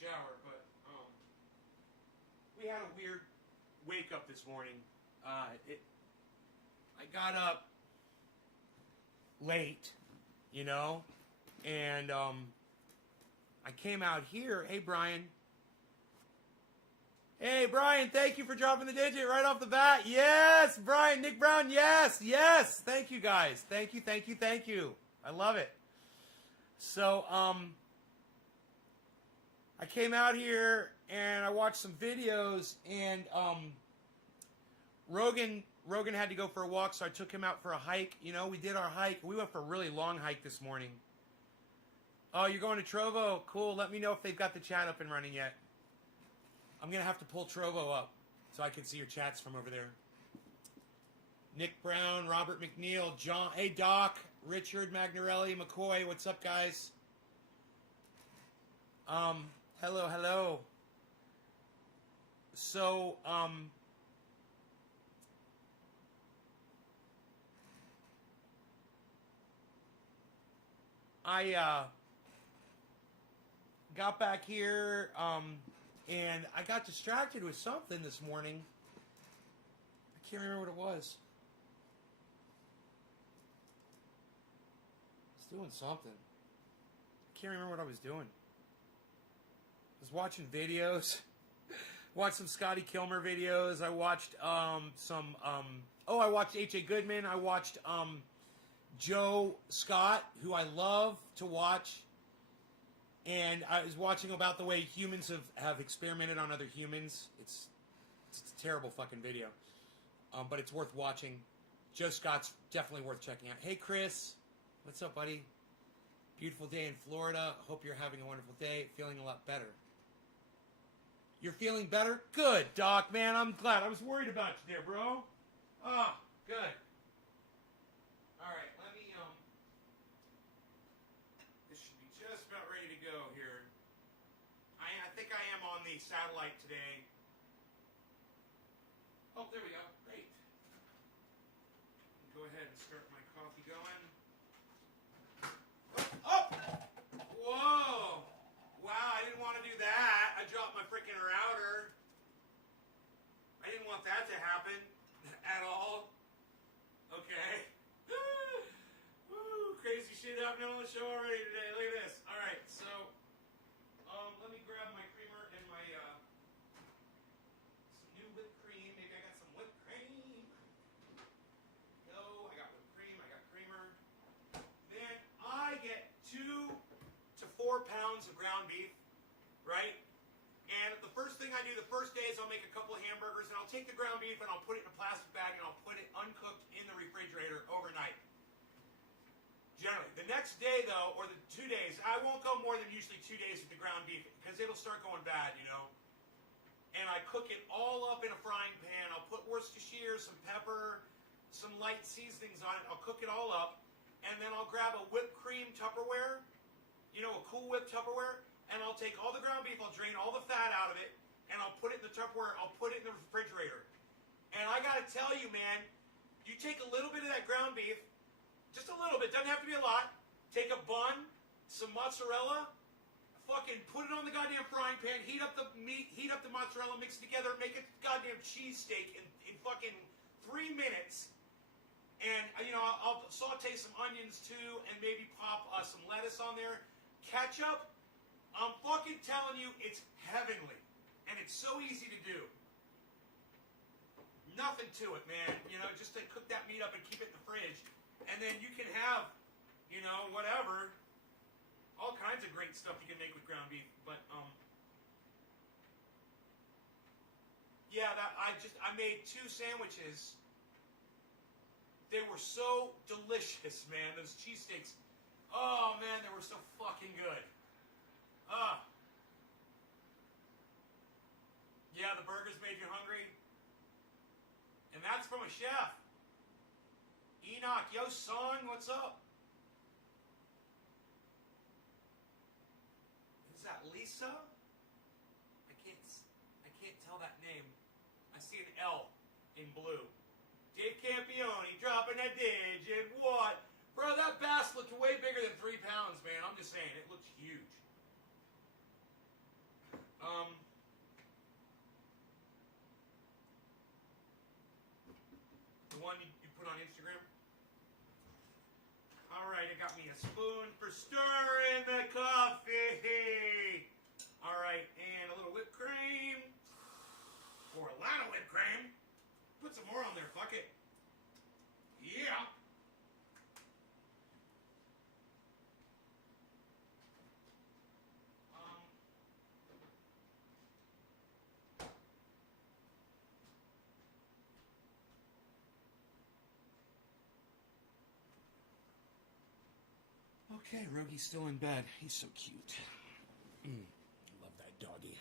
shower, but we had a weird wake up this morning. I got up late, you know, and I came out here. Hey, Brian. Hey, Brian, thank you for dropping the digit right off the bat. Yes, Brian, Nick Brown, yes, yes. Thank you, guys. Thank you, thank you, thank you. I love it. So, I came out here and I watched some videos, and Rogan had to go for a walk, so I took him out for a hike. You know, we did our hike. We went for a really long hike this morning. Oh, you're going to Trovo? Cool. Let me know if they've got the chat up and running yet. I'm going to have to pull Trovo up so I can see your chats from over there. Nick Brown, Robert McNeil, John. Hey, Doc, Richard, Magnarelli, McCoy. What's up, guys? Hello, hello. So, I got back here, and I got distracted with something this morning. I can't remember what it was. I was doing something. I can't remember what I was doing. I was watching videos. Watched some Scotty Kilmer videos. I watched I watched H.A. Goodman. I watched Joe Scott, who I love to watch. And I was watching about the way humans have experimented on other humans. It's a terrible fucking video. But it's worth watching. Joe Scott's definitely worth checking out. Hey, Chris. What's up, buddy? Beautiful day in Florida. Hope you're having a wonderful day. Feeling a lot better. You're feeling better? Good, Doc, man. I'm glad. I was worried about you there, bro. Ah, good. All right, let me, this should be just about ready to go here. I think I am on the satellite today. Oh, there we go. Great. Go ahead and start my coffee going. Oh! Whoa! Wow, I didn't want to do that. I dropped my freaking router. I didn't want that to happen at all. Okay. Woo, crazy shit happening on the show already today. Look at this. All right, so let me grab my creamer and my some new whipped cream. Maybe I got some whipped cream. No, I got whipped cream. I got creamer. Then I get 2 to 4 pounds of ground beef, right? And the first thing I do the first day is I'll make a couple of hamburgers, and I'll take the ground beef and I'll put it in a plastic bag and I'll put it uncooked in the refrigerator overnight. Generally. The next day, though, or the 2 days, I won't go more than usually 2 days with the ground beef because it'll start going bad, you know. And I cook it all up in a frying pan. I'll put Worcestershire, some pepper, some light seasonings on it. I'll cook it all up, and then I'll grab a whipped cream Tupperware, you know, a Cool Whip Tupperware, and I'll take all the ground beef, I'll drain all the fat out of it, and I'll put it in the Tupperware, I'll put it in the refrigerator. And I gotta tell you, man, you take a little bit of that ground beef, just a little bit, doesn't have to be a lot, take a bun, some mozzarella, fucking put it on the goddamn frying pan, heat up the meat, heat up the mozzarella, mix it together, make a goddamn cheesesteak in fucking 3 minutes. And, you know, I'll saute some onions too, and maybe pop some lettuce on there. Ketchup, I'm fucking telling you, it's heavenly. And it's so easy to do. Nothing to it, man. You know, just to cook that meat up and keep it in the fridge. And then you can have, you know, whatever. All kinds of great stuff you can make with ground beef. But, yeah, I made 2 sandwiches. They were so delicious, man. Those cheesesteaks. Oh, man, they were so fucking good. Yeah, the burgers made you hungry. And that's from a chef. Enoch, yo, son, what's up? Is that Lisa? I can't tell that name. I see an L in blue. Dave Campione dropping that digit. What? Bro, that bass looked way bigger than 3 pounds, man. I'm just saying, it looks huge. got me a spoon for stirring the coffee. All right, and a little whipped cream. Or a lot of whipped cream. Put some more on there, fuck it. Yeah. Okay, Rogi's still in bed. He's so cute. Love that doggy.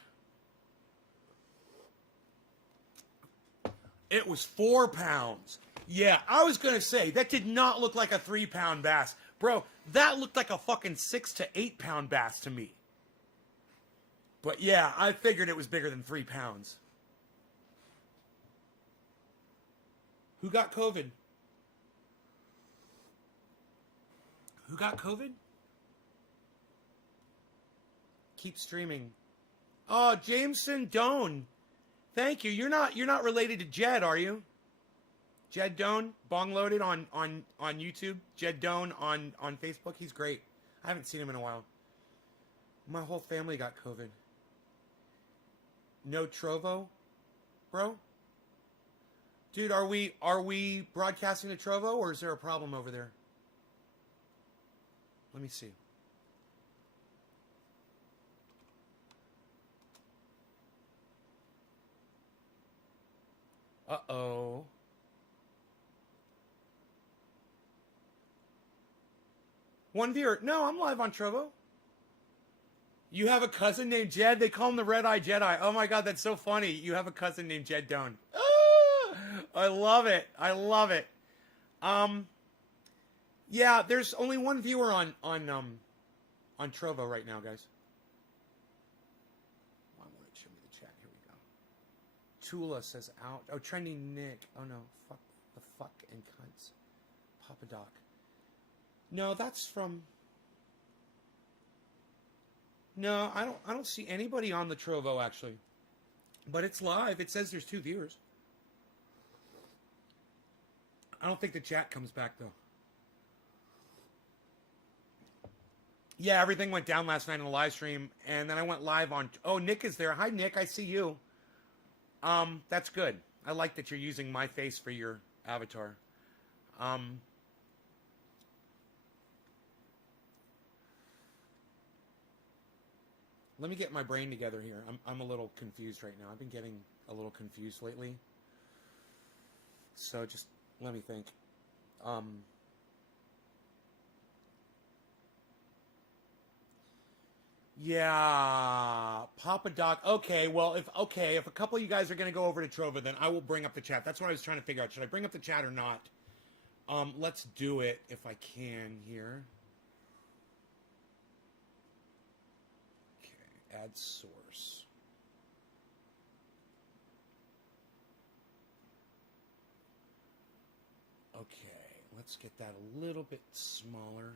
It was 4 pounds. Yeah, I was going to say, that did not look like a 3-pound bass. Bro, that looked like a fucking 6 to 8 pound bass to me. But yeah, I figured it was bigger than 3 pounds. Who got COVID? Who got COVID? Keep streaming. Oh, Jameson Doan. Thank you. You're not related to Jed, are you? Jed Doan, Bong Loaded on YouTube. Jed Doan on Facebook. He's great. I haven't seen him in a while. My whole family got COVID. No Trovo, bro? Dude, are we broadcasting to Trovo, or is there a problem over there? Let me see. Uh-oh. One viewer. No, I'm live on Trovo. You have a cousin named Jed? They call him the Red-Eye Jedi. Oh my god, that's so funny. You have a cousin named Jed Doan. Ah, I love it. I love it. Yeah, there's only one viewer on Trovo right now, guys. I want to show me the chat. Here we go. Tula says out. Oh, Trending Nick. Oh no, fuck the fuck and cunts. Papa Doc. No, that's from. No, I don't see anybody on the Trovo actually. But it's live. It says there's 2 viewers. I don't think the chat comes back though. Yeah, everything went down last night in the live stream, and then I went live on. Oh, Nick is there. Hi, Nick. I see you. That's good. I like that you're using my face for your avatar. Let me get my brain together here. I'm a little confused right now. I've been getting a little confused lately. So just let me think. Yeah, Papa Doc. Okay, well, if a couple of you guys are going to go over to Trovo, then I will bring up the chat. That's what I was trying to figure out. Should I bring up the chat or not? Let's do it if I can here. Okay, add source. Okay, let's get that a little bit smaller.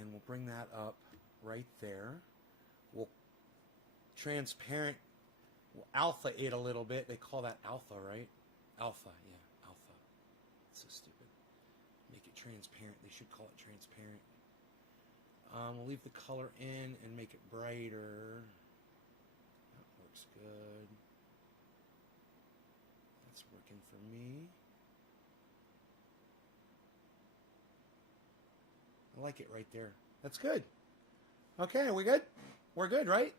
And we'll bring that up right there. We'll transparent, we'll alpha it a little bit. They call that alpha, right? Alpha, yeah, alpha. It's so stupid. Make it transparent. They should call it transparent. We'll leave the color in and make it brighter. That works good. That's working for me. I like it right there. That's good. Okay, are we good? We're good, right?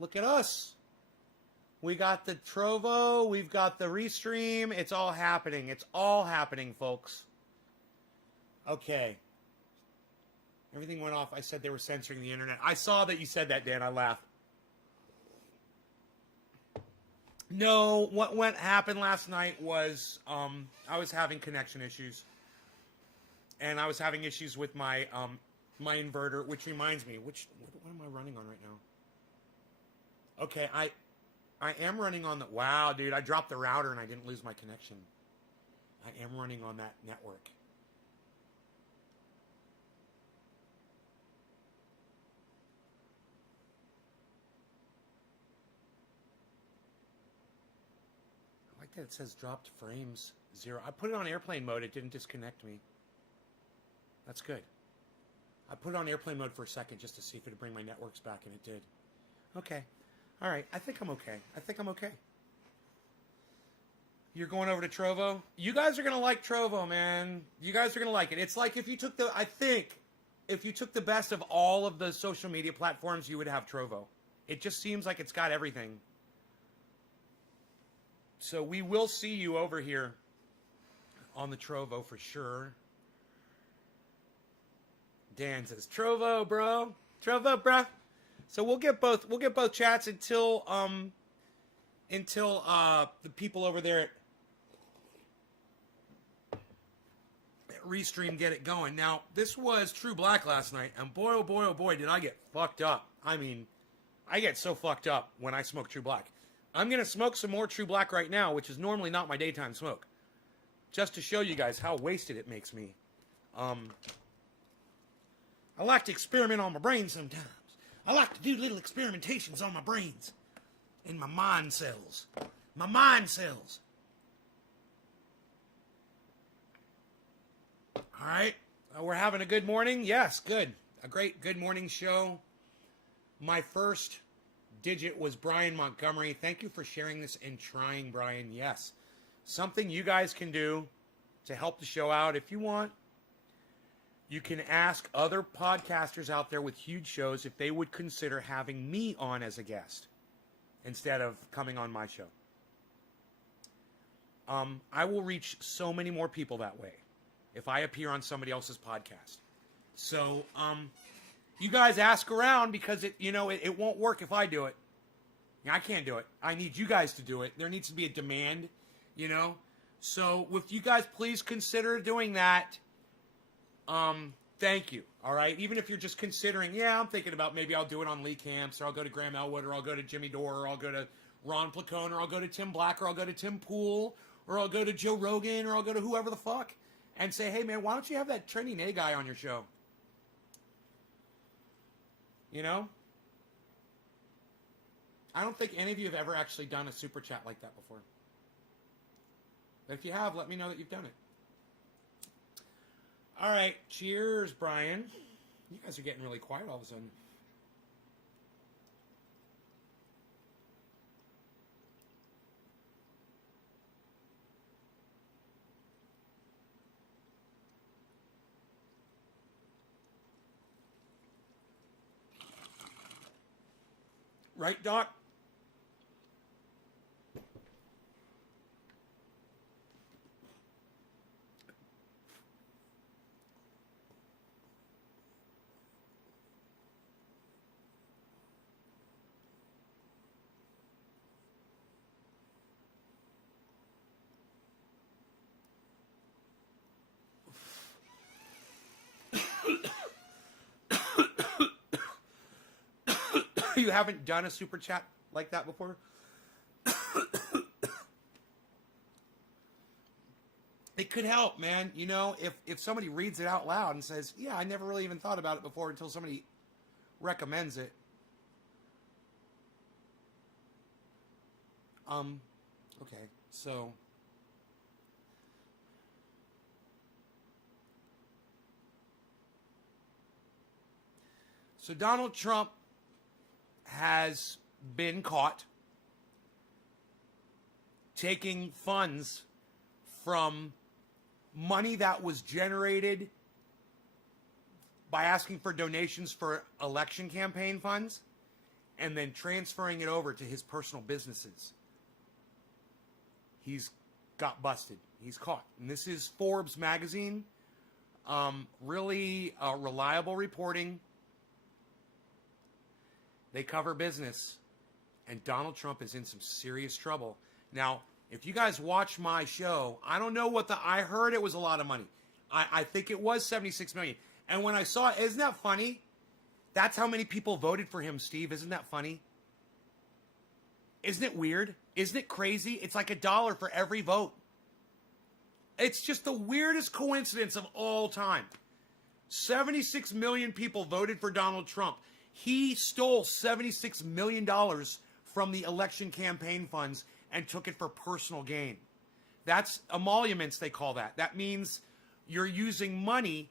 Look at us. We got the Trovo. We've got the Restream. It's all happening. It's all happening, folks. Okay. Everything went off. I said they were censoring the internet. I saw that you said that, Dan. I laughed. No, what happened last night was I was having connection issues. And I was having issues with my my inverter, which reminds me, what am I running on right now? Okay, I am running on the, wow, dude, I dropped the router and I didn't lose my connection. I am running on that network. I like at it. It says dropped frames 0. I put it on airplane mode. It didn't disconnect me. That's good. I put it on airplane mode for a second just to see if it would bring my networks back, and it did. Okay. All right. I think I'm okay. You're going over to Trovo? You guys are going to like Trovo, man. You guys are going to like it. It's like if you took the best of all of the social media platforms, you would have Trovo. It just seems like it's got everything. So we will see you over here on the Trovo for sure. Dan says, Trovo, bro. Trovo, bro. So we'll get both chats until the people over there at Restream get it going. Now, this was True Black last night, and boy, oh boy, did I get fucked up. I mean, I get so fucked up when I smoke True Black. I'm going to smoke some more True Black right now, which is normally not my daytime smoke, just to show you guys how wasted it makes me. I like to experiment on my brain sometimes. I like to do little experimentations on my brains. In my mind cells. My mind cells. All right. We're having a good morning. Yes, good. A great good morning show. My first digit was Brian Montgomery. Thank you for sharing this and trying, Brian. Yes. Something you guys can do to help the show out if you want. You can ask other podcasters out there with huge shows if they would consider having me on as a guest instead of coming on my show. I will reach so many more people that way if I appear on somebody else's podcast. So, you guys ask around because it won't work if I do it. I can't do it. I need you guys to do it. There needs to be a demand, So, if you guys please consider doing that, thank you. All right. Even if you're just considering, I'm thinking about maybe I'll do it on Lee Camps, or I'll go to Graham Elwood, or I'll go to Jimmy Dore, or I'll go to Ron Placone, or I'll go to Tim Black, or I'll go to Tim Pool, or I'll go to Joe Rogan, or I'll go to whoever the fuck and say, hey man, why don't you have that Trending A guy on your show? I don't think any of you have ever actually done a super chat like that before. But if you have, let me know that you've done it. All right, cheers, Brian. You guys are getting really quiet all of a sudden. Right, Doc? You haven't done a super chat like that before? It could help, man. If somebody reads it out loud and says, yeah, I never really even thought about it before until somebody recommends it. Okay, so Donald Trump has been caught taking funds from money that was generated by asking for donations for election campaign funds and then transferring it over to his personal businesses. He's got busted. He's caught. And this is Forbes magazine. Really reliable reporting. They cover business, and Donald Trump is in some serious trouble. Now, if you guys watch my show, I don't know I heard it was a lot of money. I think it was $76 million. And when I saw it, isn't that funny? That's how many people voted for him, Steve. Isn't that funny? Isn't it weird? Isn't it crazy? It's like $1 for every vote. It's just the weirdest coincidence of all time. 76 million people voted for Donald Trump. He stole $76 million from the election campaign funds and took it for personal gain. That's emoluments, they call that. That means you're using money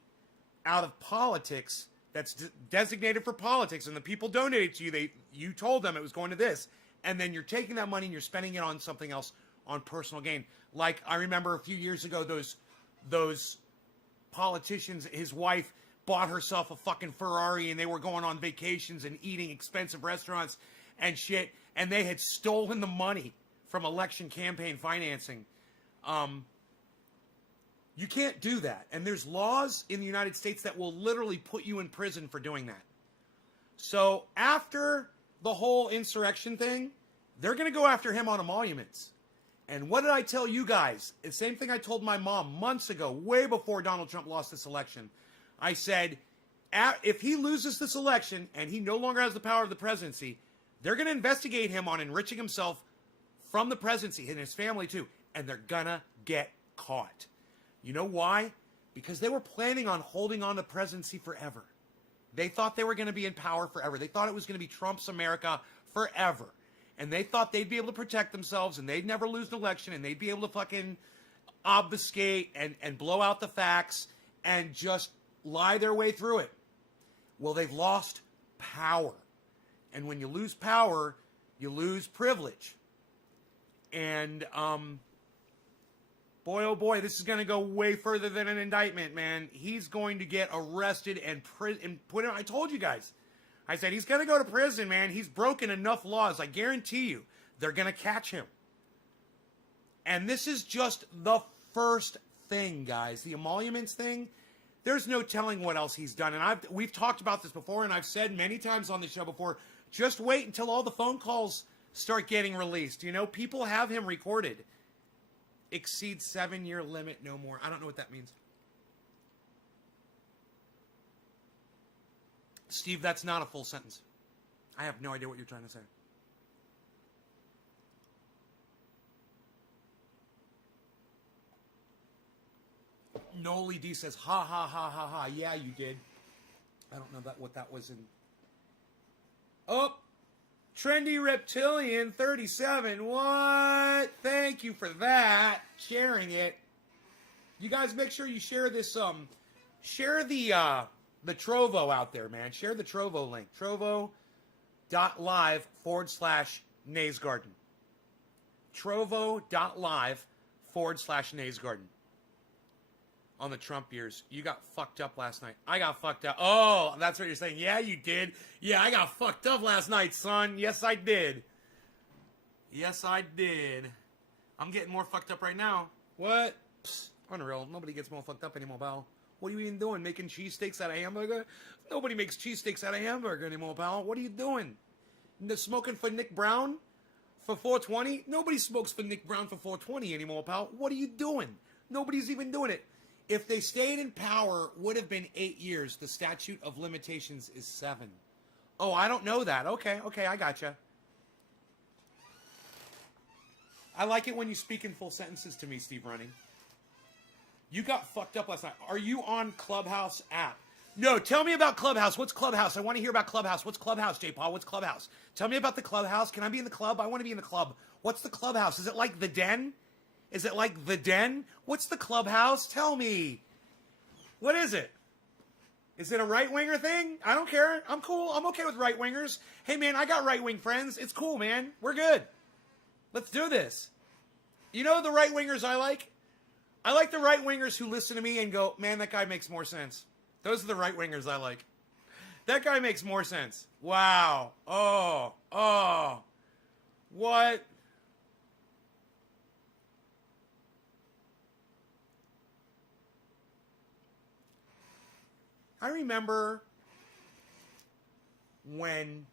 out of politics that's designated for politics, and the people donated to you. You told them it was going to this, and then you're taking that money and you're spending it on something else, on personal gain. Like I remember a few years ago, those politicians, his wife bought herself a fucking Ferrari, and they were going on vacations and eating expensive restaurants and shit, and they had stolen the money from election campaign financing. You can't do that. And there's laws in the United States that will literally put you in prison for doing that. So after the whole insurrection thing, they're going to go after him on emoluments. And what did I tell you guys? The same thing I told my mom months ago, way before Donald Trump lost this election. I said, if he loses this election and he no longer has the power of the presidency, they're going to investigate him on enriching himself from the presidency, and his family too. And they're going to get caught. You know why? Because they were planning on holding on to presidency forever. They thought they were going to be in power forever. They thought it was going to be Trump's America forever. And they thought they'd be able to protect themselves and they'd never lose an election and they'd be able to fucking obfuscate and blow out the facts and just lie their way through it. Well, they've lost power. And when you lose power, you lose privilege. And, boy, oh boy, this is going to go way further than an indictment, man. He's going to get arrested and put in. I told you guys. I said, he's going to go to prison, man. He's broken enough laws. I guarantee you, they're going to catch him. And this is just the first thing, guys. The emoluments thing, there's no telling what else he's done. And we've talked about this before, and I've said many times on the show before, just wait until all the phone calls start getting released. You know, people have him recorded. Exceed 7-year limit, no more. I don't know what that means. Steve, that's not a full sentence. I have no idea what you're trying to say. Noli D says, ha, ha, ha, ha, ha. Yeah, you did. I don't know what that was in. Oh, Trendy Reptilian 37. What? Thank you for that. Sharing it. You guys make sure you share this, share the Trovo out there, man. Share the Trovo link. Trovo.live/Nays Garden. Trovo.live/Nays Garden. On the Trump years. You got fucked up last night. I got fucked up. Oh, that's what you're saying. Yeah, you did. Yeah, I got fucked up last night, son. Yes, I did. Yes, I did. I'm getting more fucked up right now. What? Psst, unreal. Nobody gets more fucked up anymore, pal. What are you even doing? Making cheesesteaks out of hamburger? Nobody makes cheesesteaks out of hamburger anymore, pal. What are you doing? Smoking for Nick Brown for 420? Nobody smokes for Nick Brown for 420 anymore, pal. What are you doing? Nobody's even doing it. If they stayed in power, would have been 8 years. The statute of limitations is 7. Oh, I don't know that. Okay, I gotcha. I like it when you speak in full sentences to me, Steve Running. You got fucked up last night. Are you on Clubhouse app? No, tell me about Clubhouse. What's Clubhouse? I want to hear about Clubhouse. What's Clubhouse, J-Paul? What's Clubhouse? Tell me about the Clubhouse. Can I be in the club? I want to be in the club. What's the Clubhouse? Is it like The Den? Is it like The Den? What's the Clubhouse? Tell me. What is it? Is it a right-winger thing? I don't care. I'm cool. I'm okay with right-wingers. Hey, man, I got right-wing friends. It's cool, man. We're good. Let's do this. You know the right-wingers I like? I like the right-wingers who listen to me and go, man, that guy makes more sense. Those are the right-wingers I like. That guy makes more sense. Wow. Oh. What? I remember when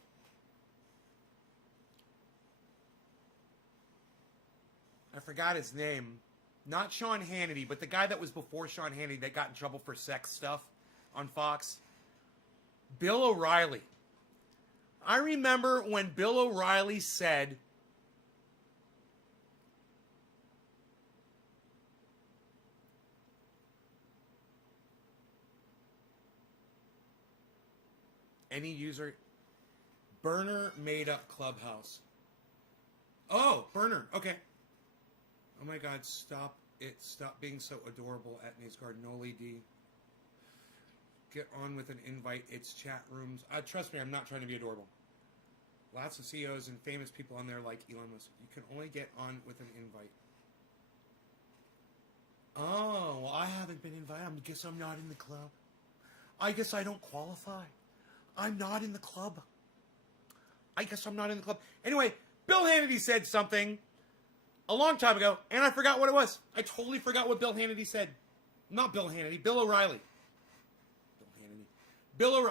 I forgot his name. Not Sean Hannity, but the guy that was before Sean Hannity that got in trouble for sex stuff on Fox. Bill O'Reilly. I remember when Bill O'Reilly said, any user, Burner made up Clubhouse. Oh, Burner. Okay. Oh my God, stop it. Stop being so adorable at Nate's Garden. Noli D. Get on with an invite. It's chat rooms. Trust me, I'm not trying to be adorable. Lots of CEOs and famous people on there like Elon Musk. You can only get on with an invite. Oh, well, I haven't been invited. I guess I'm not in the club. I guess I don't qualify. I'm not in the club. I guess I'm not in the club. Anyway, Bill Hannity said something a long time ago, and I forgot what it was. I totally forgot what Bill Hannity said. Not Bill Hannity, Bill O'Reilly.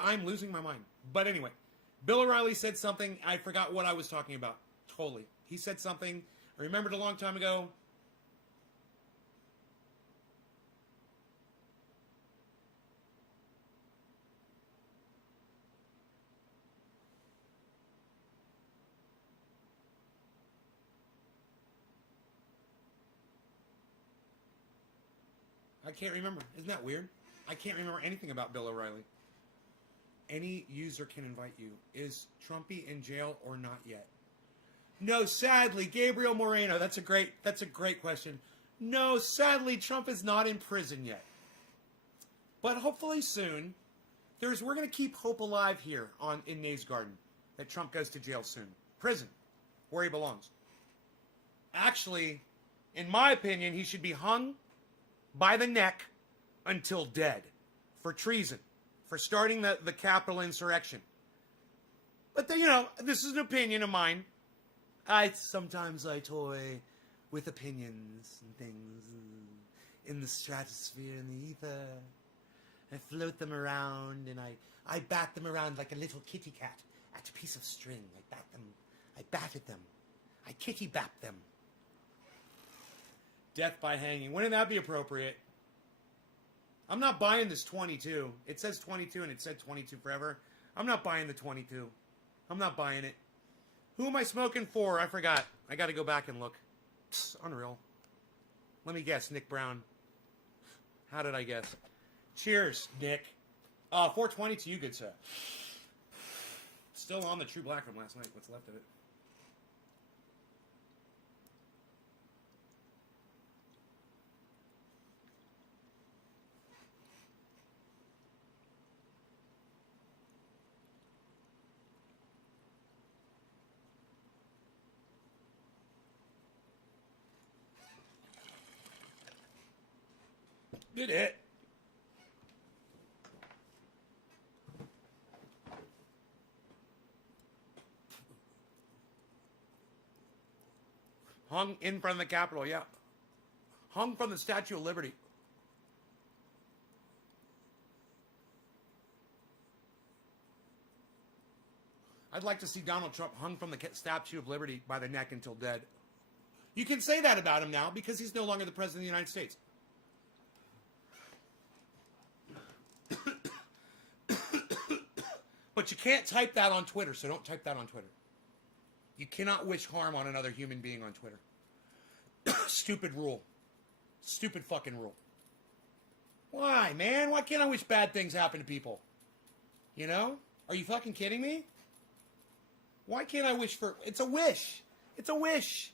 I'm losing my mind. But anyway, Bill O'Reilly said something. I forgot what I was talking about. Totally. He said something. I remembered a long time ago. I can't remember. Isn't that weird? I can't remember anything about Bill O'Reilly. Any user can invite you. Is Trumpy in jail or not yet? No, sadly, Gabriel Moreno. That's a great question. No, sadly, Trump is not in prison yet. But hopefully soon. We're going to keep hope alive here in Nate's Garden that Trump goes to jail soon. Prison, where he belongs. Actually, in my opinion, he should be hung by the neck until dead for treason, for starting the Capitol insurrection. But, this is an opinion of mine. Sometimes I toy with opinions and things in the stratosphere and the ether. I float them around and I bat them around like a little kitty cat at a piece of string. I batted them. I kitty bapped them. Death by hanging. Wouldn't that be appropriate? I'm not buying this 22. It says 22 and it said 22 forever. I'm not buying the 22. I'm not buying it. Who am I smoking for? I forgot. I got to go back and look. Psst, unreal. Let me guess. Nick Brown. How did I guess? Cheers, Nick. 420 to you, good sir. Still on the True Black from last night. What's left of it? Did it? Hung in front of the Capitol, yeah. Hung from the Statue of Liberty. I'd like to see Donald Trump hung from the Statue of Liberty by the neck until dead. You can say that about him now because he's no longer the President of the United States. But you can't type that on Twitter, so don't type that on Twitter. You cannot wish harm on another human being on Twitter. Stupid rule. Stupid fucking rule. Why, man? Why can't I wish bad things happen to people? You know? Are you fucking kidding me? Why can't I wish for... It's a wish. It's a wish.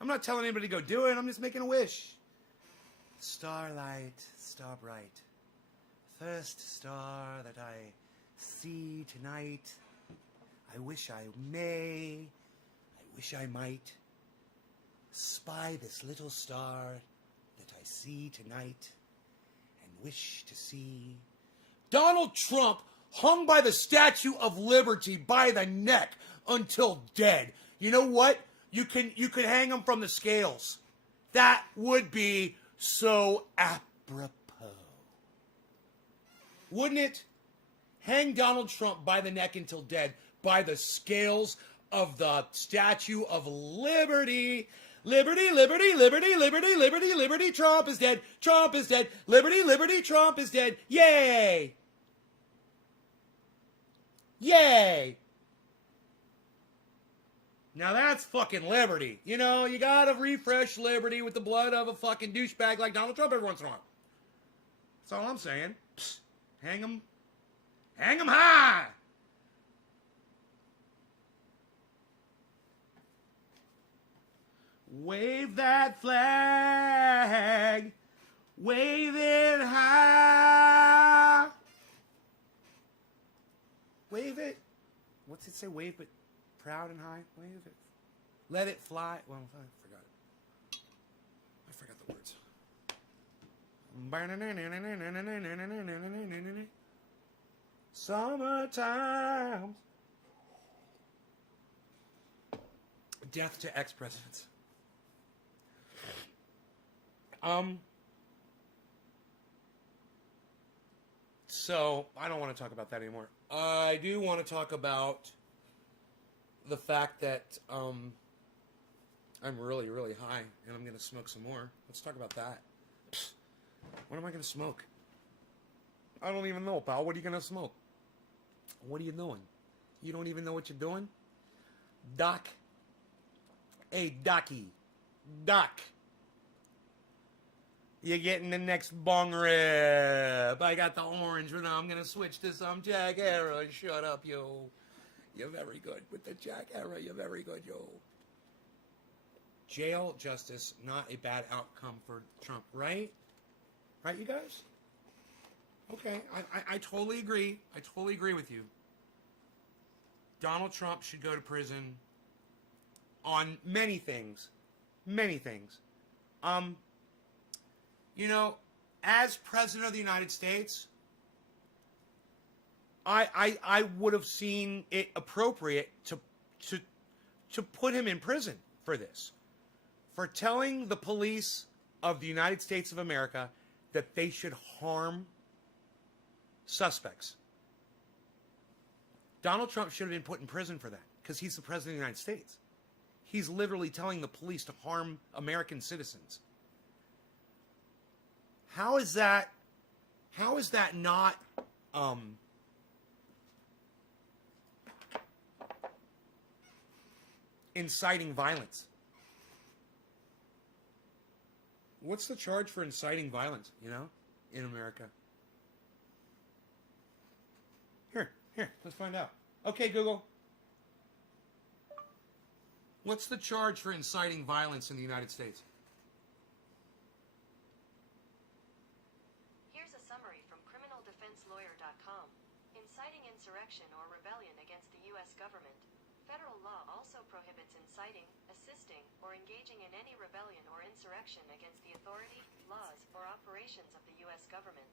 I'm not telling anybody to go do it. I'm just making a wish. Starlight, star bright. First star that I see tonight. I wish I may. I wish I might. Spy this little star that I see tonight. And wish to see. Donald Trump hung by the Statue of Liberty by the neck until dead. You know what? You could hang him from the scales. That would be so apropos. Wouldn't it? Hang Donald Trump by the neck until dead by the scales of the Statue of Liberty. Liberty, liberty, liberty, liberty, liberty, liberty, Trump is dead. Trump is dead. Liberty, liberty, Trump is dead. Yay! Yay! Now that's fucking liberty. You know, you gotta refresh liberty with the blood of a fucking douchebag like Donald Trump every once in a while. That's all I'm saying. Psst. Hang him. Hang him high! Wave that flag. Wave it high. Wave it. What's it say? Wave it proud and high. Wave it. Let it fly. Well, I forgot it. I forgot the words. Summertime. Death to ex-presidents. So, I don't want to talk about that anymore. I do want to talk about the fact that I'm really, really high, and I'm going to smoke some more. Let's talk about that. What am I going to smoke? I don't even know, pal. What are you going to smoke? What are you doing? You don't even know what you're doing? Doc. Hey, Docky. Doc. You're getting the next bong rip. I got the orange, but now I'm going to switch to some Jack Arrow. Shut up, yo. You're very good with the Jack Arrow. You're very good, yo. Jail justice, not a bad outcome for Trump, right? Right, you guys? Okay, I totally agree. I totally agree with you. Donald Trump should go to prison on many things. Many things. You know, as President of the United States, I would have seen it appropriate to put him in prison for this. For telling the police of the United States of America that they should harm suspects. Donald Trump should have been put in prison for that because he's the President of the United States. He's literally telling the police to harm American citizens. How is that not inciting violence? What's the charge for inciting violence, in America? Here, let's find out. Okay, Google. What's the charge for inciting violence in the United States? Here's a summary from criminaldefenselawyer.com. Inciting insurrection or rebellion against the U.S. government. Federal law also prohibits inciting, assisting, or engaging in any rebellion or insurrection against the authority, laws, or operations of the U.S. government.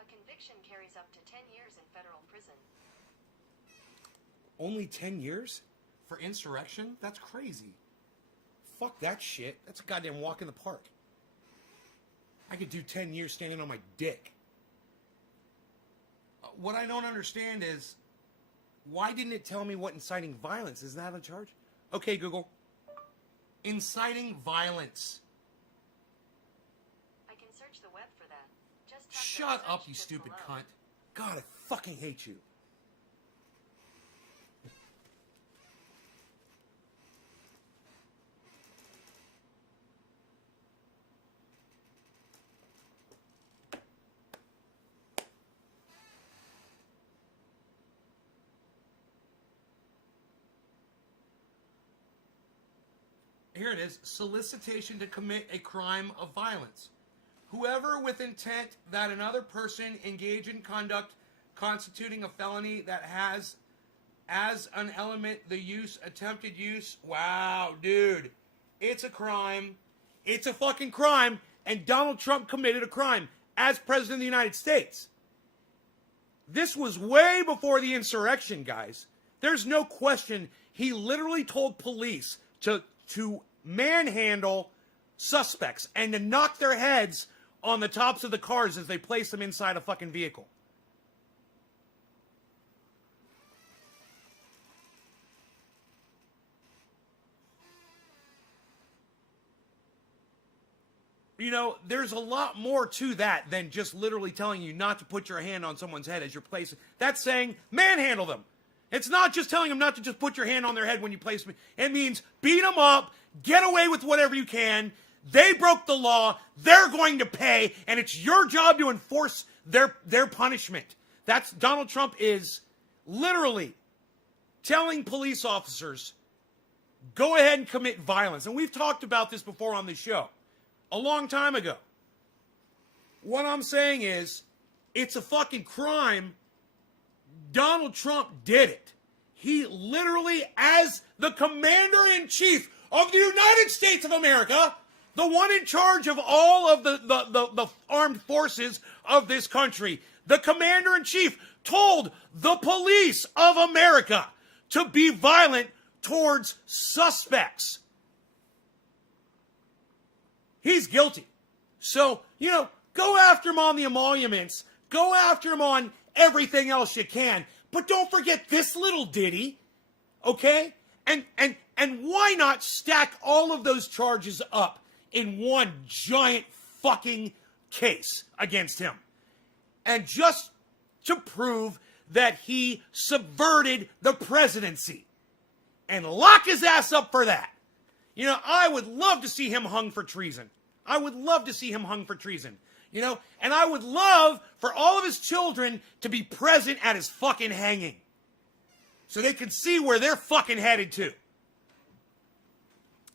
A conviction carries up to 10 years in federal prison. Only 10 years? For insurrection? That's crazy. Fuck that shit. That's a goddamn walk in the park. I could do 10 years standing on my dick. What I don't understand is, why didn't it tell me what inciting violence? Is that a charge? Okay, Google. Inciting violence. I can search the web for that. Just tap Shut the up, search you just stupid below. cunt. God, I fucking hate you. Here it is. Solicitation to commit a crime of violence. Whoever with intent that another person engage in conduct constituting a felony that has as an element the use, attempted use. Wow, dude. It's a crime. It's a fucking crime. And Donald Trump committed a crime as President of the United States. This was way before the insurrection, guys. There's no question. He literally told police to manhandle suspects and to knock their heads on the tops of the cars as they place them inside a fucking vehicle. There's a lot more to that than just literally telling you not to put your hand on someone's head as you're placing. That's saying manhandle them. It's not just telling them not to just put your hand on their head when you place them. It means beat them up, get away with whatever you can. They broke the law. They're going to pay, and it's your job to enforce their punishment. That's Donald Trump is literally telling police officers, go ahead and commit violence. And we've talked about this before on the show, a long time ago. What I'm saying is, it's a fucking crime. Donald Trump did it. He literally, as the commander-in-chief of the United States of America, the one in charge of all of the armed forces of this country, the commander-in-chief told the police of America to be violent towards suspects. He's guilty. So, go after him on the emoluments. Go after him on everything else you can. But don't forget this little ditty, okay? And why not stack all of those charges up in one giant fucking case against him? And just to prove that he subverted the presidency. And lock his ass up for that. I would love to see him hung for treason. I would love to see him hung for treason. And I would love for all of his children to be present at his fucking hanging. So they can see where they're fucking headed to.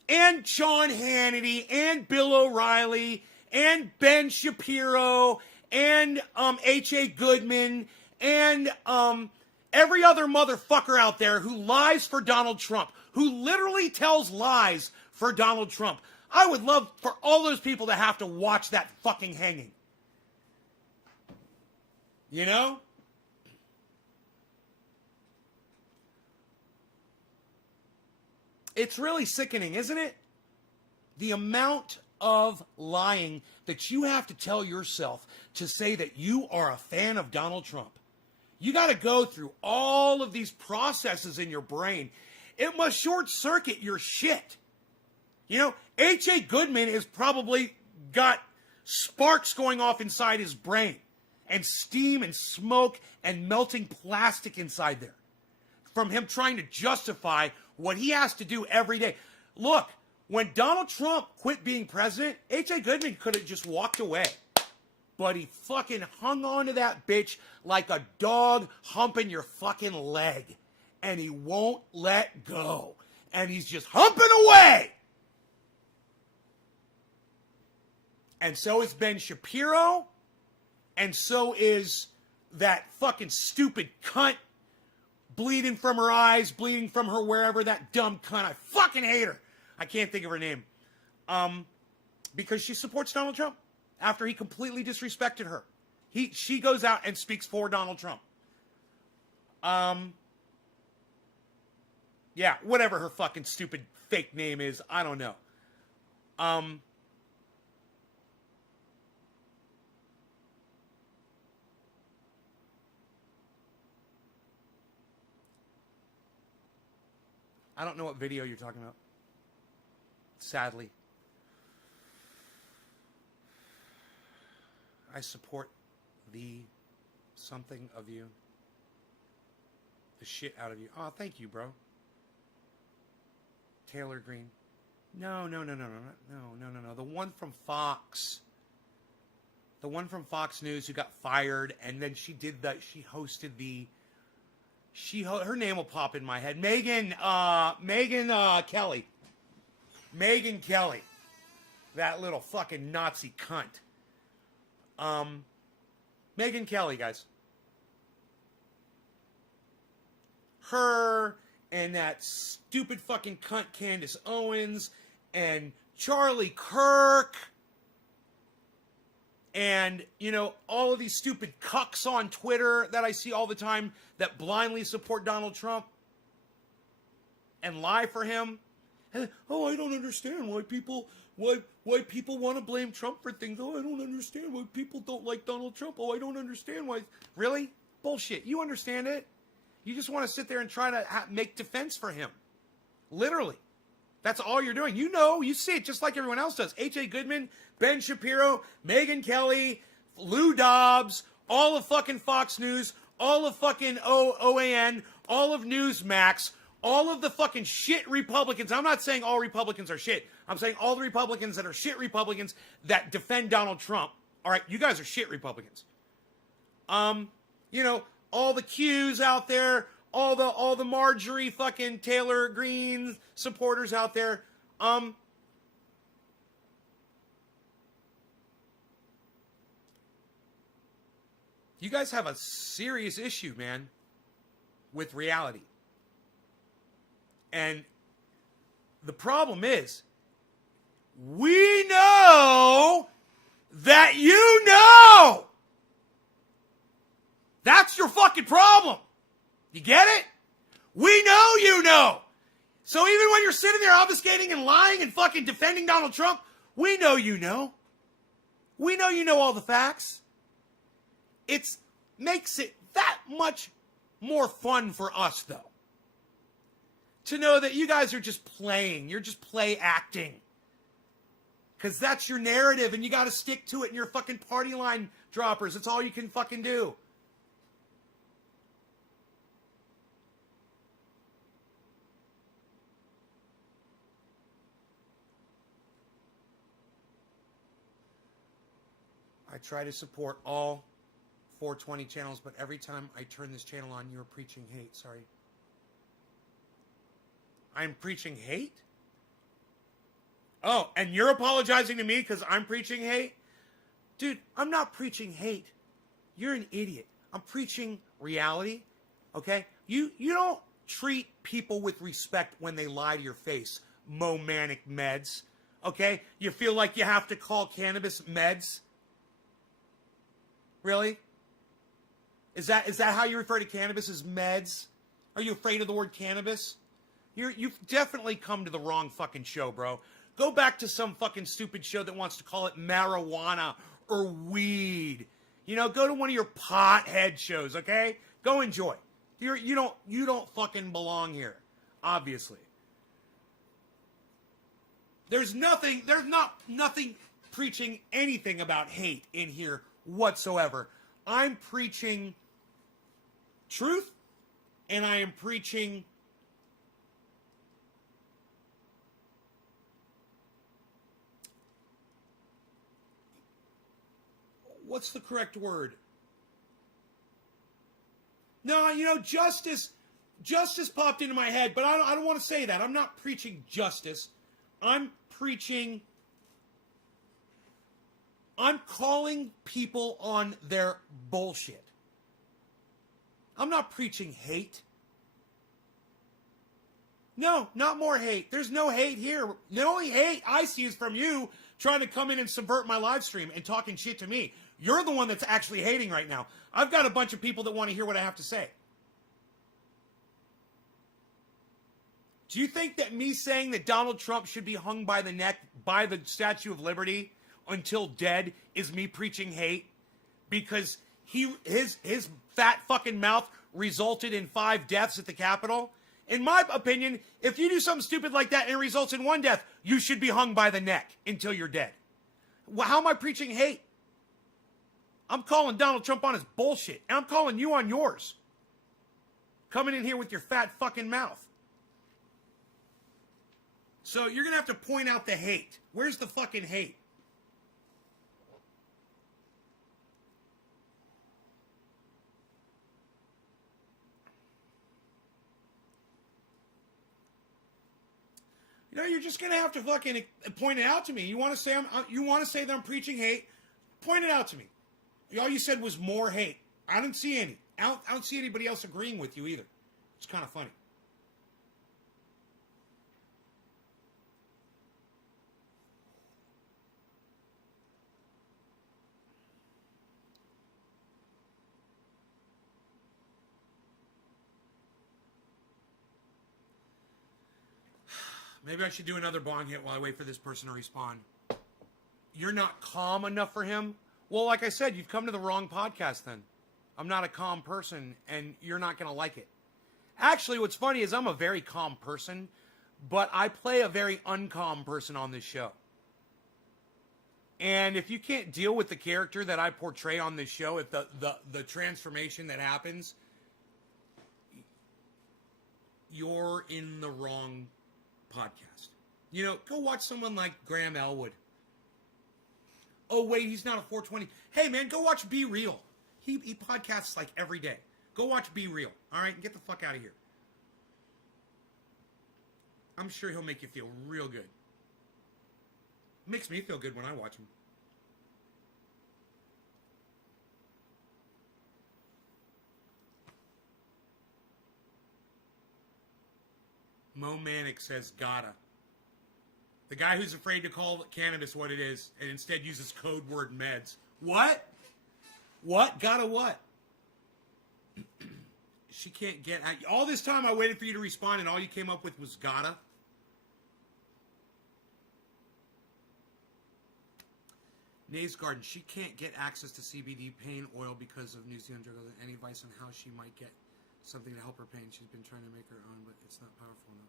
And Sean Hannity, and Bill O'Reilly, and Ben Shapiro, and H.A. Goodman, and every other motherfucker out there who lies for Donald Trump, who literally tells lies for Donald Trump. I would love for all those people to have to watch that fucking hanging. It's really sickening, isn't it? The amount of lying that you have to tell yourself to say that you are a fan of Donald Trump. You got to go through all of these processes in your brain. It must short circuit your shit. H.A. Goodman has probably got sparks going off inside his brain, and steam and smoke and melting plastic inside there from him trying to justify what he has to do every day. Look, when Donald Trump quit being president, H.A. Goodman could have just walked away. But he fucking hung on to that bitch like a dog humping your fucking leg. And he won't let go. And he's just humping away. And so is Ben Shapiro. And so is that fucking stupid cunt bleeding from her eyes, bleeding from her wherever, that dumb cunt. I fucking hate her. I can't think of her name. Because she supports Donald Trump after he completely disrespected her. She goes out and speaks for Donald Trump. Yeah, whatever her fucking stupid fake name is, I don't know. I don't know what video you're talking about. Sadly. I support the something of you. The shit out of you. Oh, thank you, bro. Taylor Green. No. The one from Fox. The one from Fox News who got fired, and then she hosted the... her name will pop in my head. Megan Kelly. Megan Kelly. That little fucking Nazi cunt. Megan Kelly, guys. Her and that stupid fucking cunt Candace Owens and Charlie Kirk and, all of these stupid cucks on Twitter that I see all the time that blindly support Donald Trump and lie for him. And, I don't understand why people want to blame Trump for things. I don't understand why people don't like Donald Trump. I don't understand why. Really? Bullshit. You understand it. You just want to sit there and try to make defense for him. Literally. That's all you're doing. You see it just like everyone else does. H.A. Goodman, Ben Shapiro, Megan Kelly, Lou Dobbs, all of fucking Fox News, all of fucking OAN, all of Newsmax, all of the fucking shit Republicans. I'm not saying all Republicans are shit. I'm saying all the Republicans that are shit Republicans that defend Donald Trump. All right, you guys are shit Republicans. All the Qs out there, all the Marjorie fucking Taylor Greene supporters out there, you guys have a serious issue, man, with reality. And the problem is, we know that you know. That's your fucking problem. You get it? We know you know. So even when you're sitting there obfuscating and lying and fucking defending Donald Trump, we know you know. We know you know all the facts. It makes it that much more fun for us, though, to know that you guys are just playing. You're just play acting. Because that's your narrative, and you got to stick to it, and you're fucking party line droppers. That's all you can fucking do. I try to support all 420 channels, but every time I turn this channel on, you're preaching hate. Sorry. I'm preaching hate? Oh, and you're apologizing to me because I'm preaching hate? Dude, I'm not preaching hate. You're an idiot. I'm preaching reality, okay? You don't treat people with respect when they lie to your face, Momanic meds, okay? You feel like you have to call cannabis meds? Really? Is that how you refer to cannabis, as meds? Are you afraid of the word cannabis? You've definitely come to the wrong fucking show, bro. Go back to some fucking stupid show that wants to call it marijuana or weed. You know, go to one of your pothead shows, okay? Go enjoy. You don't fucking belong here, obviously. There's not nothing preaching anything about hate in here whatsoever. I'm preaching truth, and I am preaching what's the correct word? No, you know, justice popped into my head, but I don't want to say that. I'm not preaching justice. I'm calling people on their bullshit. I'm not preaching hate. No, not more hate. There's no hate here. The only hate I see is from you trying to come in and subvert my live stream and talking shit to me. You're the one that's actually hating right now. I've got a bunch of people that want to hear what I have to say. Do you think that me saying that Donald Trump should be hung by the neck by the Statue of Liberty until dead is me preaching hate? Because his fat fucking mouth resulted in 5 deaths at the Capitol? In my opinion, if you do something stupid like that and it results in 1 death, you should be hung by the neck until you're dead. Well, how am I preaching hate? I'm calling Donald Trump on his bullshit, and I'm calling you on yours. Coming in here with your fat fucking mouth. So you're going to have to point out the hate. Where's the fucking hate? You know, you're just going to have to fucking point it out to me. You want to say that I'm preaching hate? Point it out to me. All you said was more hate. I didn't see any. I don't see anybody else agreeing with you either. It's kind of funny. Maybe I should do another bong hit while I wait for this person to respond. You're not calm enough for him? Well, like I said, you've come to the wrong podcast then. I'm not a calm person, and you're not going to like it. Actually, what's funny is I'm a very calm person, but I play a very uncalm person on this show. And if you can't deal with the character that I portray on this show, if the transformation that happens, you're in the wrong podcast. You know, go watch someone like Graham Elwood. Oh, wait, he's not a 420. Hey, man, go watch Be Real. He podcasts like every day. Go watch Be Real, all right? And get the fuck out of here. I'm sure he'll make you feel real good. Makes me feel good when I watch him. Mo Manic says gotta. The guy who's afraid to call cannabis what it is and instead uses code word meds. What? What? Gotta what? She can't get... All this time I waited for you to respond and all you came up with was gotta. Nays Garden. She can't get access to CBD pain oil because of New Zealand drug. Any advice on how she might get something to help her pain? She's been trying to make her own, but it's not powerful enough.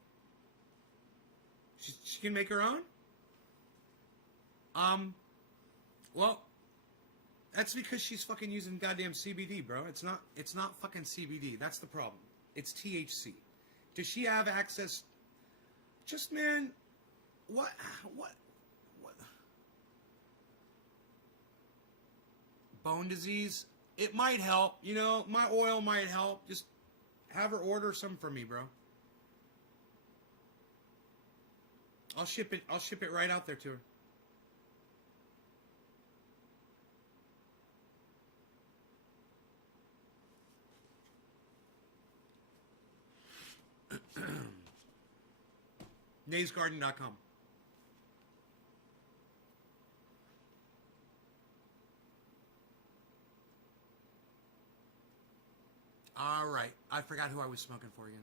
She can make her own? Well, that's because she's fucking using goddamn CBD, bro. It's not fucking CBD. That's the problem. It's THC. Does she have access? Just, man, what? Bone disease? It might help. You know, my oil might help. Just have her order some for me, bro. I'll ship it right out there to her. naysgarden.com. All right. I forgot who I was smoking for again.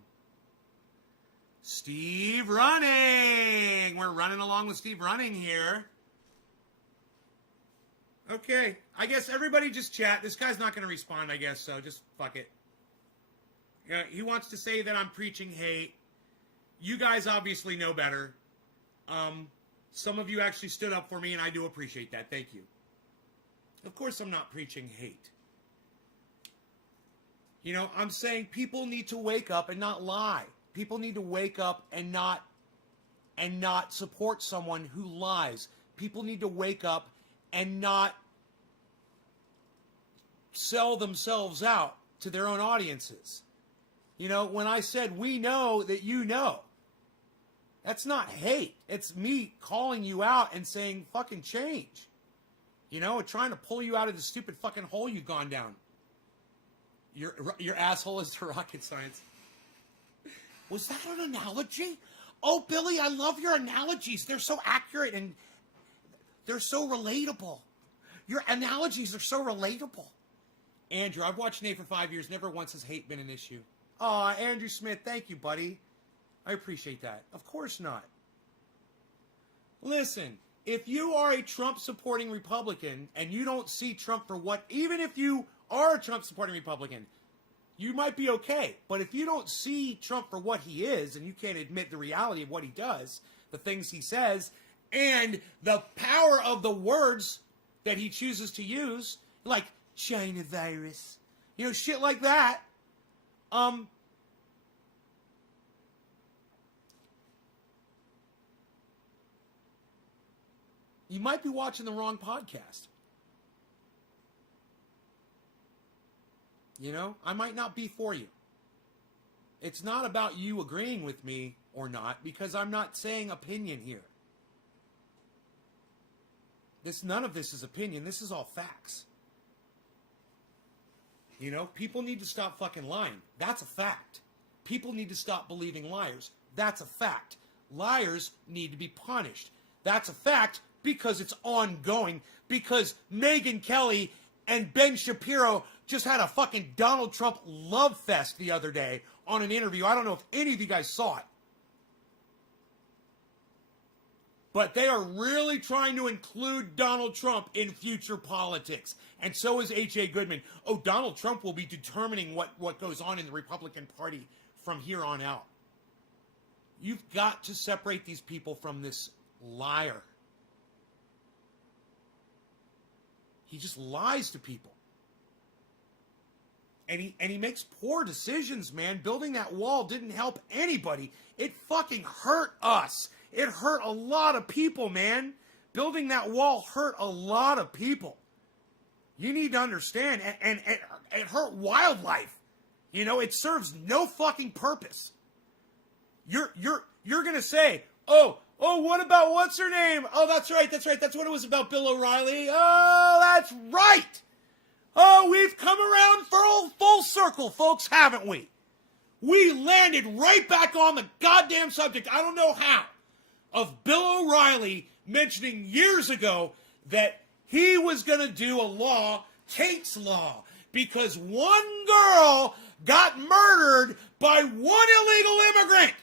Steve Running. We're running along with Steve Running here. Okay. I guess everybody just chat. This guy's not going to respond, I guess, so just fuck it. He wants to say that I'm preaching hate. You guys obviously know better. Some of you actually stood up for me, and I do appreciate that. Thank you. Of course I'm not preaching hate. You know, I'm saying people need to wake up and not lie. People need to wake up and not support someone who lies. People need to wake up and not sell themselves out to their own audiences. You know, when I said we know that you know, that's not hate. It's me calling you out and saying fucking change. You know, trying to pull you out of the stupid fucking hole you've gone down. Your asshole is the rocket science. Was that an analogy? Oh, Billy, I love your analogies. They're so accurate and they're so relatable. Your analogies are so relatable. Andrew, I've watched Nate for 5 years. Never once has hate been an issue. Aw, Andrew Smith, thank you, buddy. I appreciate that. Of course not. Listen, if you are a Trump-supporting Republican and you don't see Trump for what... Even if you are a Trump-supporting Republican, you might be okay. But if you don't see Trump for what he is, and you can't admit the reality of what he does, the things he says, and the power of the words that he chooses to use, like China virus, you know, shit like that, you might be watching the wrong podcast. You know, I might not be for you. It's not about you agreeing with me or not, because I'm not saying opinion here. None of this is opinion. This is all facts. You know, people need to stop fucking lying. That's a fact. People need to stop believing liars. That's a fact. Liars need to be punished. That's a fact because it's ongoing. Because Megyn Kelly and Ben Shapiro just had a fucking Donald Trump love fest the other day on an interview. I don't know if any of you guys saw it. But they are really trying to include Donald Trump in future politics. And so is H.A. Goodman. Oh, Donald Trump will be determining what goes on in the Republican Party from here on out. You've got to separate these people from this liar. He just lies to people. And he makes poor decisions, man. Building that wall didn't help anybody. It fucking hurt us. It hurt a lot of people, man. Building that wall hurt a lot of people. You need to understand. And it hurt wildlife. You know, it serves no fucking purpose. You're gonna say, oh, what about what's her name? Oh, that's right. That's what it was about, Bill O'Reilly. Oh, that's right. Oh, we've come around full circle, folks, haven't we? We landed right back on the goddamn subject, I don't know how, of Bill O'Reilly mentioning years ago that he was going to do a law, Kate's Law, because one girl got murdered by one illegal immigrant.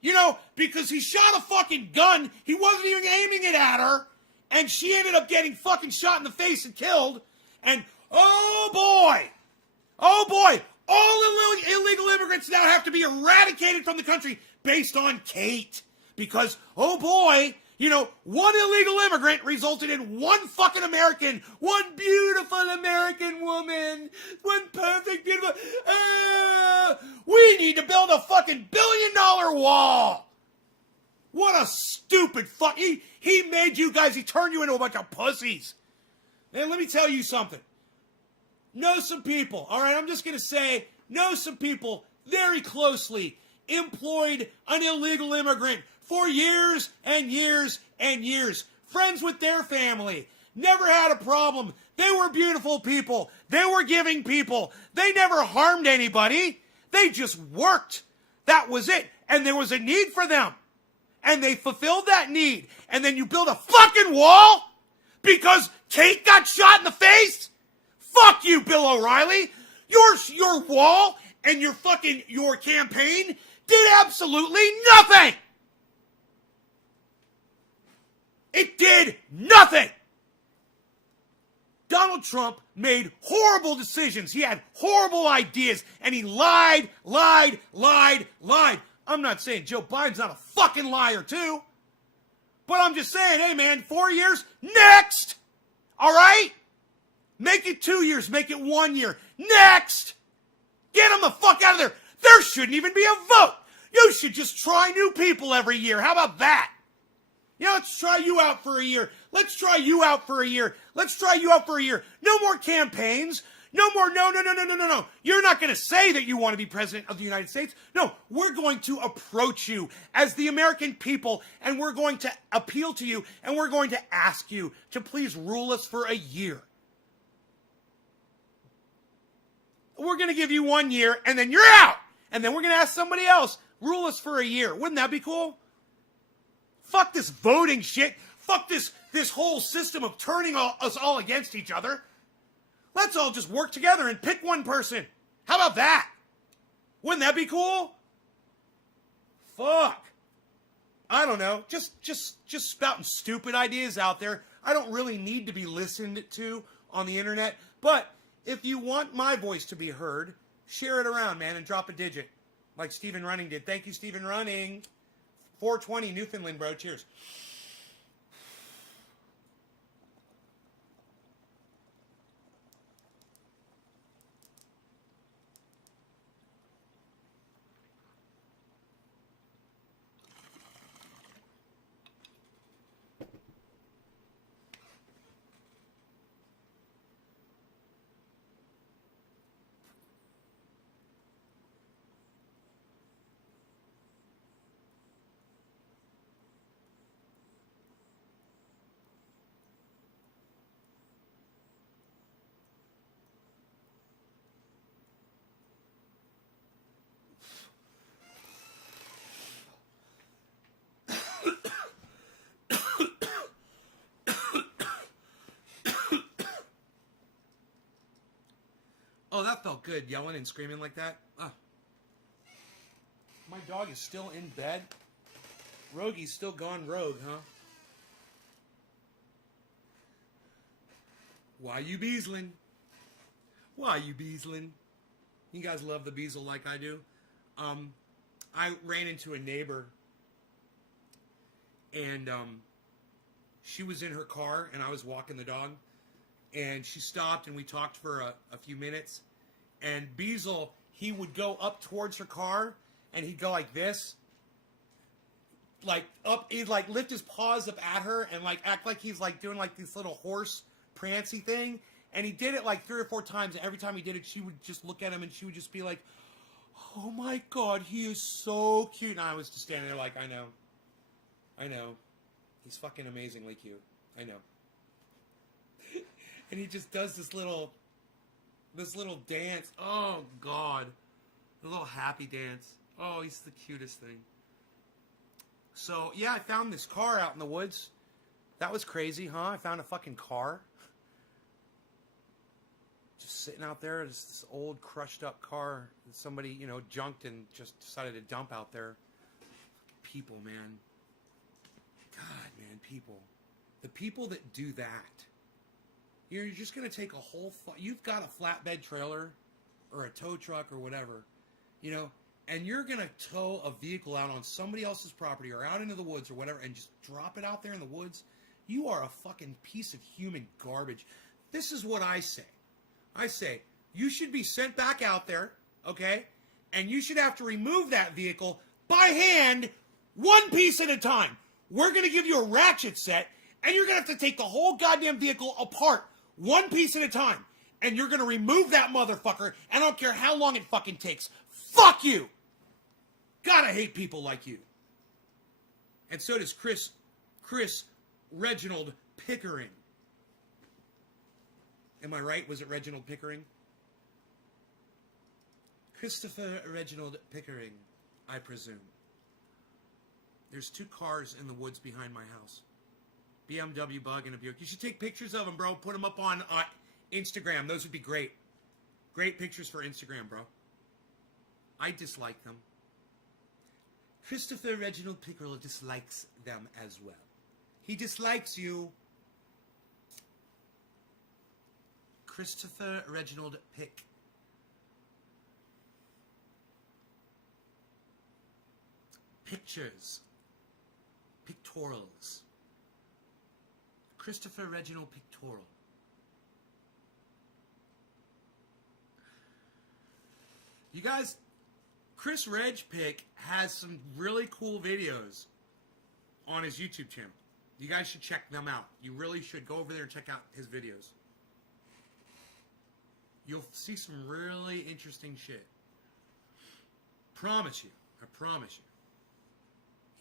You know, because he shot a fucking gun, he wasn't even aiming it at her, and she ended up getting fucking shot in the face and killed, and oh boy, all illegal immigrants now have to be eradicated from the country based on Kate. Because, oh boy, you know, one illegal immigrant resulted in one fucking American, one beautiful American woman, one perfect, beautiful, we need to build a fucking $1 billion wall. What a stupid fuck, he made you guys, he turned you into a bunch of pussies. And let me tell you something. Know some people, all right, I'm just going to say, know some people very closely employed an illegal immigrant for years and years and years. Friends with their family. Never had a problem. They were beautiful people. They were giving people. They never harmed anybody. They just worked. That was it. And there was a need for them. And they fulfilled that need. And then you build a fucking wall because Kate got shot in the face? Fuck you, Bill O'Reilly. Your wall and your campaign did absolutely nothing. It did nothing. Donald Trump made horrible decisions. He had horrible ideas, and he lied. I'm not saying Joe Biden's not a fucking liar, too. But I'm just saying, hey, man, 4 years, next. All right? Make it 2 years. Make it 1 year. Next. Get him the fuck out of there. There shouldn't even be a vote. You should just try new people every year. How about that? Yeah, let's try you out for a year. Let's try you out for a year. Let's try you out for a year. No more campaigns. No more, no. You're not going to say that you want to be president of the United States. No, we're going to approach you as the American people, and we're going to appeal to you, and we're going to ask you to please rule us for a year. We're going to give you 1 year, and then you're out. And then we're going to ask somebody else, rule us for a year. Wouldn't that be cool? Fuck this voting shit. Fuck this whole system of turning us all against each other. Let's all just work together and pick one person. How about that? Wouldn't that be cool? Fuck. I don't know. Just spouting stupid ideas out there. I don't really need to be listened to on the internet. But if you want my voice to be heard, share it around, man, and drop a digit. Like Stephen Running did. Thank you, Stephen Running. 420 Newfoundland, bro. Cheers. Oh, that felt good, yelling and screaming like that. Oh. My dog is still in bed. Rogie's still gone rogue, huh? Why you beasling? Why you beasling? You guys love the beasel like I do. I ran into a neighbor, and she was in her car, and I was walking the dog. And she stopped, and we talked for a few minutes. And Beazle, he would go up towards her car, and he'd go like this. Like, up, he'd like lift his paws up at her, and like act like he's like doing like this little horse prancy thing. And he did it like 3 or 4 times. And every time he did it, she would just look at him and she would just be like, oh my God, he is so cute. And I was just standing there like, I know. He's fucking amazingly cute. I know. And he just does this little dance. Oh God. A little happy dance. Oh, he's the cutest thing. So, yeah, I found this car out in the woods. That was crazy, huh? I found a fucking car. Just sitting out there. Just this old, crushed up car that somebody, junked and just decided to dump out there. People, man. God, man, people. The people that do that. You're just going to take a whole... You've got a flatbed trailer or a tow truck or whatever, and you're going to tow a vehicle out on somebody else's property or out into the woods or whatever and just drop it out there in the woods. You are a fucking piece of human garbage. This is what I say. I say, you should be sent back out there, okay? And you should have to remove that vehicle by hand, one piece at a time. We're going to give you a ratchet set, and you're going to have to take the whole goddamn vehicle apart, one piece at a time. And you're going to remove that motherfucker, and I don't care how long it fucking takes. Fuck you! God, I hate people like you. And so does Chris Reginald Pickering. Am I right? Was it Reginald Pickering? Christopher Reginald Pickering, I presume. There's 2 cars in the woods behind my house. BMW Bug and a Buick. You should take pictures of them, bro. Put them up on Instagram. Those would be great. Great pictures for Instagram, bro. I dislike them. Christopher Reginald Pickering dislikes them as well. He dislikes you. Christopher Reginald Pick. Pictures. Pictorials. Christopher Reginald Pictorial. You guys, Chris Reg Pick has some really cool videos on his YouTube channel. You guys should check them out. You really should go over there and check out his videos. You'll see some really interesting shit. Promise you. I promise you.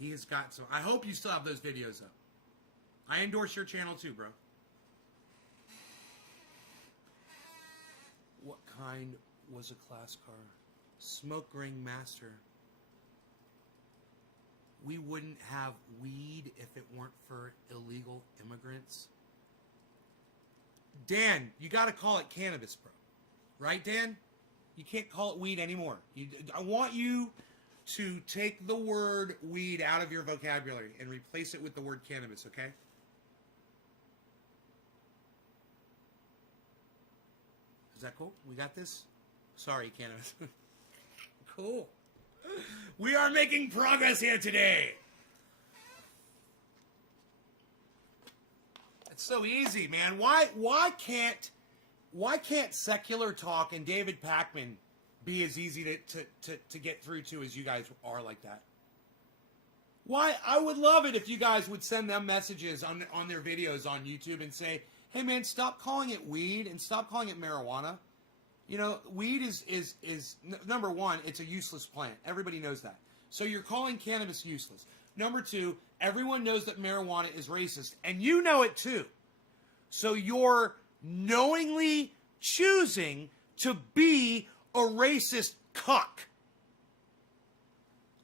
He has got some... I hope you still have those videos up. I endorse your channel too, bro. What kind was a class car? Smoke Ring Master. We wouldn't have weed if it weren't for illegal immigrants. Dan, you got to call it cannabis, bro. Right, Dan? You can't call it weed anymore. I want you to take the word weed out of your vocabulary and replace it with the word cannabis, okay? Is that cool? We got this? Sorry, cannabis. Cool. We are making progress here today. It's so easy, man. Why can't secular talk and David Pakman be as easy to get through to as you guys are like that? Why? I would love it if you guys would send them messages on their videos on YouTube and say, hey man, stop calling it weed and stop calling it marijuana. Weed is number one, it's a useless plant. Everybody knows that. So you're calling cannabis useless. Number 2, everyone knows that marijuana is racist, and you know it too. So you're knowingly choosing to be a racist cuck.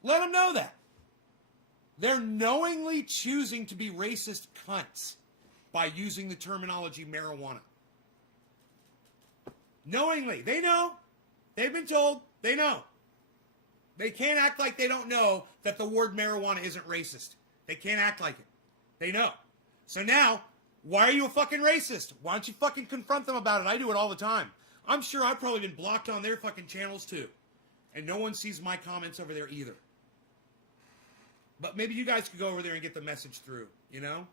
Let them know that. They're knowingly choosing to be racist cunts by using the terminology marijuana. Knowingly. They know. They've been told. They know. They can't act like they don't know that the word marijuana isn't racist. They can't act like it. They know. So now, why are you a fucking racist? Why don't you fucking confront them about it? I do it all the time. I'm sure I've probably been blocked on their fucking channels too. And no one sees my comments over there either. But maybe you guys could go over there and get the message through, you know?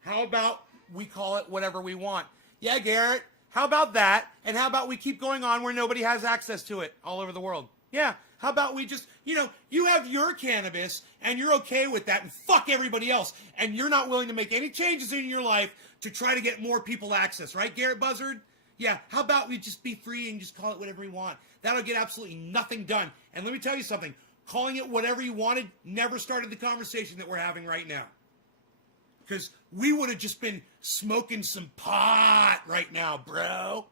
How about we call it whatever we want? Yeah, Garrett, how about that? And how about we keep going on where nobody has access to it all over the world? Yeah, how about we just, you have your cannabis and you're okay with that and fuck everybody else. And you're not willing to make any changes in your life to try to get more people access, right, Garrett Buzzard? Yeah, how about we just be free and just call it whatever we want? That'll get absolutely nothing done. And let me tell you something. Calling it whatever you wanted never started the conversation that we're having right now. Because we would have just been smoking some pot right now, bro.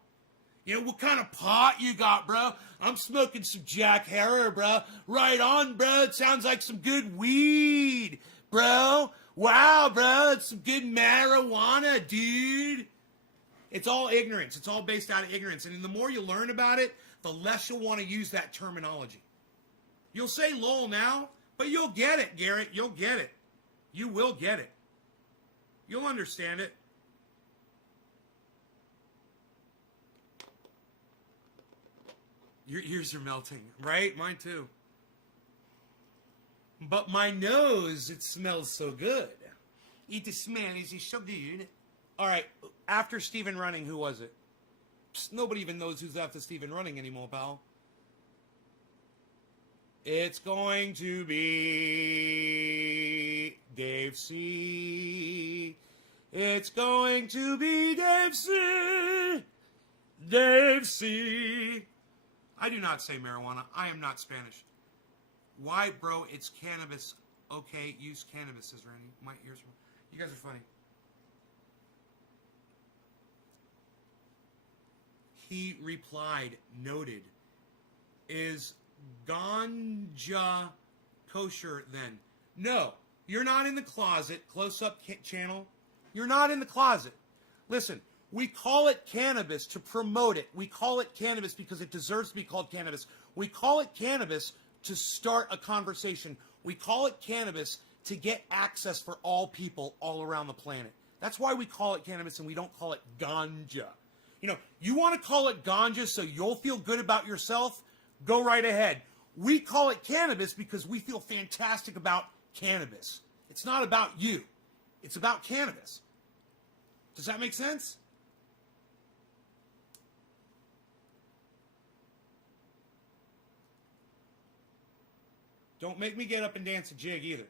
You know, what kind of pot you got, bro? I'm smoking some Jack Harrer, bro. Right on, bro. It sounds like some good weed, bro. Wow, bro. It's some good marijuana, dude. It's all ignorance. It's all based out of ignorance. And the more you learn about it, the less you'll want to use that terminology. You'll say lol now, but you'll get it, Garrett. You'll get it. You will get it. You'll understand it. Your ears are melting, right? Mine too. But my nose, it smells so good. It smells so good. All right, after Stephen Running, who was it? Psst, nobody even knows who's after Stephen Running anymore, pal. It's going to be Dave C. It's going to be Dave C. Dave C. I do not say marijuana. I am not Spanish. Why, bro? It's cannabis. Okay, use cannabis, says Randy. My ears are... You guys are funny. He replied, noted. Is ganja kosher then? No, you're not in the closet. Close up channel. You're not in the closet. Listen, we call it cannabis to promote it. We call it cannabis because it deserves to be called cannabis. We call it cannabis to start a conversation. We call it cannabis to get access for all people all around the planet. That's why we call it cannabis and we don't call it ganja. You know, you want to call it ganja so you'll feel good about yourself? Go right ahead. We call it cannabis because we feel fantastic about cannabis. It's not about you. It's about cannabis. Does that make sense? Don't make me get up and dance a jig either.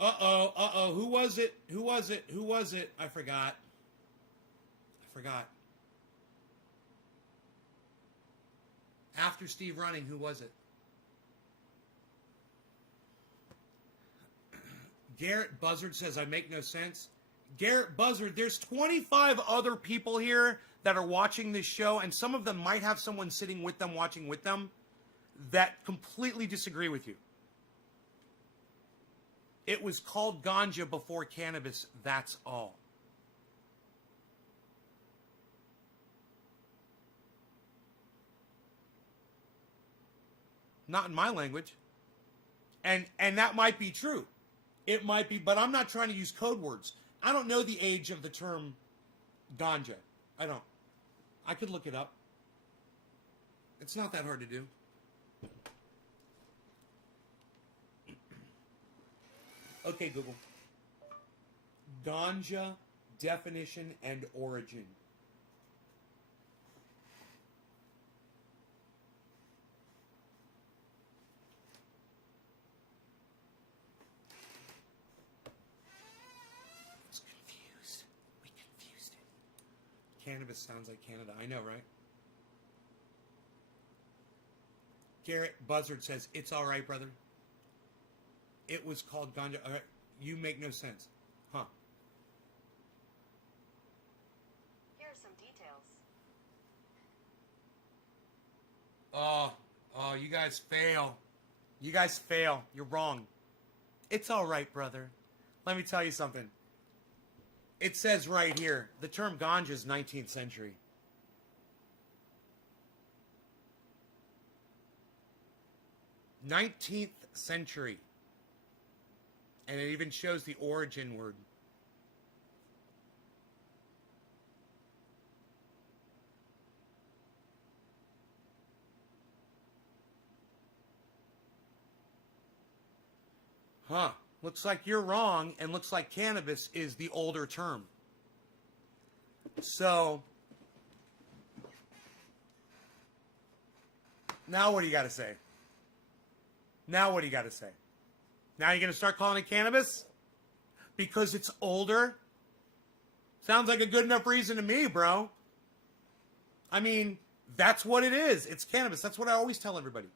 Uh-oh. Who was it? I forgot. After Steve Running, who was it? Garrett Buzzard says, I make no sense. Garrett Buzzard, there's 25 other people here that are watching this show, and some of them might have someone sitting with them, watching with them, that completely disagree with you. It was called ganja before cannabis, that's all. Not in my language. And that might be true. It might be, but I'm not trying to use code words. I don't know the age of the term ganja. I don't. I could look it up. It's not that hard to do. Okay, Google. Ganja definition and origin. It's confused. We confused it. Cannabis sounds like Canada. I know, right? Garrett Buzzard says, it's all right, brother. It was called ganja. All right, you make no sense. Huh. Here are some details. Oh, you guys fail. You guys fail. You're wrong. It's all right, brother. Let me tell you something. It says right here, the term ganja is 19th century. 19th century. And it even shows the origin word. Huh. Looks like you're wrong, and looks like cannabis is the older term. So, now what do you got to say? Now what do you got to say? Now you're going to start calling it cannabis? Because it's older? Sounds like a good enough reason to me, bro. I mean, that's what it is. It's cannabis. That's what I always tell everybody.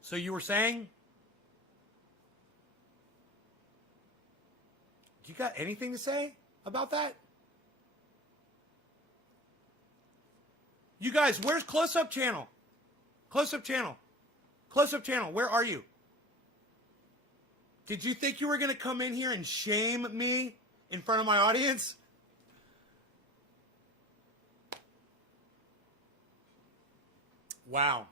So you were saying? You got anything to say about that? You guys, where's Close Up Channel? Close Up Channel. Close Up Channel, where are you? Did you think you were going to come in here and shame me in front of my audience? Wow.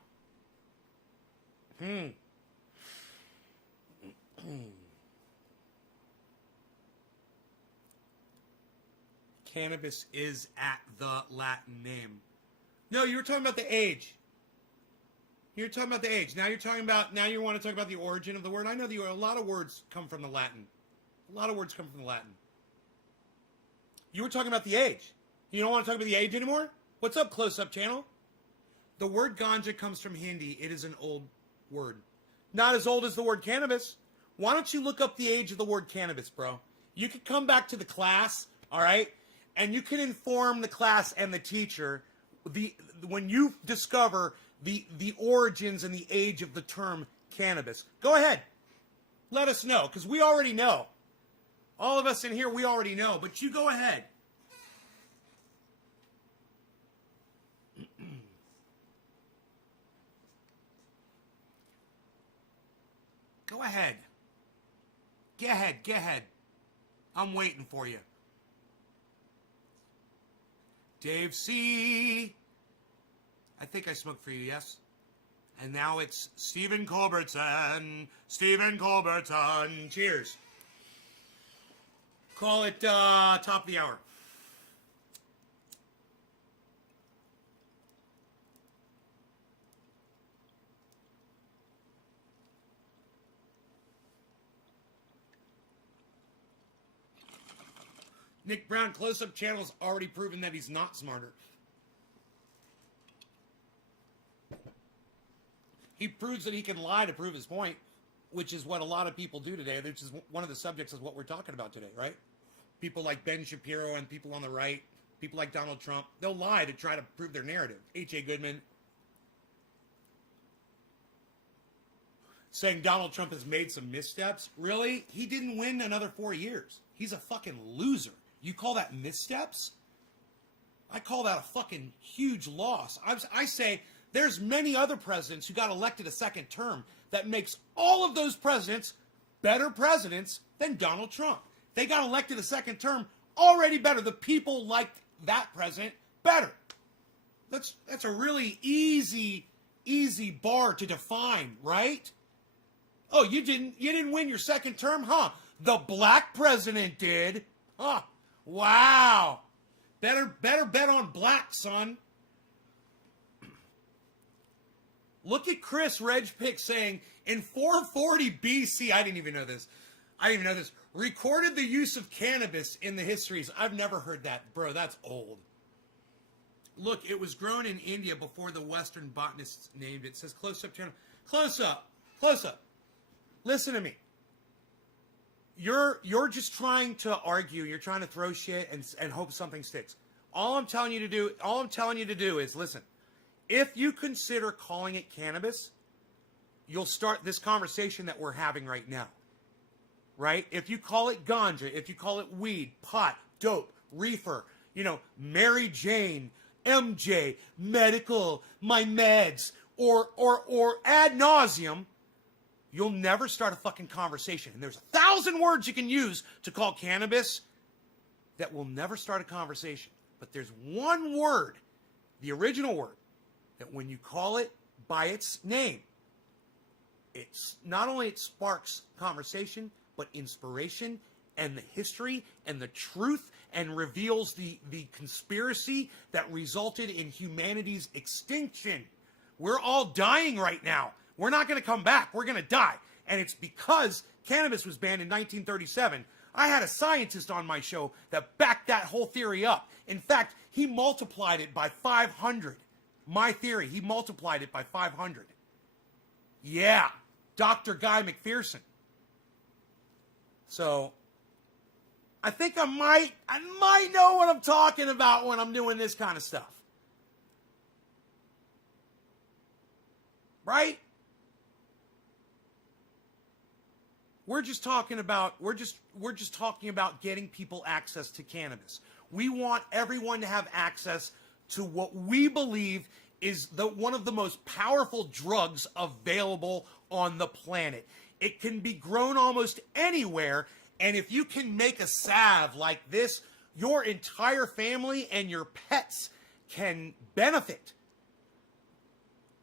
Cannabis is at the Latin name. No, you were talking about the age. You're talking about the age. Now you want to talk about the origin of the word. I know a lot of words come from the Latin. A lot of words come from the Latin. You were talking about the age. You don't want to talk about the age anymore? What's up, Close Up Channel? The word ganja comes from Hindi. It is an old word. Not as old as the word cannabis. Why don't you look up the age of the word cannabis, bro? You could come back to the class, all right? And you can inform the class and the teacher when you discover the origins and the age of the term cannabis. Go ahead. Let us know, because we already know. All of us in here, we already know, but you go ahead. Go ahead. Get ahead. I'm waiting for you. Dave C. I think I smoked for you, yes? And now it's Stephen Culbertson. Stephen Culbertson. Cheers. Call it top of the hour. Nick Brown, Close Up Channel's already proven that he's not smarter. He proves that he can lie to prove his point, which is what a lot of people do today. Which is one of the subjects of what we're talking about today, right? People like Ben Shapiro and people on the right, people like Donald Trump, they'll lie to try to prove their narrative. H.A. Goodman saying Donald Trump has made some missteps. Really? He didn't win another 4 years. He's a fucking loser. You call that missteps? I call that a fucking huge loss. I say there's many other presidents who got elected a second term that makes all of those presidents better presidents than Donald Trump. They got elected a second term already better. The people liked that president better. That's a really easy bar to define, right? Oh, you didn't win your second term, huh? The black president did. Huh. Wow. Better bet on black, son. Look at Chris Regpick saying, in 440 BC, I didn't even know this, recorded the use of cannabis in the histories. I've never heard that. Bro, that's old. Look, it was grown in India before the Western botanists named it. It says Close Up Channel. Close up. Listen to me. You're just trying to argue. You're trying to throw shit and hope something sticks. All I'm telling you to do is listen. If you consider calling it cannabis, you'll start this conversation that we're having right now. Right? If you call it ganja, if you call it weed, pot, dope, reefer, Mary Jane, MJ, medical, my meds, or ad nauseum, you'll never start a fucking conversation. And there's 1,000 words you can use to call cannabis that will never start a conversation. But there's one word, the original word, that when you call it by its name, it's not only it sparks conversation, but inspiration and the history and the truth, and reveals the conspiracy that resulted in humanity's extinction. We're all dying right now. We're not going to come back. We're going to die. And it's because cannabis was banned in 1937. I had a scientist on my show that backed that whole theory up. In fact, he multiplied it by 500. My theory, he multiplied it by 500. Yeah. Dr. Guy McPherson. So I think I might know what I'm talking about when I'm doing this kind of stuff. Right? We're just talking about getting people access to cannabis. We want everyone to have access to what we believe is one of the most powerful drugs available on the planet. It can be grown almost anywhere, and if you can make a salve like this, your entire family and your pets can benefit.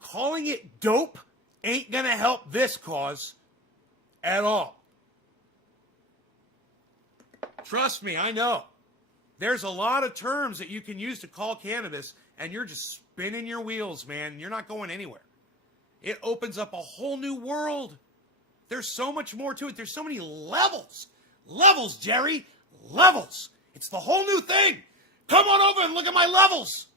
Calling it dope ain't gonna help this cause at all. Trust me, I know. There's a lot of terms that you can use to call cannabis, and you're just spinning your wheels, man. You're not going anywhere. It opens up a whole new world. There's so much more to it. There's so many levels. Levels, Jerry. Levels. It's the whole new thing. Come on over and look at my levels.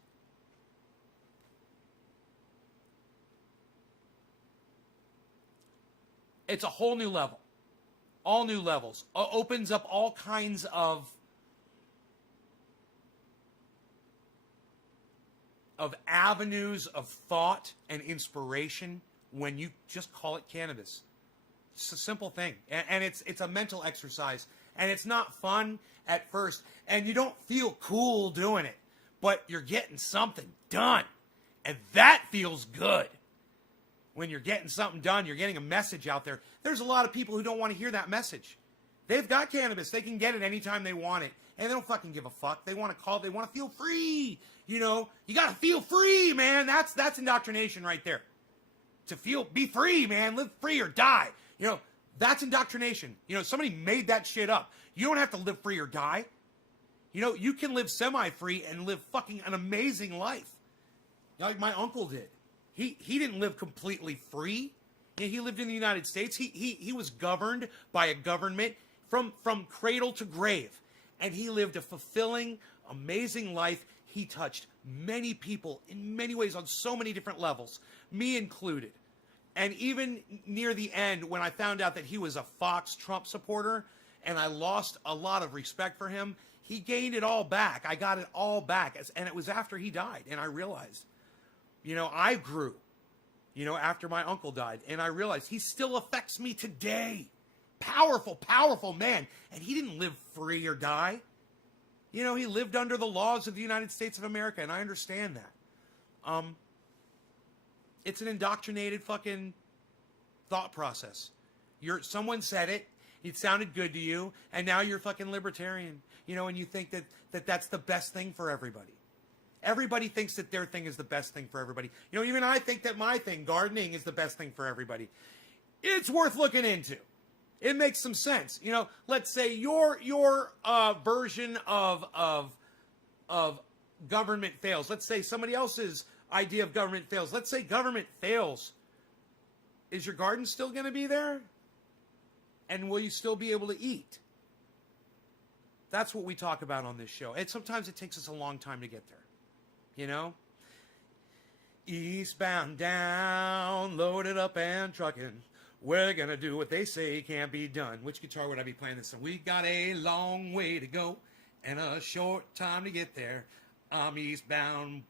It's a whole new level. All new levels. Opens up all kinds of avenues of thought and inspiration when you just call it cannabis. It's a simple thing. And it's a mental exercise. And it's not fun at first. And you don't feel cool doing it. But you're getting something done. And that feels good. When you're getting something done, you're getting a message out there. There's a lot of people who don't want to hear that message. They've got cannabis. They can get it anytime they want it. And they don't fucking give a fuck. They want to call. They want to feel free. You know, you got to feel free, man. That's indoctrination right there. Be free, man. Live free or die. You know, that's indoctrination. You know, somebody made that shit up. You don't have to live free or die. You know, you can live semi-free and live fucking an amazing life. Like my uncle did. He didn't live completely free. You know, he lived in the United States. He was governed by a government from cradle to grave. And he lived a fulfilling, amazing life. He touched many people in many ways on so many different levels, me included. And even near the end, when I found out that he was a Fox Trump supporter and I lost a lot of respect for him, he gained it all back. I got it all back. And it was after he died. And I realized, you know, I grew, you know, after my uncle died. And I realized he still affects me today. Powerful, powerful man. And he didn't live free or die. You know, he lived under the laws of the United States of America, and I understand that. It's an indoctrinated fucking thought process. Someone said it sounded good to you, and now you're fucking libertarian. You know, and you think that that's the best thing for everybody. Everybody thinks that their thing is the best thing for everybody. You know, even I think that my thing, gardening, is the best thing for everybody. It's worth looking into. It makes some sense. You know, let's say your version of government fails. Let's say somebody else's idea of government fails. Let's say government fails. Is your garden still going to be there? And will you still be able to eat? That's what we talk about on this show. And sometimes it takes us a long time to get there. You know? Eastbound down, loaded up and trucking. We're gonna do what they say can't be done. Which guitar would I be playing this time? We got a long way to go and a short time to get there. I'm eastbound.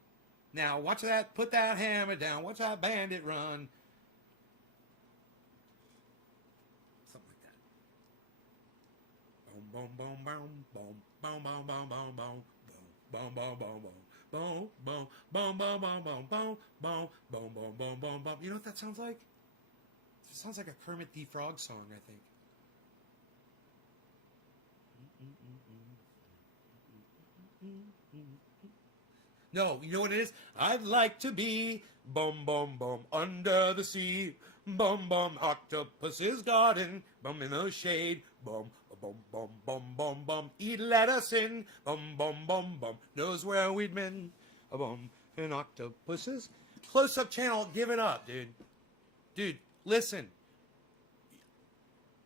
Now watch that, put that hammer down. Watch that bandit run. Something like that. Boom, boom, boom, boom, boom, boom, boom, boom, boom, boom, boom, boom, boom, boom. Boom, boom, boom, boom, boom, boom, boom, boom, boom, boom, boom, boom, boom. You know what that sounds like? It sounds like a Kermit the Frog song, I think. No, you know what it is? I'd like to be boom, boom, boom, under the sea. Boom, boom, octopus's garden. Boom, in the shade. Boom, boom, boom, boom, boom, boom. He'd let us in. Boom, boom, boom, boom. Knows where we'd been. Boom, in octopuses. Close-up channel, give it up, dude. Dude, listen.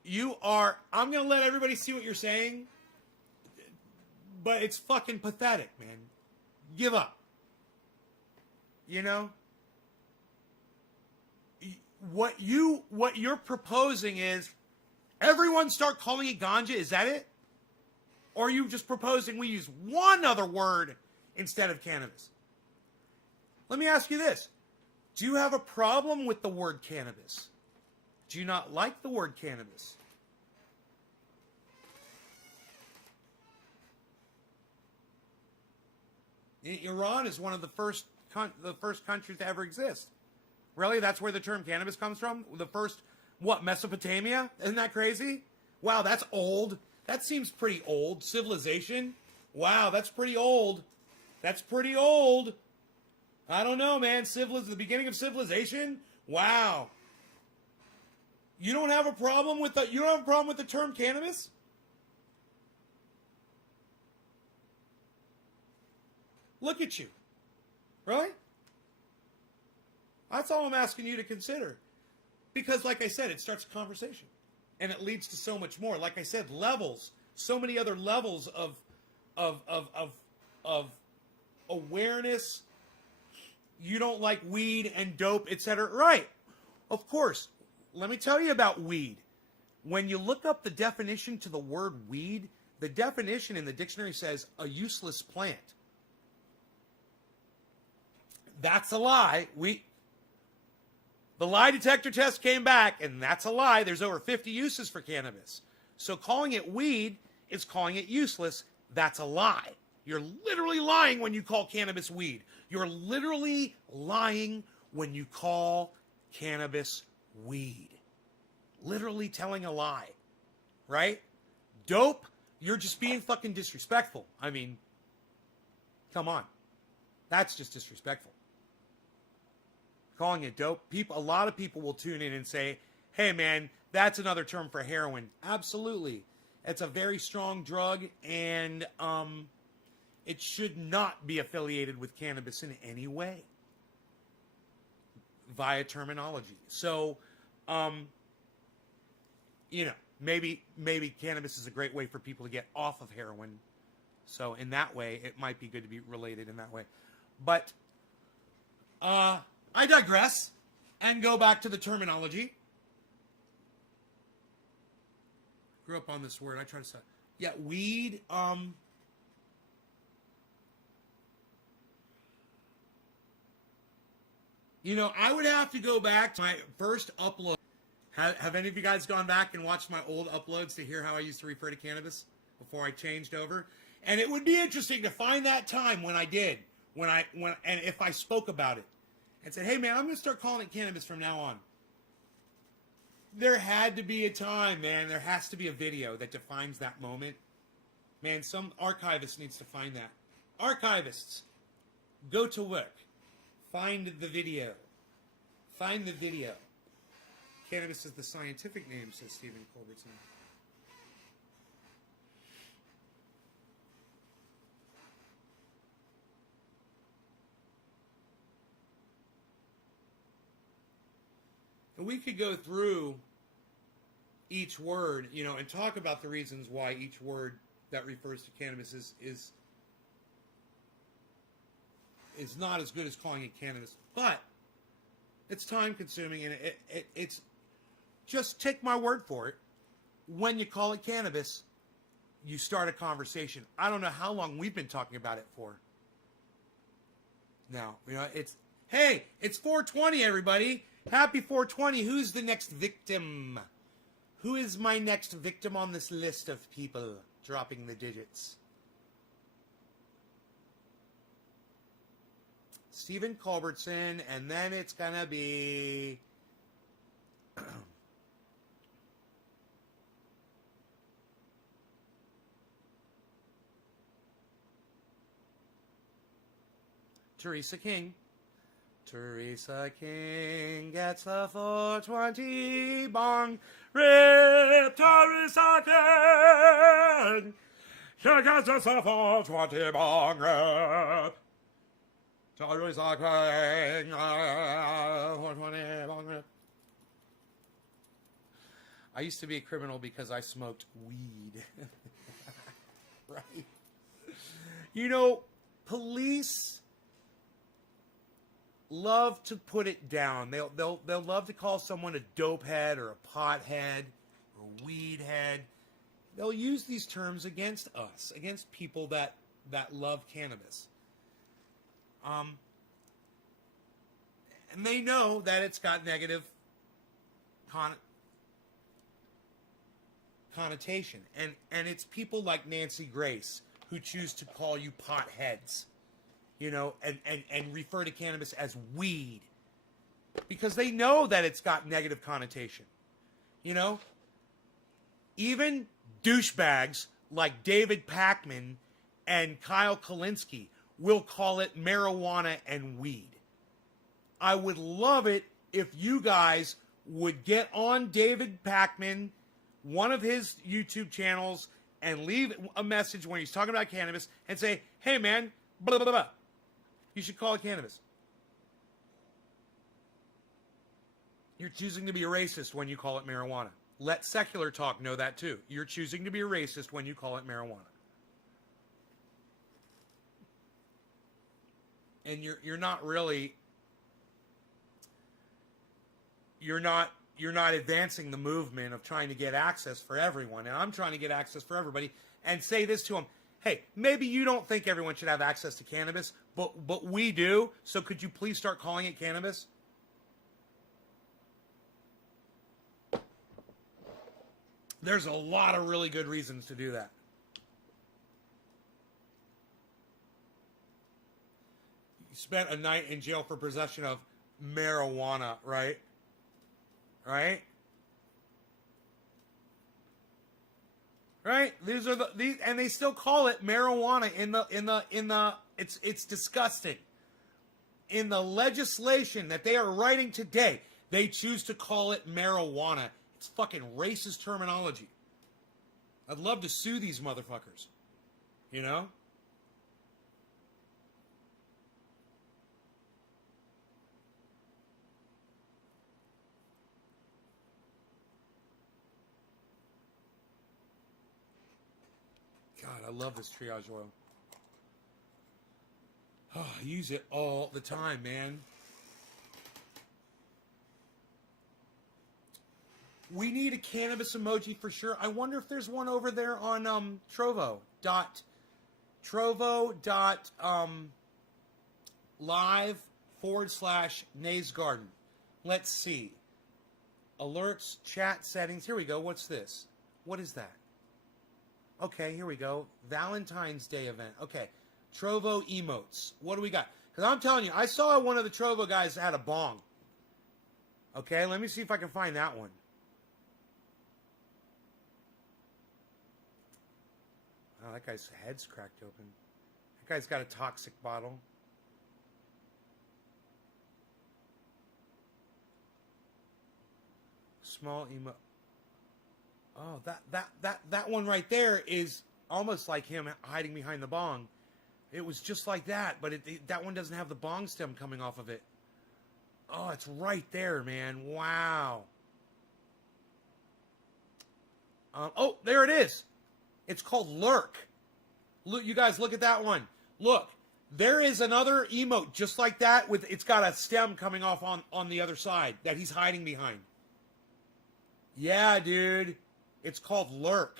I'm going to let everybody see what you're saying. But it's fucking pathetic, man. Give up. You know? what you're proposing is everyone start calling it ganja. Is that it? Or are you just proposing we use one other word instead of cannabis? Let me ask you this. Do you have a problem with the word cannabis? Do you not like the word cannabis? Iran is one of the first countries to ever exist. Really? That's where the term cannabis comes from? The first, what, Mesopotamia? Isn't that crazy? Wow, that's old. That seems pretty old. Civilization? Wow, that's pretty old. That's pretty old. I don't know, man. The beginning of civilization? Wow. You don't have a problem with the term cannabis? Look at you. Really? That's all I'm asking you to consider. Because, like I said, it starts a conversation. And it leads to so much more. Like I said, levels. So many other levels of awareness. You don't like weed and dope, etc. Right. Of course. Let me tell you about weed. When you look up the definition to the word weed, the definition in the dictionary says a useless plant. That's a lie. The lie detector test came back, and that's a lie. There's over 50 uses for cannabis. So calling it weed is calling it useless. That's a lie. You're literally lying when you call cannabis weed. You're literally lying when you call cannabis weed. Literally telling a lie. Right? Dope, you're just being fucking disrespectful. I mean, come on. That's just disrespectful. Calling it dope. A lot of people will tune in and say, hey man, that's another term for heroin. Absolutely. It's a very strong drug, and it should not be affiliated with cannabis in any way via terminology. So, maybe cannabis is a great way for people to get off of heroin. So in that way, it might be good to be related in that way. But I digress and go back to the terminology. Grew up on this word. I try to say, yeah, weed. I would have to go back to my first upload. Have any of you guys gone back and watched my old uploads to hear how I used to refer to cannabis before I changed over? And it would be interesting to find that time when I did, and if I spoke about it and said, hey man, I'm going to start calling it cannabis from now on. There had to be a time, man. There has to be a video that defines that moment. Man, some archivist needs to find that. Archivists, go to work. Find the video. Find the video. Cannabis is the scientific name, says Stephen Culbertson. And we could go through each word, and talk about the reasons why each word that refers to cannabis is not as good as calling it cannabis. But it's time consuming, and it's just take my word for it. When you call it cannabis, you start a conversation. I don't know how long we've been talking about it for. Now, it's 420, everybody. Happy 420. Who's the next victim? Who is my next victim on this list of people dropping the digits? Stephen Culbertson, and then it's gonna be Teresa King. Teresa King gets the 420 bong rip. Teresa King, she gets the 420 bong rip. Teresa King, 420 bong rip. I used to be a criminal because I smoked weed. Right? Police love to put it down. They'll love to call someone a dope head or a pot head or a weed head. They'll use these terms against us, against people that love cannabis. And they know that it's got negative connotation. And it's people like Nancy Grace who choose to call you pot heads, you know, and refer to cannabis as weed. Because they know that it's got negative connotation. You know? Even douchebags like David Pakman and Kyle Kalinske will call it marijuana and weed. I would love it if you guys would get on David Pakman, one of his YouTube channels, and leave a message when he's talking about cannabis and say, hey man, blah, blah, blah. You should call it cannabis. You're choosing to be a racist when you call it marijuana. Let Secular Talk know that too. You're choosing to be a racist when you call it marijuana. And you're not really, you're not advancing the movement of trying to get access for everyone. And I'm trying to get access for everybody and say this to them. Hey, maybe you don't think everyone should have access to cannabis, but we do. So could you please start calling it cannabis? There's a lot of really good reasons to do that. You spent a night in jail for possession of marijuana, right? Right? Right? These are these, and they still call it marijuana in the it's disgusting. In the legislation that they are writing today, they choose to call it marijuana. It's fucking racist terminology. I'd love to sue these motherfuckers. You know? God, I love this triage oil. Oh, I use it all the time, man. We need a cannabis emoji for sure. I wonder if there's one over there on Trovo. Live/Nays Garden. Let's see. Alerts, chat settings. Here we go. What's this? What is that? Okay, here we go. Valentine's Day event. Okay. Trovo emotes. What do we got? Because I'm telling you, I saw one of the Trovo guys had a bong. Okay, let me see if I can find that one. Oh, that guy's head's cracked open. That guy's got a toxic bottle. Small emo. Oh, that one right there is almost like him hiding behind the bong. It was just like that, but that one doesn't have the bong stem coming off of it. Oh, it's right there, man. Wow. Oh, there it is. It's called Lurk. Look, you guys, look at that one. Look, there is another emote just like that. It's got a stem coming off on the other side that he's hiding behind. Yeah, dude. It's called Lurk.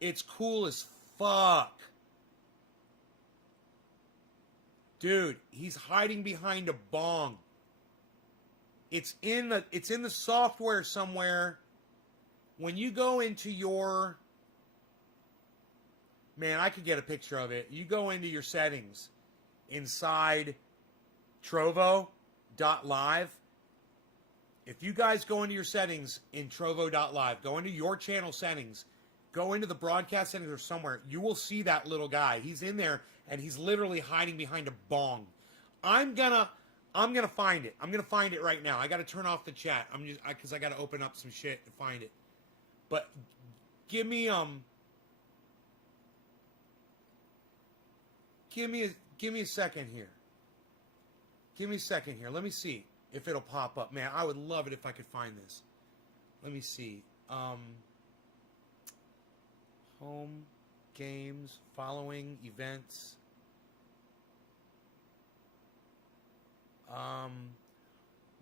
It's cool as fuck. Dude, he's hiding behind a bong. It's in the software somewhere. When you go into your... Man, I could get a picture of it. You go into your settings inside Trovo.live. If you guys go into your settings in Trovo.live, go into your channel settings, go into the broadcast settings or somewhere, you will see that little guy. He's in there and he's literally hiding behind a bong. I'm gonna find it. I'm gonna find it right now. I gotta turn off the chat. Because I gotta open up some shit to find it. But give me a second here. Give me a second here. Let me see if it'll pop up. Man, I would love it if I could find this. Let me see. Home, games, following, events.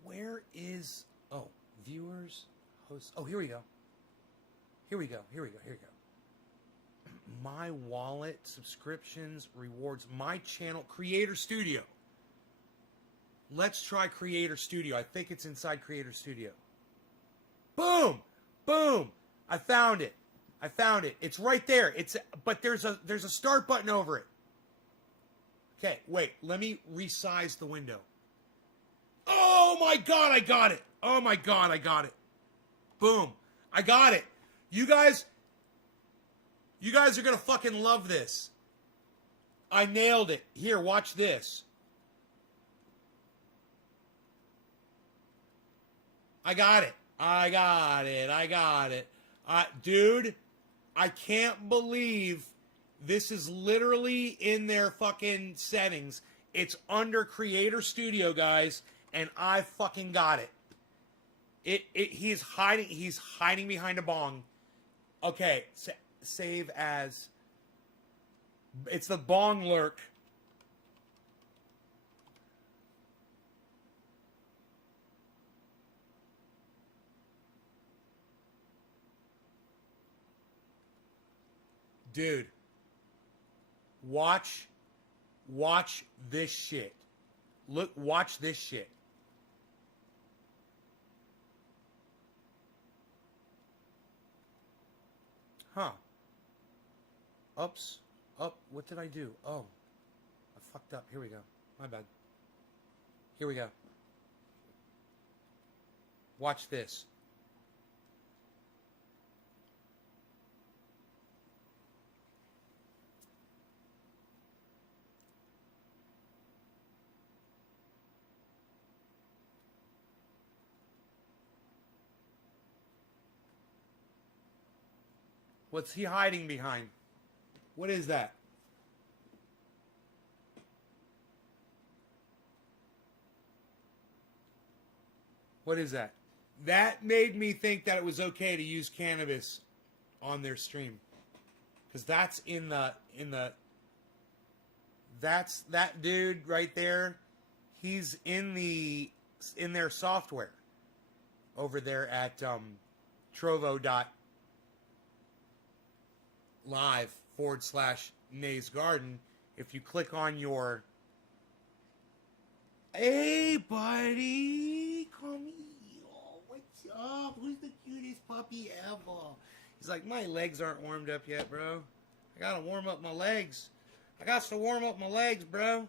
Where is... Oh, viewers, hosts... Oh, here we go. Here we go. My wallet, subscriptions, rewards, my channel, Creator Studio. Let's try Creator Studio. I think it's inside Creator Studio. Boom! Boom! I found it. It's right there. But there's a start button over it. Okay, wait. Let me resize the window. Oh my God, I got it. Oh my God, I got it. Boom. I got it. You guys are going to fucking love this. I nailed it. Here, watch this. I got it. Dude, I can't believe this is literally in their fucking settings. It's under Creator Studio, guys, and I fucking got it. He's hiding behind a bong. Okay, save as. It's the bong lurk. Dude, watch this shit. Watch this shit. Huh. Oops. Oh, what did I do? Oh, I fucked up. Here we go. My bad. Here we go. Watch this. What's he hiding behind? What is that? What is that? That made me think that it was okay to use cannabis on their stream. Because that's in that's that dude right there. He's in their software over there at trovo.live/Nays Garden. If you click on your... Hey, buddy! Come here. Oh, what's up? Who's the cutest puppy ever? He's like, my legs aren't warmed up yet, bro. I gotta warm up my legs. I got to warm up my legs, bro.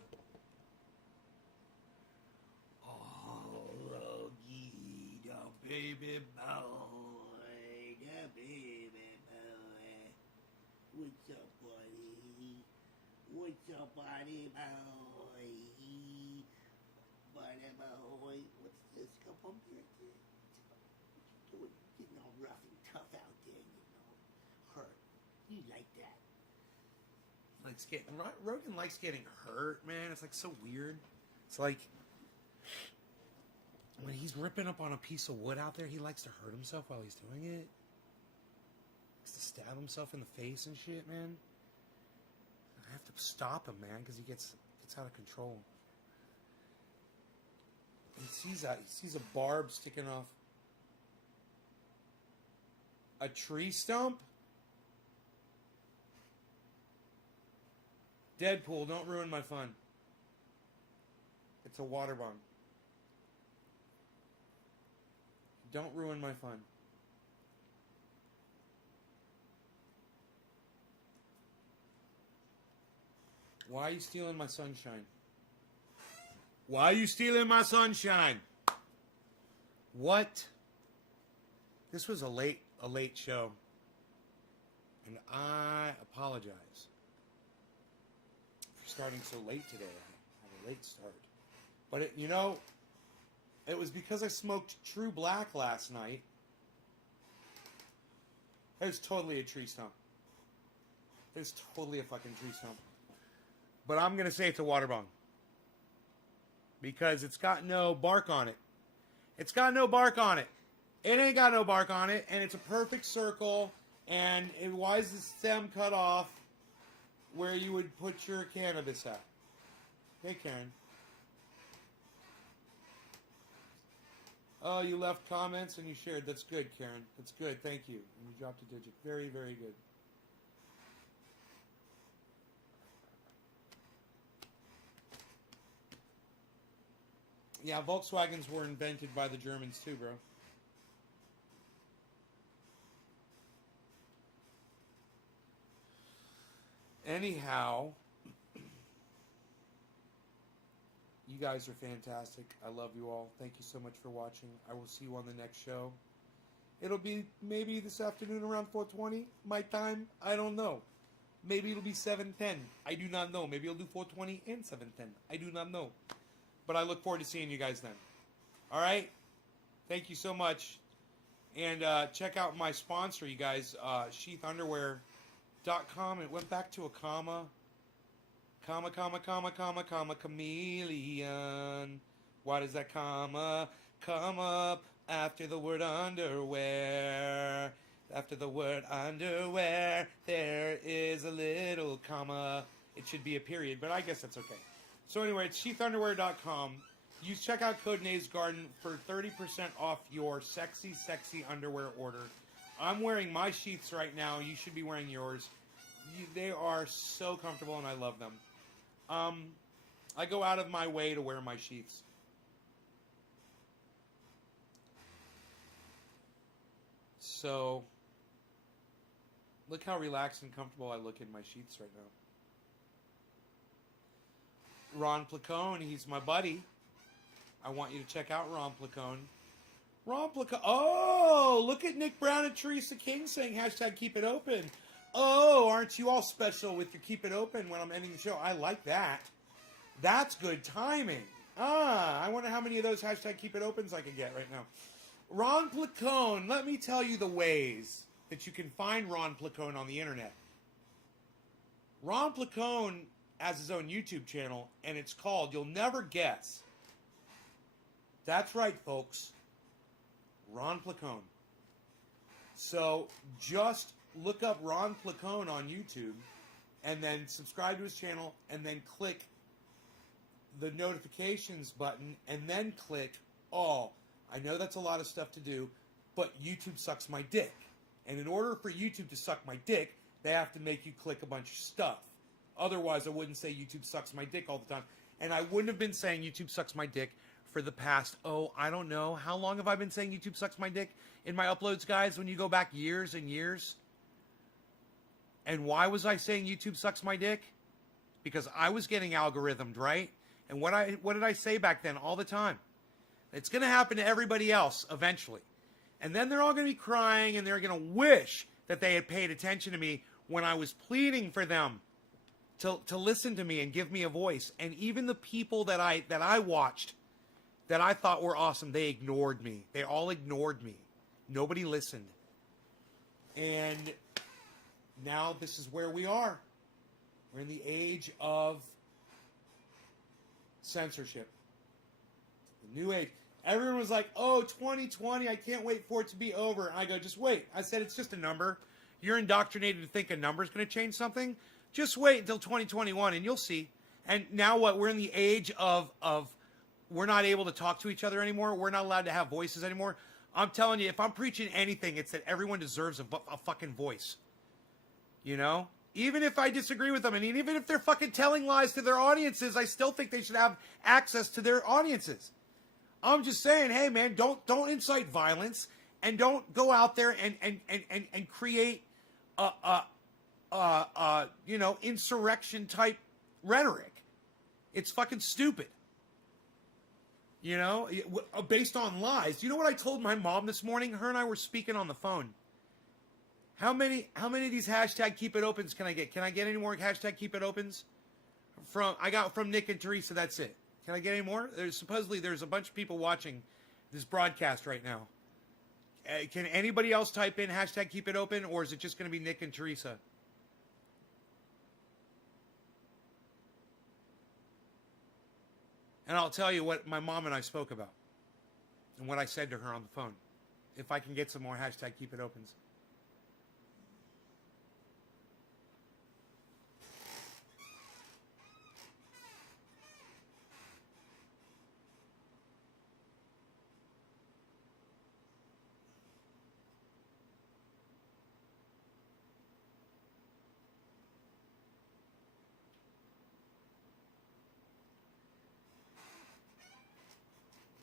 Oh, Logie, the baby boy. The baby boy. What's up, buddy? What's up, buddy boy? Buddy boy. What's this? Come up here. What you doing? Getting all rough and tough out there, you know. Hurt. You like that. Rogan likes getting hurt, man. It's like so weird. It's like when he's ripping up on a piece of wood out there, he likes to hurt himself while he's doing it. He likes to stab himself in the face and shit, man. I have to stop him, man, because he gets out of control. He sees a barb sticking off a tree stump. Deadpool, don't ruin my fun. It's a water bomb. Don't ruin my fun. Why are you stealing my sunshine? Why are you stealing my sunshine? What? This was a late show. And I apologize. Starting so late today. I had a late start. But it was because I smoked True Black last night. It was totally a tree stump. It was totally a fucking tree stump. But I'm going to say it's a water bong. Because it's got no bark on it. It's got no bark on it. It ain't got no bark on it. And it's a perfect circle. And why is the stem cut off? Where you would put your cannabis at. Hey, Karen. Oh, you left comments and you shared. That's good, Karen. That's good. Thank you. And you dropped a digit. Very, very good. Yeah, Volkswagens were invented by the Germans too, bro. Anyhow, you guys are fantastic. I love you all. Thank you so much for watching. I will see you on the next show. It'll be maybe this afternoon around 4:20 my time. I don't know. Maybe it'll be 7:10. I do not know. Maybe I'll do 4:20 and 7:10. I do not know. But I look forward to seeing you guys then. All right? Thank you so much. And check out my sponsor, you guys, sheathunderwear.com. It went back to a comma. Comma, chameleon. Why does that comma come up after the word underwear? After the word underwear, there is a little comma. It should be a period, but I guess that's okay. So anyway, it's sheathunderwear.com. Use checkout code NASGarden for 30% off your sexy, sexy underwear order. I'm wearing my sheaths right now. You should be wearing yours. They are so comfortable, and I love them. I go out of my way to wear my sheaths. So, look how relaxed and comfortable I look in my sheaths right now. Ron Placone, he's my buddy. I want you to check out Ron Placone. Ron Placone. Oh, look at Nick Brown and Teresa King saying hashtag keep it open. Oh, aren't you all special with your keep it open when I'm ending the show? I like that. That's good timing. I wonder how many of those hashtag keep it opens I can get right now. Ron Placone, let me tell you the ways that you can find Ron Placone on the internet. Ron Placone has his own YouTube channel, and it's called, you'll never guess. That's right, folks. Ron Placone. So just look up Ron Placone on YouTube, and then subscribe to his channel, and then click the notifications button, and then click all. I know that's a lot of stuff to do, but YouTube sucks my dick. And in order for YouTube to suck my dick, they have to make you click a bunch of stuff. Otherwise, I wouldn't say YouTube sucks my dick all the time. And I wouldn't have been saying YouTube sucks my dick for the past, I don't know. How long have I been saying YouTube sucks my dick in my uploads, guys, when you go back years and years? And why was I saying YouTube sucks my dick? Because I was getting algorithmed, right? And what did I say back then all the time? It's going to happen to everybody else eventually. And then they're all going to be crying, and they're going to wish that they had paid attention to me when I was pleading for them to listen to me and give me a voice. And even the people that I watched that I thought were awesome, they ignored me. They all ignored me. Nobody listened. And now this is where we are. We're in the age of censorship. The new age. Everyone was like, 2020, I can't wait for it to be over. And I go, just wait. I said, it's just a number. You're indoctrinated to think a number's going to change something. Just wait until 2021 and you'll see. And now what? We're in the age of we're not able to talk to each other anymore. We're not allowed to have voices anymore. I'm telling you, if I'm preaching anything, it's that everyone deserves a fucking voice. You know? Even if I disagree with them, and even if they're fucking telling lies to their audiences, I still think they should have access to their audiences. I'm just saying, hey man, don't incite violence, and don't go out there and create insurrection type rhetoric. It's fucking stupid. You know, based on lies. You know what I told my mom this morning? Her and I were speaking on the phone. How many of these hashtag keep it opens can I get? Can I get any more hashtag keep it opens? I got from Nick and Teresa, that's it. Can I get any more? Supposedly there's a bunch of people watching this broadcast right now. Can anybody else type in hashtag keep it open, or is it just going to be Nick and Teresa? And I'll tell you what my mom and I spoke about and what I said to her on the phone. If I can get some more hashtag keep it opens.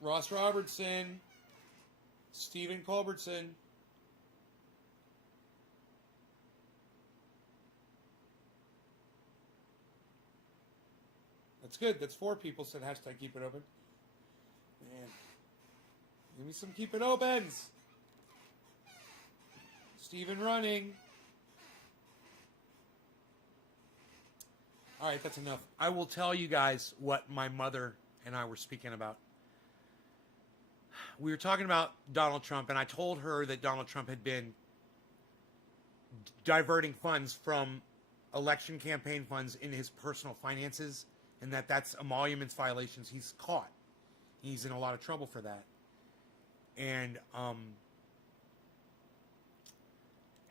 Ross Robertson. Stephen Culbertson. That's good. That's 4 people said hashtag keep it open. Man. Give me some keep it opens. Stephen running. All right, that's enough. I will tell you guys what my mother and I were speaking about. We were talking about Donald Trump, and I told her that Donald Trump had been diverting funds from election campaign funds into his personal finances, and that's emoluments violations. He's caught. He's in a lot of trouble for that. And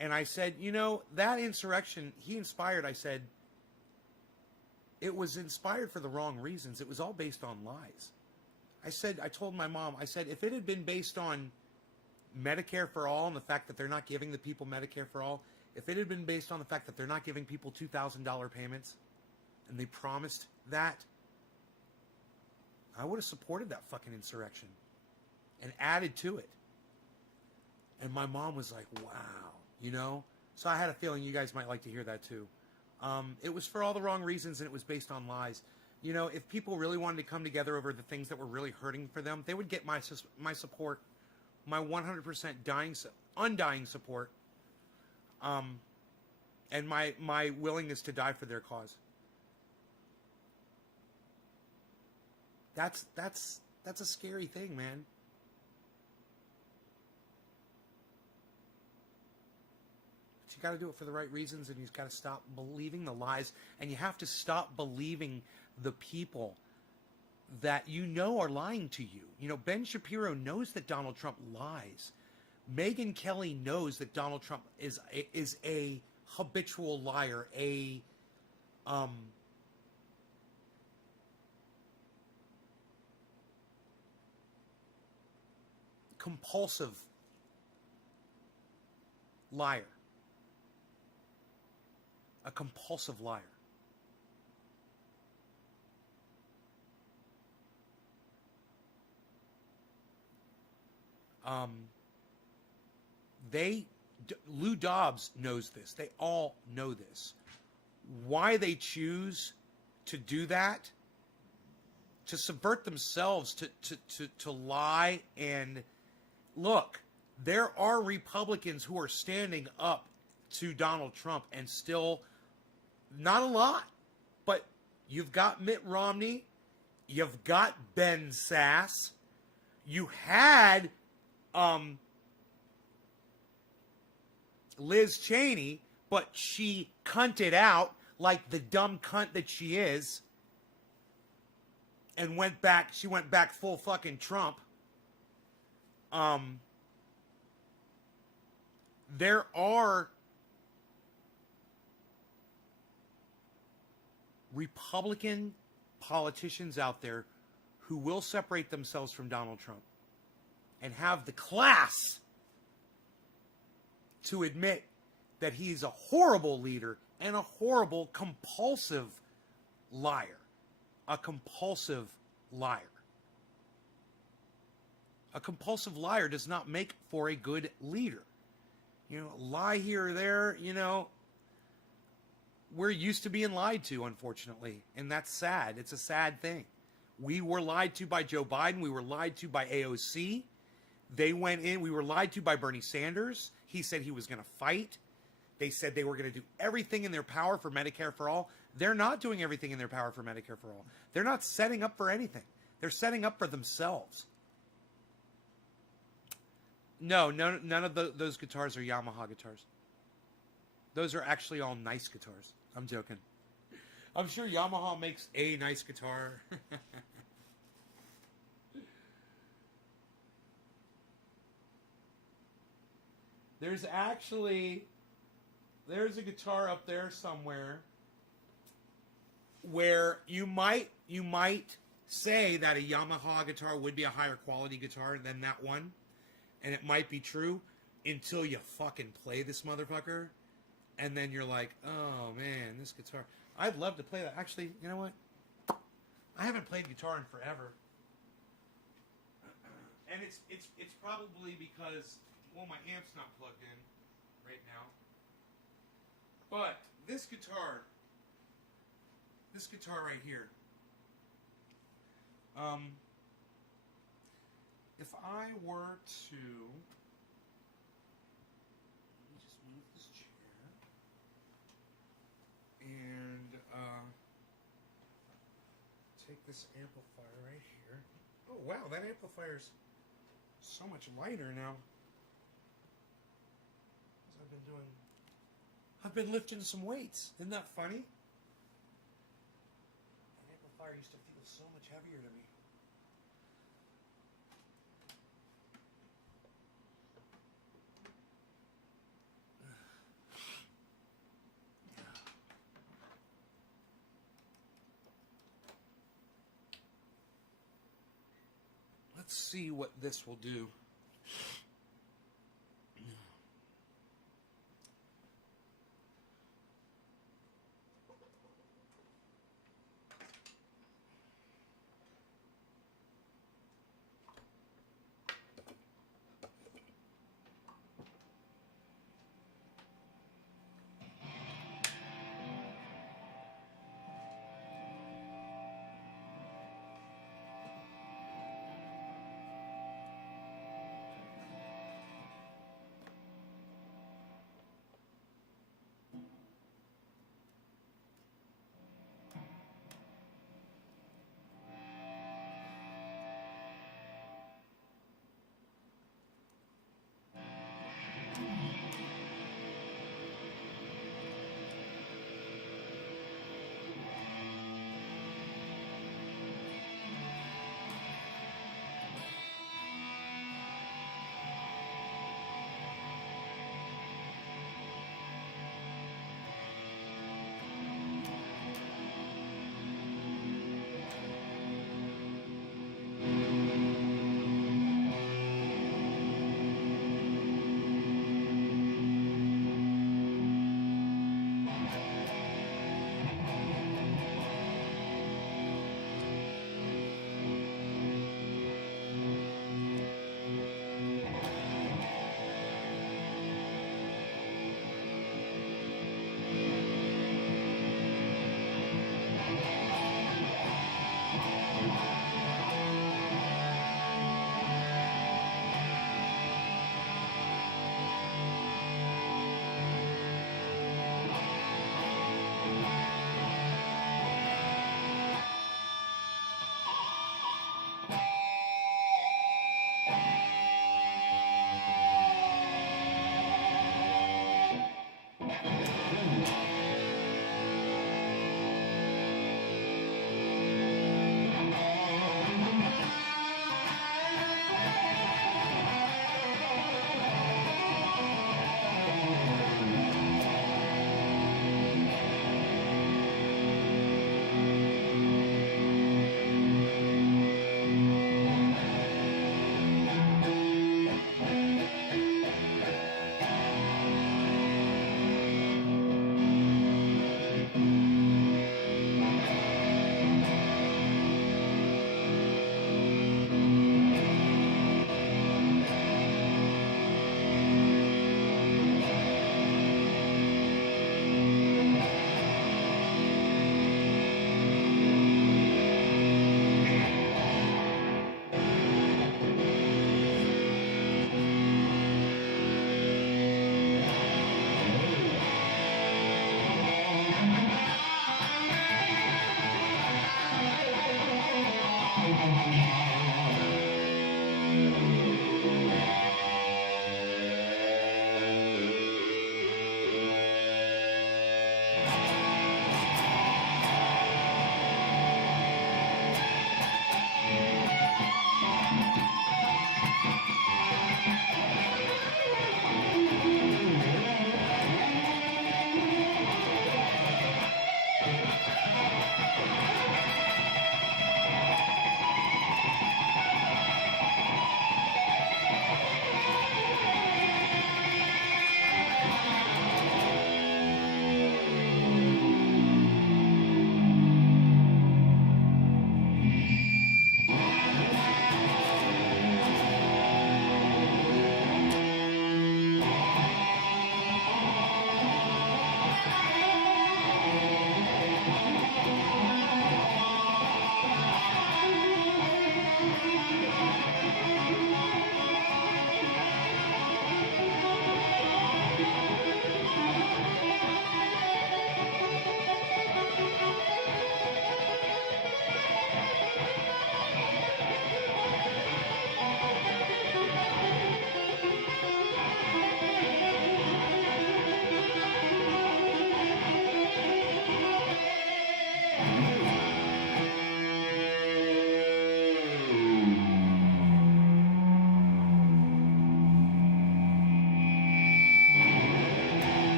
I said, you know, that insurrection he inspired, I said, it was inspired for the wrong reasons. It was all based on lies. I told my mom, I said, if it had been based on Medicare for all and the fact that they're not giving the people Medicare for all, if it had been based on the fact that they're not giving people $2,000 payments, and they promised that, I would have supported that fucking insurrection and added to it. And my mom was like, wow, you know? So I had a feeling you guys might like to hear that too. It was for all the wrong reasons, and it was based on lies. You know, if people really wanted to come together over the things that were really hurting for them, they would get my support, my 100% undying support, and my willingness to die for their cause. That's a scary thing, man. But you got to do it for the right reasons, and you've got to stop believing the lies, and you have to stop believing the people that you know are lying to you. You know, Ben Shapiro knows that Donald Trump lies. Megyn Kelly knows that Donald Trump is a habitual liar, a compulsive liar. A compulsive liar. Lou Dobbs knows this. They all know this. Why they choose to do that, to subvert themselves, to lie. And look, there are Republicans who are standing up to Donald Trump, and still not a lot, but you've got Mitt Romney, you've got Ben Sass, you had Liz Cheney, but she cunted out like the dumb cunt that she is, and she went back full fucking Trump. There are Republican politicians out there who will separate themselves from Donald Trump and have the class to admit that he's a horrible leader and a horrible, compulsive liar. A compulsive liar. A compulsive liar does not make for a good leader. You know, lie here or there, you know, we're used to being lied to, unfortunately, and that's sad. It's a sad thing. We were lied to by Joe Biden. We were lied to by AOC. They went in. We were lied to by Bernie Sanders. He said he was going to fight. They said they were going to do everything in their power for Medicare for all. They're not doing everything in their power for Medicare for all. They're not setting up for anything. They're setting up for themselves. No, none of those guitars are Yamaha guitars. Those are actually all nice guitars. I'm joking. I'm sure Yamaha makes a nice guitar. There's a guitar up there somewhere where you might say that a Yamaha guitar would be a higher quality guitar than that one, and it might be true until you fucking play this motherfucker, and then you're like, oh man, this guitar. I'd love to play that. Actually, you know what? I haven't played guitar in forever. And it's probably because, well, my amp's not plugged in right now. But this guitar right here, if I were to, let me just move this chair, and take this amplifier right here. Oh wow, that amplifier's so much lighter now. Because I've been lifting some weights. Isn't that funny? That amplifier used to feel so much heavier to me. Let's see what this will do.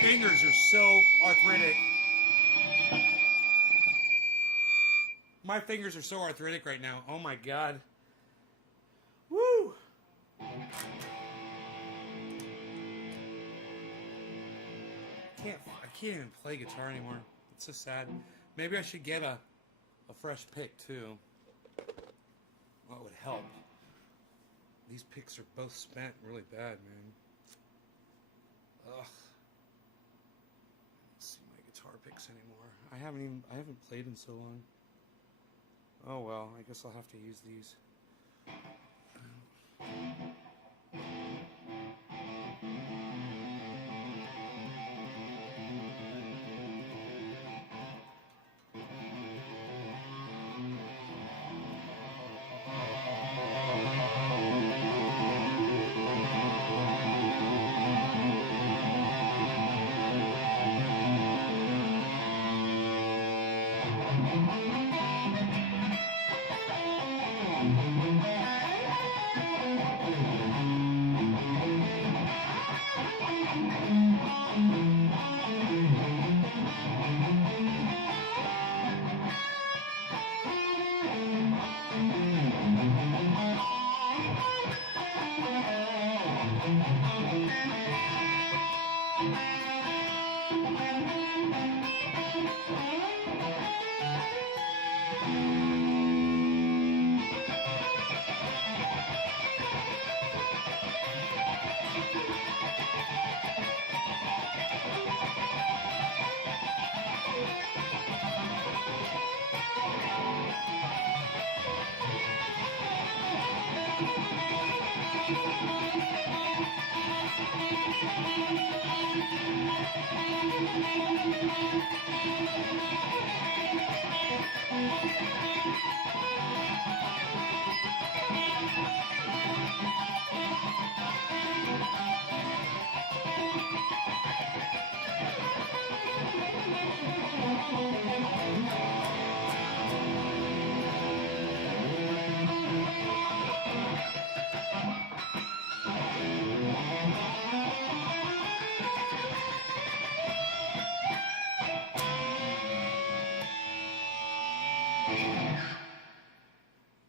fingers are so arthritic. My fingers are so arthritic right now. Oh my god. Woo! I can't even play guitar anymore. It's so sad. Maybe I should get a fresh pick too. What would help? These picks are both spent really bad, man. Ugh. I don't see my guitar picks anymore. I haven't played in so long. Oh well, I guess I'll have to use these.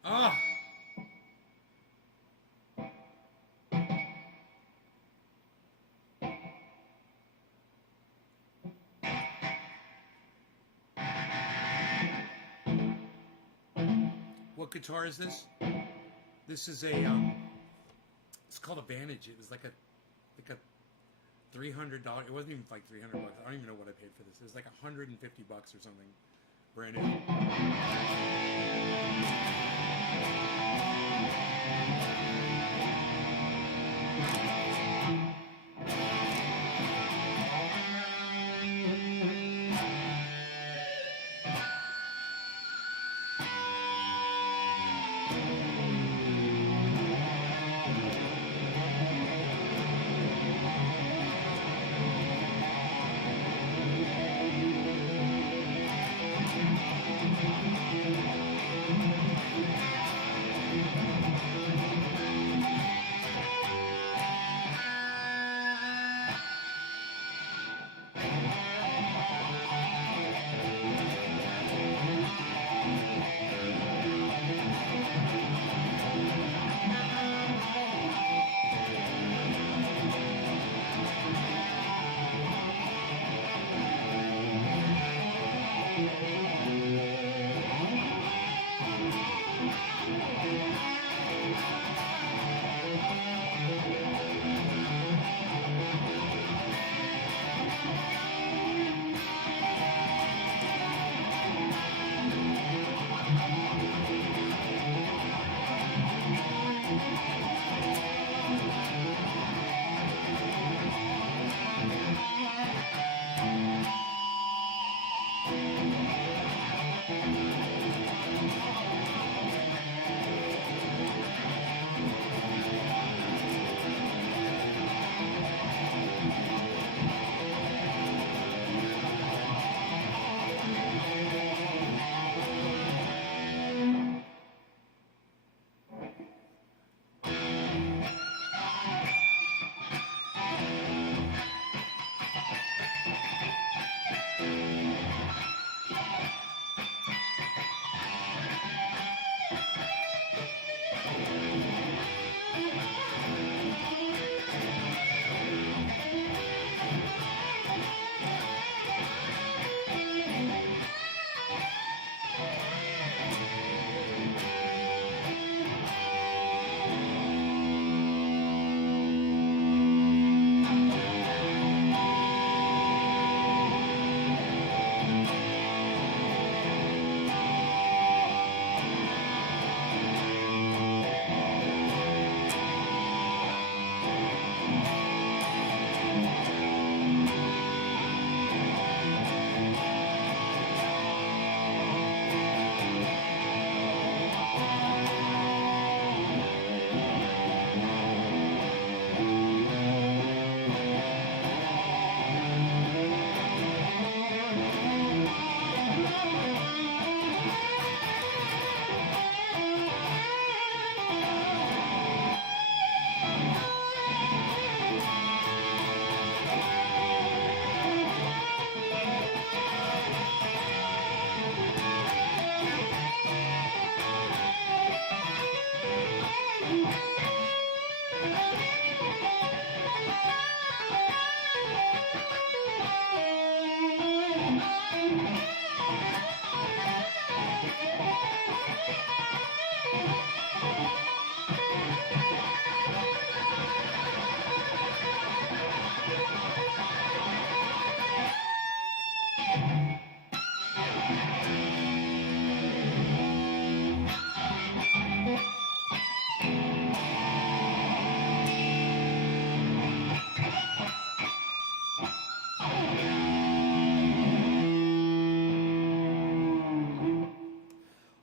Ah! What guitar is this? This is a it's called a Vantage. It was like a $300. It wasn't even like $300. I don't even know what I paid for this. It was like $150 or something. Brand new.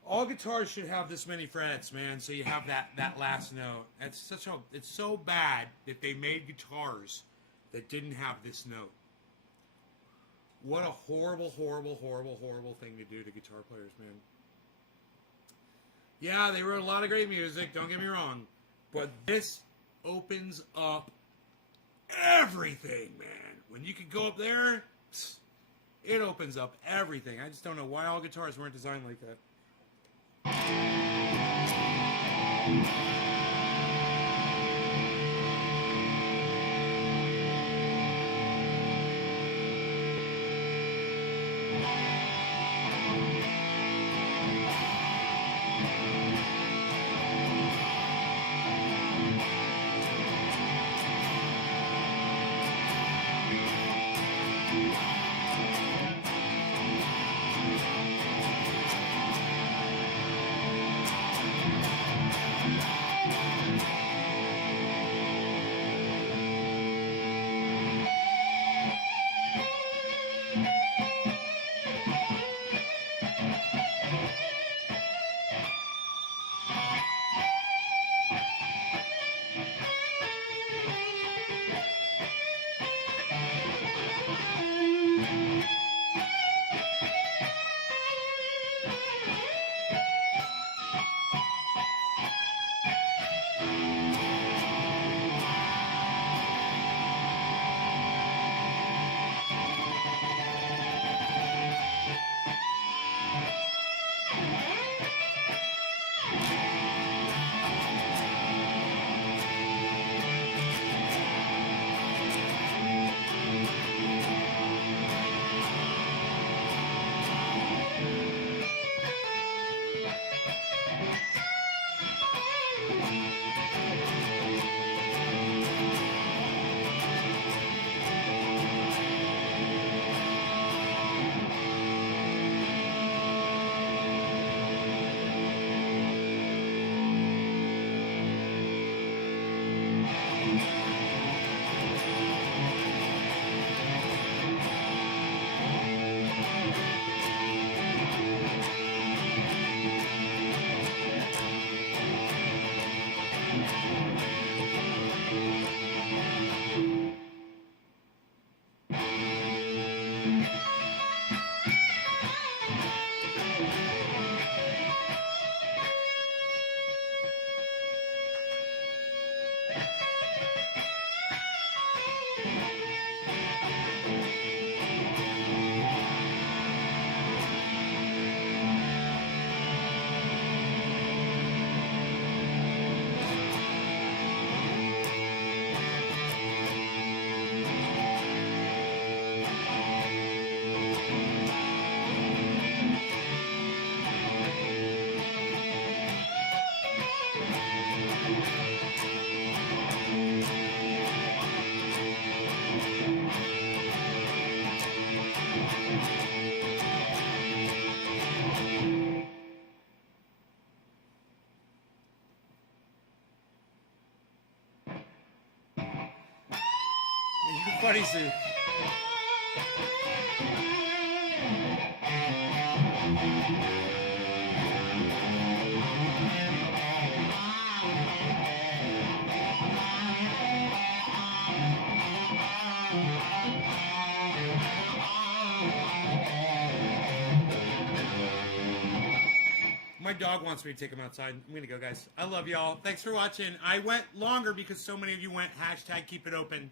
All guitars should have this many frets, man. So you have that last note. It's so bad that they made guitars that didn't have this note. What a horrible, horrible, horrible, horrible thing to do to guitar players, man. Yeah, they wrote a lot of great music. Don't get me wrong, but this opens up everything, man. When you can go up there, it opens up everything. I just don't know why all guitars weren't designed like that. Funny suit. My dog wants me to take him outside. I'm going to go, guys. I love y'all. Thanks for watching. I went longer because so many of you went #KeepItOpen.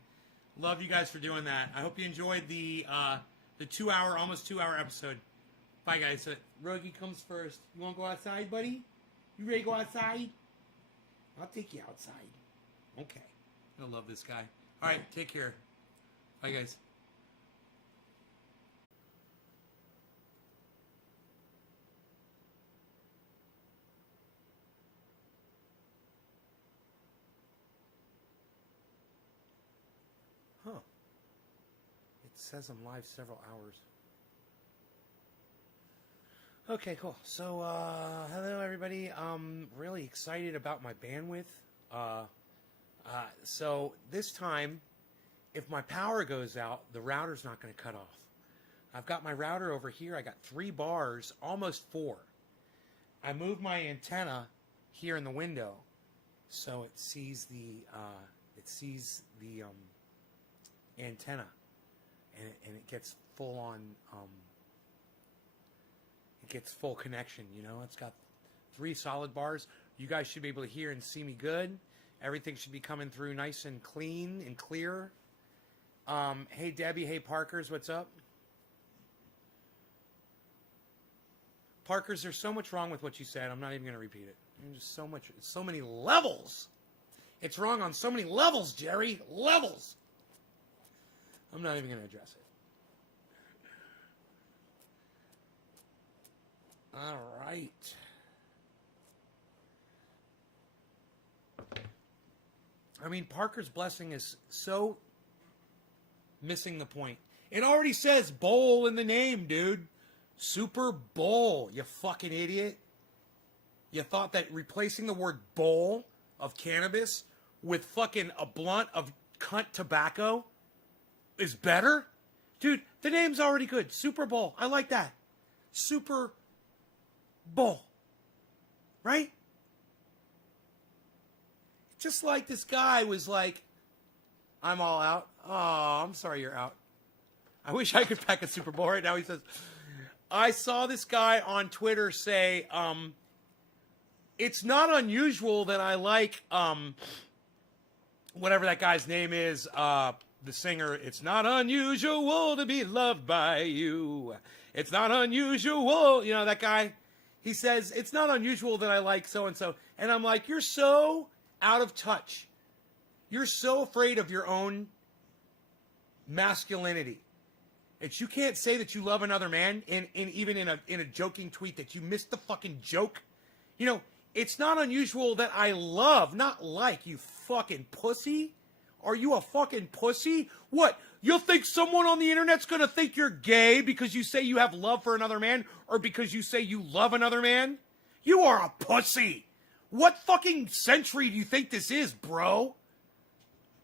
Love you guys for doing that. I hope you enjoyed the 2-hour, almost 2-hour episode. Bye, guys. Rogie comes first. You want to go outside, buddy? You ready to go outside? I'll take you outside. Okay. I love this guy. All right, take care. Bye, guys. Huh. It says I'm live several hours. Okay, cool. So, hello everybody. I'm really excited about my bandwidth. So this time, if my power goes out, the router's not going to cut off. I've got my router over here. I got 3 bars, almost 4. I moved my antenna here in the window, so it sees the antenna, and it gets full on. It gets full connection, you know. It's got 3 solid bars. You guys should be able to hear and see me good. Everything should be coming through nice and clean and clear. Hey Debbie, hey Parkers, what's up? Parkers, there's so much wrong with what you said. I'm not even going to repeat it. There's just so much, so many levels. It's wrong on so many levels, Jerry. Levels. I'm not even going to address it. All right. I mean, Parker's blessing is so missing the point. It already says bowl in the name, dude. Super Bowl, you fucking idiot. You thought that replacing the word bowl of cannabis with fucking a blunt of cunt tobacco is better? Dude, the name's already good. Super Bowl. I like that. Super Bowl. Right? Just like this guy was like, I'm all out. Oh, I'm sorry you're out. I wish I could pack a Super Bowl right now. He says, I saw this guy on Twitter say, it's not unusual that I like, whatever that guy's name is, the singer, it's not unusual to be loved by you. It's not unusual. You know, that guy, he says, it's not unusual that I like so-and-so. And I'm like, you're so out of touch. You're so afraid of your own masculinity that you can't say that you love another man even in a joking tweet that you missed the fucking joke. You know, it's not unusual that I love, not like, you fucking pussy. Are you a fucking pussy? What? You'll think someone on the internet's gonna think you're gay because you say you have love for another man or because you say you love another man? You are a pussy. What fucking century do you think this is, bro?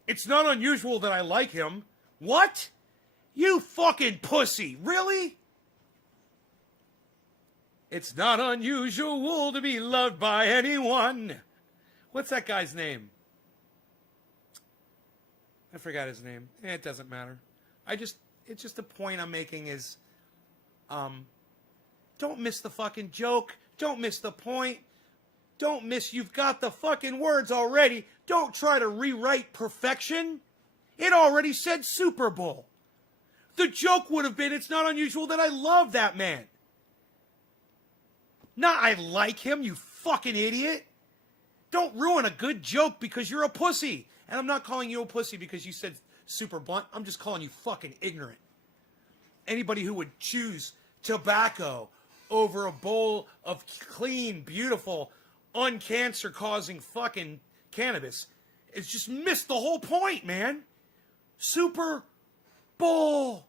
It's not unusual that I like him. What? You fucking pussy. Really? It's not unusual to be loved by anyone. What's that guy's name? I forgot his name. It doesn't matter. It's just the point I'm making is, don't miss the fucking joke. Don't miss the point. Don't miss, you've got the fucking words already. Don't try to rewrite perfection. It already said Super Bowl. The joke would have been, it's not unusual that I love that man. Not I like him, you fucking idiot. Don't ruin a good joke because you're a pussy. And I'm not calling you a pussy because you said super blunt. I'm just calling you fucking ignorant. Anybody who would choose tobacco over a bowl of clean, beautiful, uncancer-causing fucking cannabis is just missed the whole point, man. Super Bowl.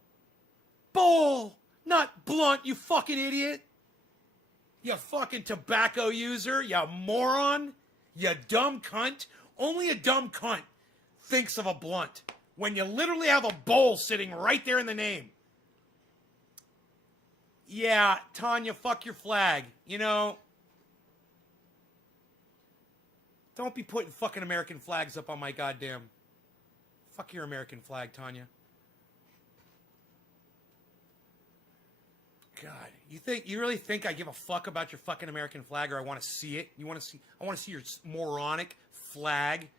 Bowl. Not blunt, you fucking idiot. You fucking tobacco user. You moron. You dumb cunt. Only a dumb cunt thinks of a blunt when you literally have a bowl sitting right there in the name. Yeah, Tanya, fuck your flag. You know, don't be putting fucking American flags up on my goddamn... Fuck your American flag, Tanya. God, you really think I give a fuck about your fucking American flag, or I want to see it? I want to see your moronic flag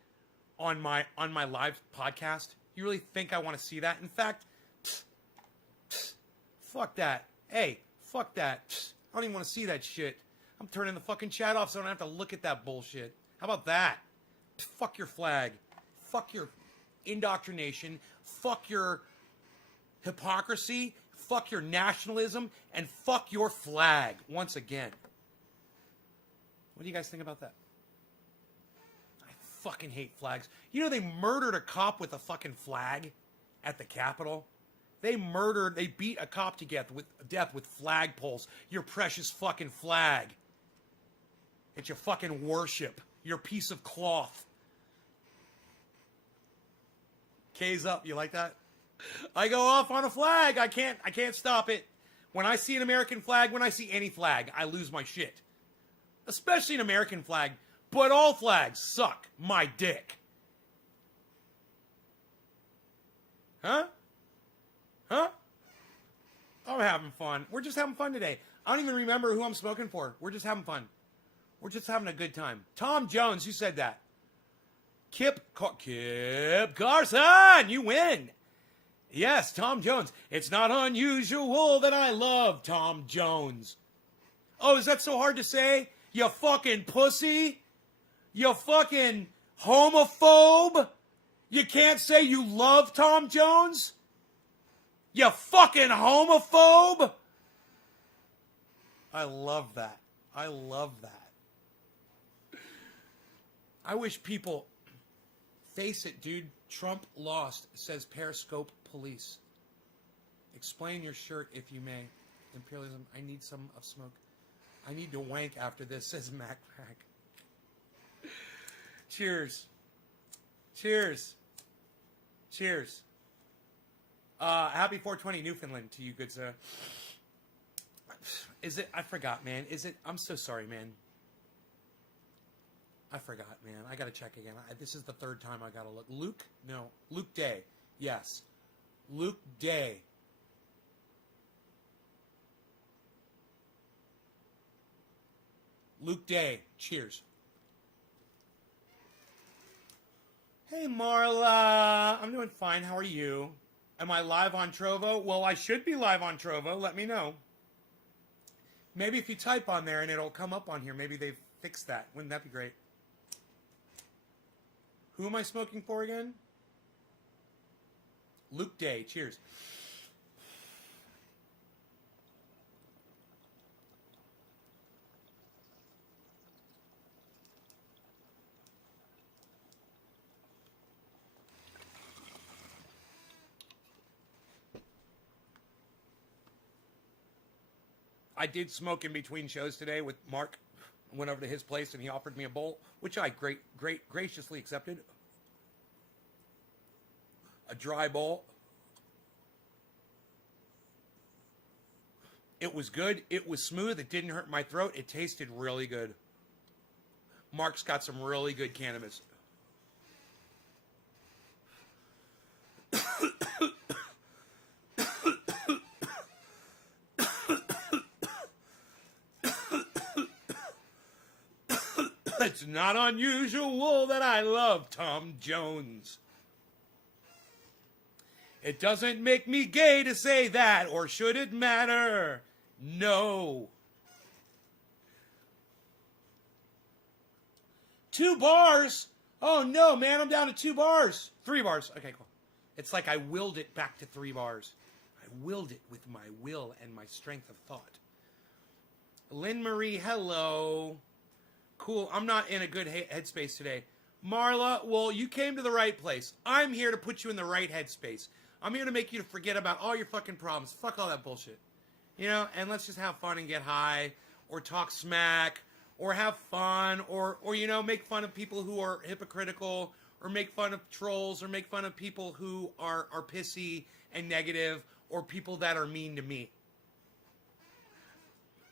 on my live podcast. You really think I want to see that? In fact, fuck that. Hey, fuck that. I don't even want to see that shit. I'm turning the fucking chat off so I don't have to look at that bullshit. How about that? Fuck your flag. fuck your indoctrination, fuck your hypocrisy, fuck your nationalism, and fuck your flag once again. What do you guys think about that? I fucking hate flags. You know they murdered a cop with a fucking flag at the Capitol? They beat a cop to death with flagpoles. Your precious fucking flag. It's your fucking worship. Your piece of cloth. K's up. You like that? I go off on a flag. I can't stop it. When I see an American flag, when I see any flag, I lose my shit. Especially an American flag. But all flags suck my dick. Huh? Huh? I'm having fun. We're just having fun today. I don't even remember who I'm smoking for. We're just having fun. We're just having a good time. Tom Jones, who said that? Kip Carson, you win. Yes, Tom Jones. It's not unusual that I love Tom Jones. Oh, is that so hard to say? You fucking pussy? You fucking homophobe? You can't say you love Tom Jones? You fucking homophobe? I love that. I love that. I wish people face it, dude. Trump lost, says Periscope Police. Explain your shirt if you may. Imperialism. I need some of smoke. I need to wank after this, says Mac Mac. Cheers. Cheers. Cheers. Happy 420 Newfoundland to you, good sir. Is it? I forgot, man. Is it? I'm so sorry, man. I forgot, man. I gotta check again. This is the third time I gotta look. Luke? No. Luke Day. Yes. Luke Day. Luke Day. Cheers. Hey, Marla. I'm doing fine. How are you? Am I live on Trovo? Well, I should be live on Trovo. Let me know. Maybe if you type on there and it'll come up on here. Maybe they've fixed that. Wouldn't that be great? Who am I smoking for again? Luke Day. Cheers. I did smoke in between shows today with Mark. I went over to his place and he offered me a bowl, which I graciously accepted. A dry bowl. It was good. It was smooth. It didn't hurt my throat. It tasted really good. Mark's got some really good cannabis. It's not unusual that I love Tom Jones. It doesn't make me gay to say that, or should it matter? No. 2 bars? Oh no, man, I'm down to 2 bars. 3 bars. Okay, cool. It's like I willed it back to 3 bars. I willed it with my will and my strength of thought. Lynn Marie, hello. Cool, I'm not in a good headspace today. Marla, well, you came to the right place. I'm here to put you in the right headspace. I'm here to make you forget about all your fucking problems. Fuck all that bullshit. You know, and let's just have fun and get high, or talk smack, or have fun, or you know, make fun of people who are hypocritical, or make fun of trolls, or make fun of people who are pissy and negative, or people that are mean to me.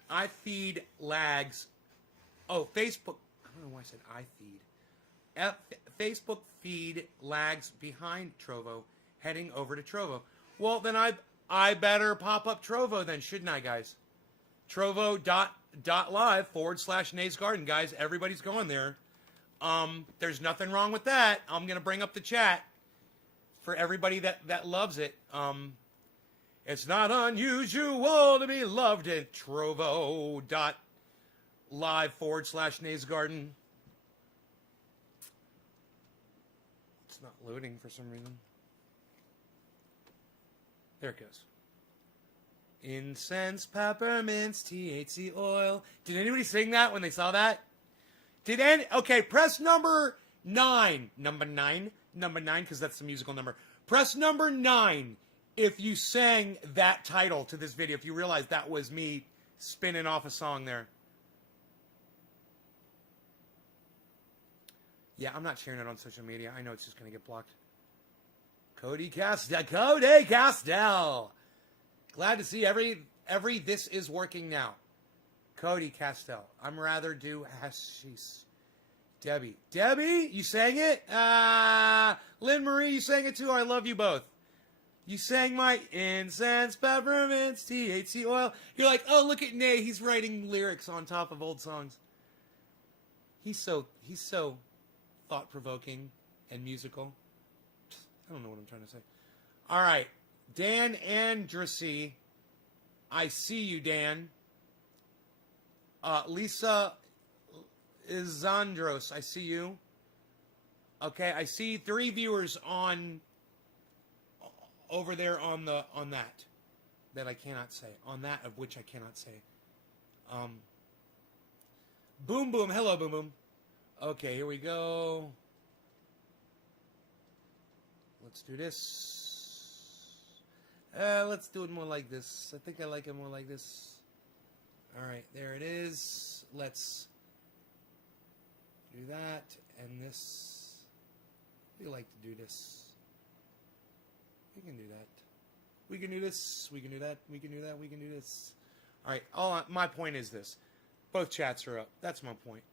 I feed lags. Oh, Facebook. I don't know why I said I feed. Facebook feed lags behind Trovo, heading over to Trovo. Well, then I better pop up Trovo then, shouldn't I, guys? Trovo.live/Nays Garden, guys. Everybody's going there. There's nothing wrong with that. I'm going to bring up the chat for everybody that loves it. It's not unusual to be loved at Trovo.live/Nays Garden. It's not loading for some reason. There it goes. Incense, peppermints, THC oil. Did anybody sing that when they saw that? Okay, press number 9. Number 9, because that's the musical number. Press number 9 if you sang that title to this video, if you realize that was me spinning off a song there. Yeah, I'm not sharing it on social media. I know it's just going to get blocked. Cody Castell. Glad to see every this is working now. Cody Castell. I'm rather do hashish. Debbie, you sang it? Lynn Marie, you sang it too. I love you both. You sang my incense, peppermints, THC oil. You're like, oh, look at Nay. He's writing lyrics on top of old songs. He's so thought-provoking and musical. I don't know what I'm trying to say. All right. Dan Andrassy. I see you, Dan. Lisa Izandros. I see you. Okay, I see 3 viewers on over there on that I cannot say. On that of which I cannot say. Boom Boom. Hello, Boom Boom. Okay, here we go. Let's do this. Let's do it more like this. I think I like it more like this. All right, there it is. Let's do that and this. We like to do this. We can do that. We can do this. We can do that. We can do that. We can do this. All right. My point is this. Both chats are up. That's my point.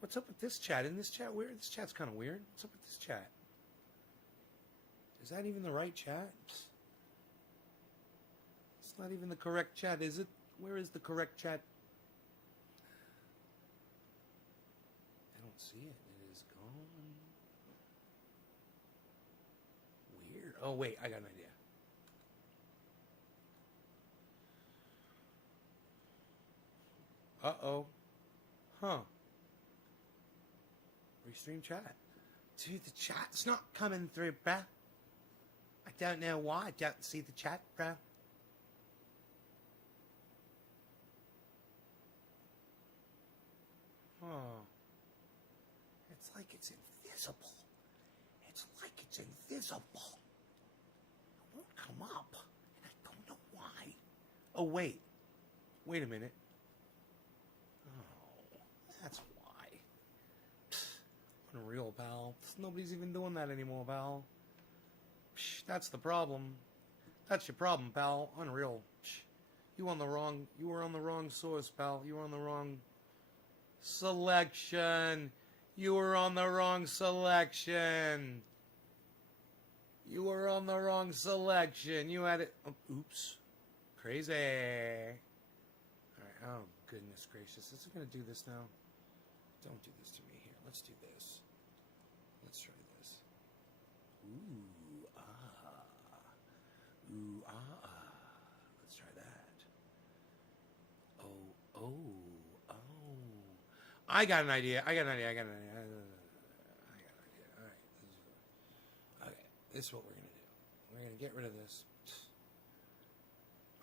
What's up with this chat? Isn't this chat weird? This chat's kind of weird. What's up with this chat? Is that even the right chat? It's not even the correct chat, is it? Where is the correct chat? I don't see it. It is gone. Weird. Oh, wait. I got an idea. Uh-oh. Huh. Restream chat. Dude, the chat's not coming through, bruh. I don't know why. I don't see the chat, bruh. Oh. It's like it's invisible. It's like it's invisible. It won't come up. And I don't know why. Oh, wait. Wait a minute. Oh, that's why. Unreal, pal. Nobody's even doing that anymore, pal. That's the problem. That's your problem, pal. Unreal. You were on the wrong source, pal. You were on the wrong selection. You were on the wrong selection. You were on the wrong selection. You had it. Oh, oops. Crazy. Alright. Oh, goodness gracious. Is it going to do this now? Don't do this to me here. Let's do this. Let's try this. Ooh, ah. Ooh, ah, ah. Let's try that. Oh, oh. I got an idea. All right. Okay. This is what we're going to do. We're going to get rid of this.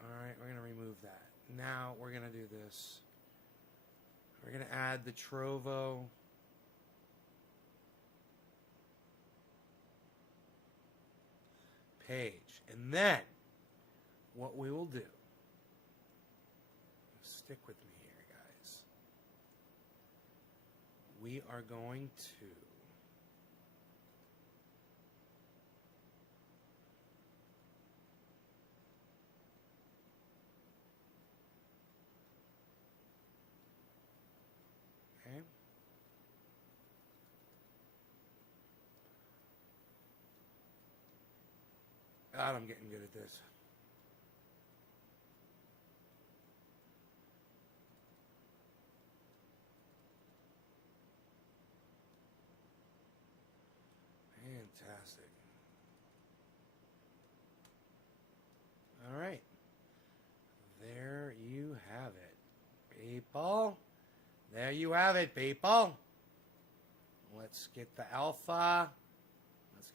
All right. We're going to remove that. Now we're going to do this. We're going to add the Trovo. Page. And then what we will do, stick with me here, guys. We are going to okay. God, I'm getting good at this. Fantastic. All right. There you have it, people. There you have it, people. Let's get the alpha.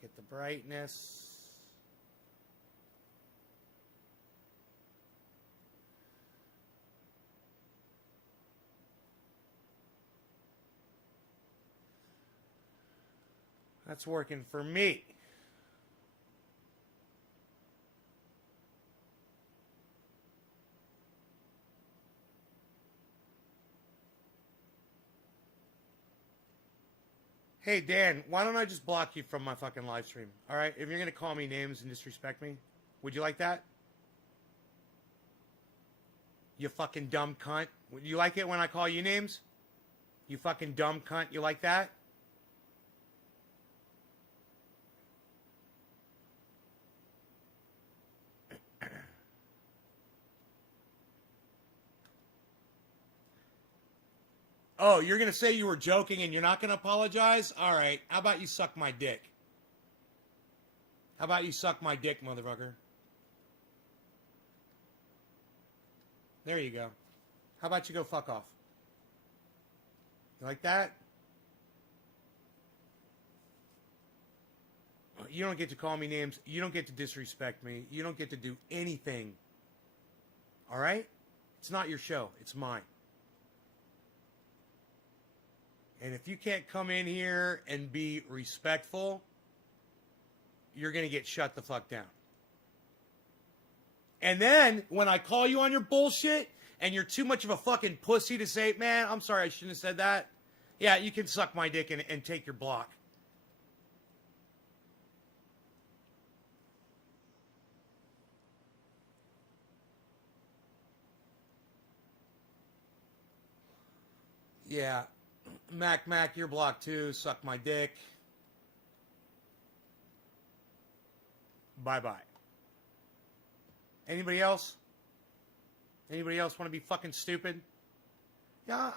get the brightness. That's working for me. Hey, Dan, why don't I just block you from my fucking live stream? All right? If you're going to call me names and disrespect me, would you like that? You fucking dumb cunt. Would you like it when I call you names? You fucking dumb cunt. You like that? Oh, you're going to say you were joking and you're not going to apologize? All right. How about you suck my dick? How about you suck my dick, motherfucker? There you go. How about you go fuck off? You like that? You don't get to call me names. You don't get to disrespect me. You don't get to do anything. All right? It's not your show. It's mine. And if you can't come in here and be respectful, you're going to get shut the fuck down. And then, when I call you on your bullshit, and you're too much of a fucking pussy to say, man, I'm sorry, I shouldn't have said that. Yeah, you can suck my dick and take your block. Yeah. Mac, you're blocked too. Suck my dick. Bye-bye. Anybody else? Anybody else want to be fucking stupid? Yeah,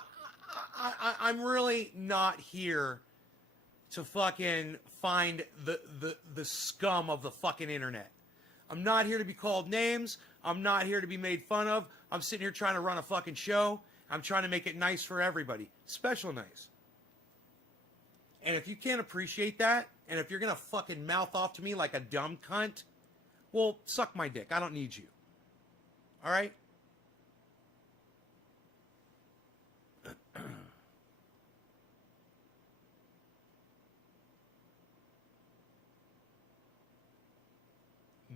I'm really not here to fucking find the scum of the fucking internet. I'm not here to be called names. I'm not here to be made fun of. I'm sitting here trying to run a fucking show. I'm trying to make it nice for everybody. Special nice. And if you can't appreciate that, and if you're going to fucking mouth off to me like a dumb cunt, well, suck my dick. I don't need you. All right?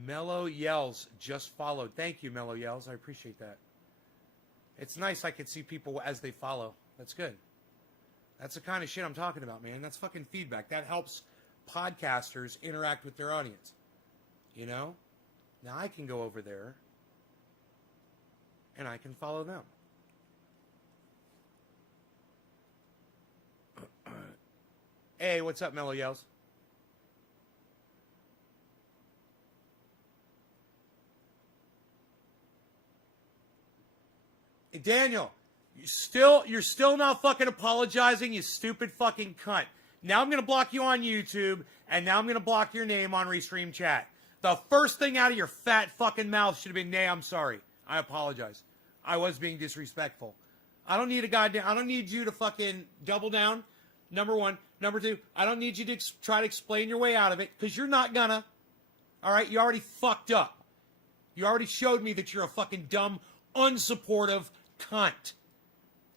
Mellow Yells just followed. Thank you, Mellow Yells. I appreciate that. It's nice I can see people as they follow. That's good. That's the kind of shit I'm talking about, man. That's fucking feedback. That helps podcasters interact with their audience. You know? Now I can go over there and I can follow them. Hey, what's up, Mellow Yells? Hey, Daniel, you're still not fucking apologizing, you stupid fucking cunt. Now I'm going to block you on YouTube, and now I'm going to block your name on Restream Chat. The first thing out of your fat fucking mouth should have been, nay, I'm sorry. I apologize. I was being disrespectful. I don't need you to fucking double down, number one. Number two, I don't need you to try to explain your way out of it, because you're not gonna. All right? You already fucked up. You already showed me that you're a fucking dumb, unsupportive cunt.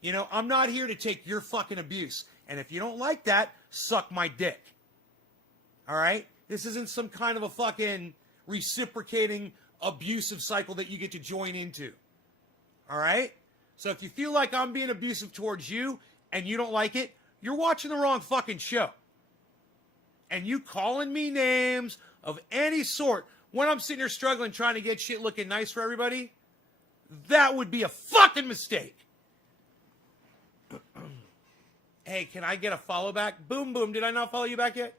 You know, I'm not here to take your fucking abuse. And if you don't like that, suck my dick. All right? This isn't some kind of a fucking reciprocating abusive cycle that you get to join into. All right? So if you feel like I'm being abusive towards you and you don't like it, you're watching the wrong fucking show. And you calling me names of any sort when I'm sitting here struggling trying to get shit looking nice for everybody, that would be a fucking mistake. Hey, can I get a follow back? Boom, boom. Did I not follow you back yet?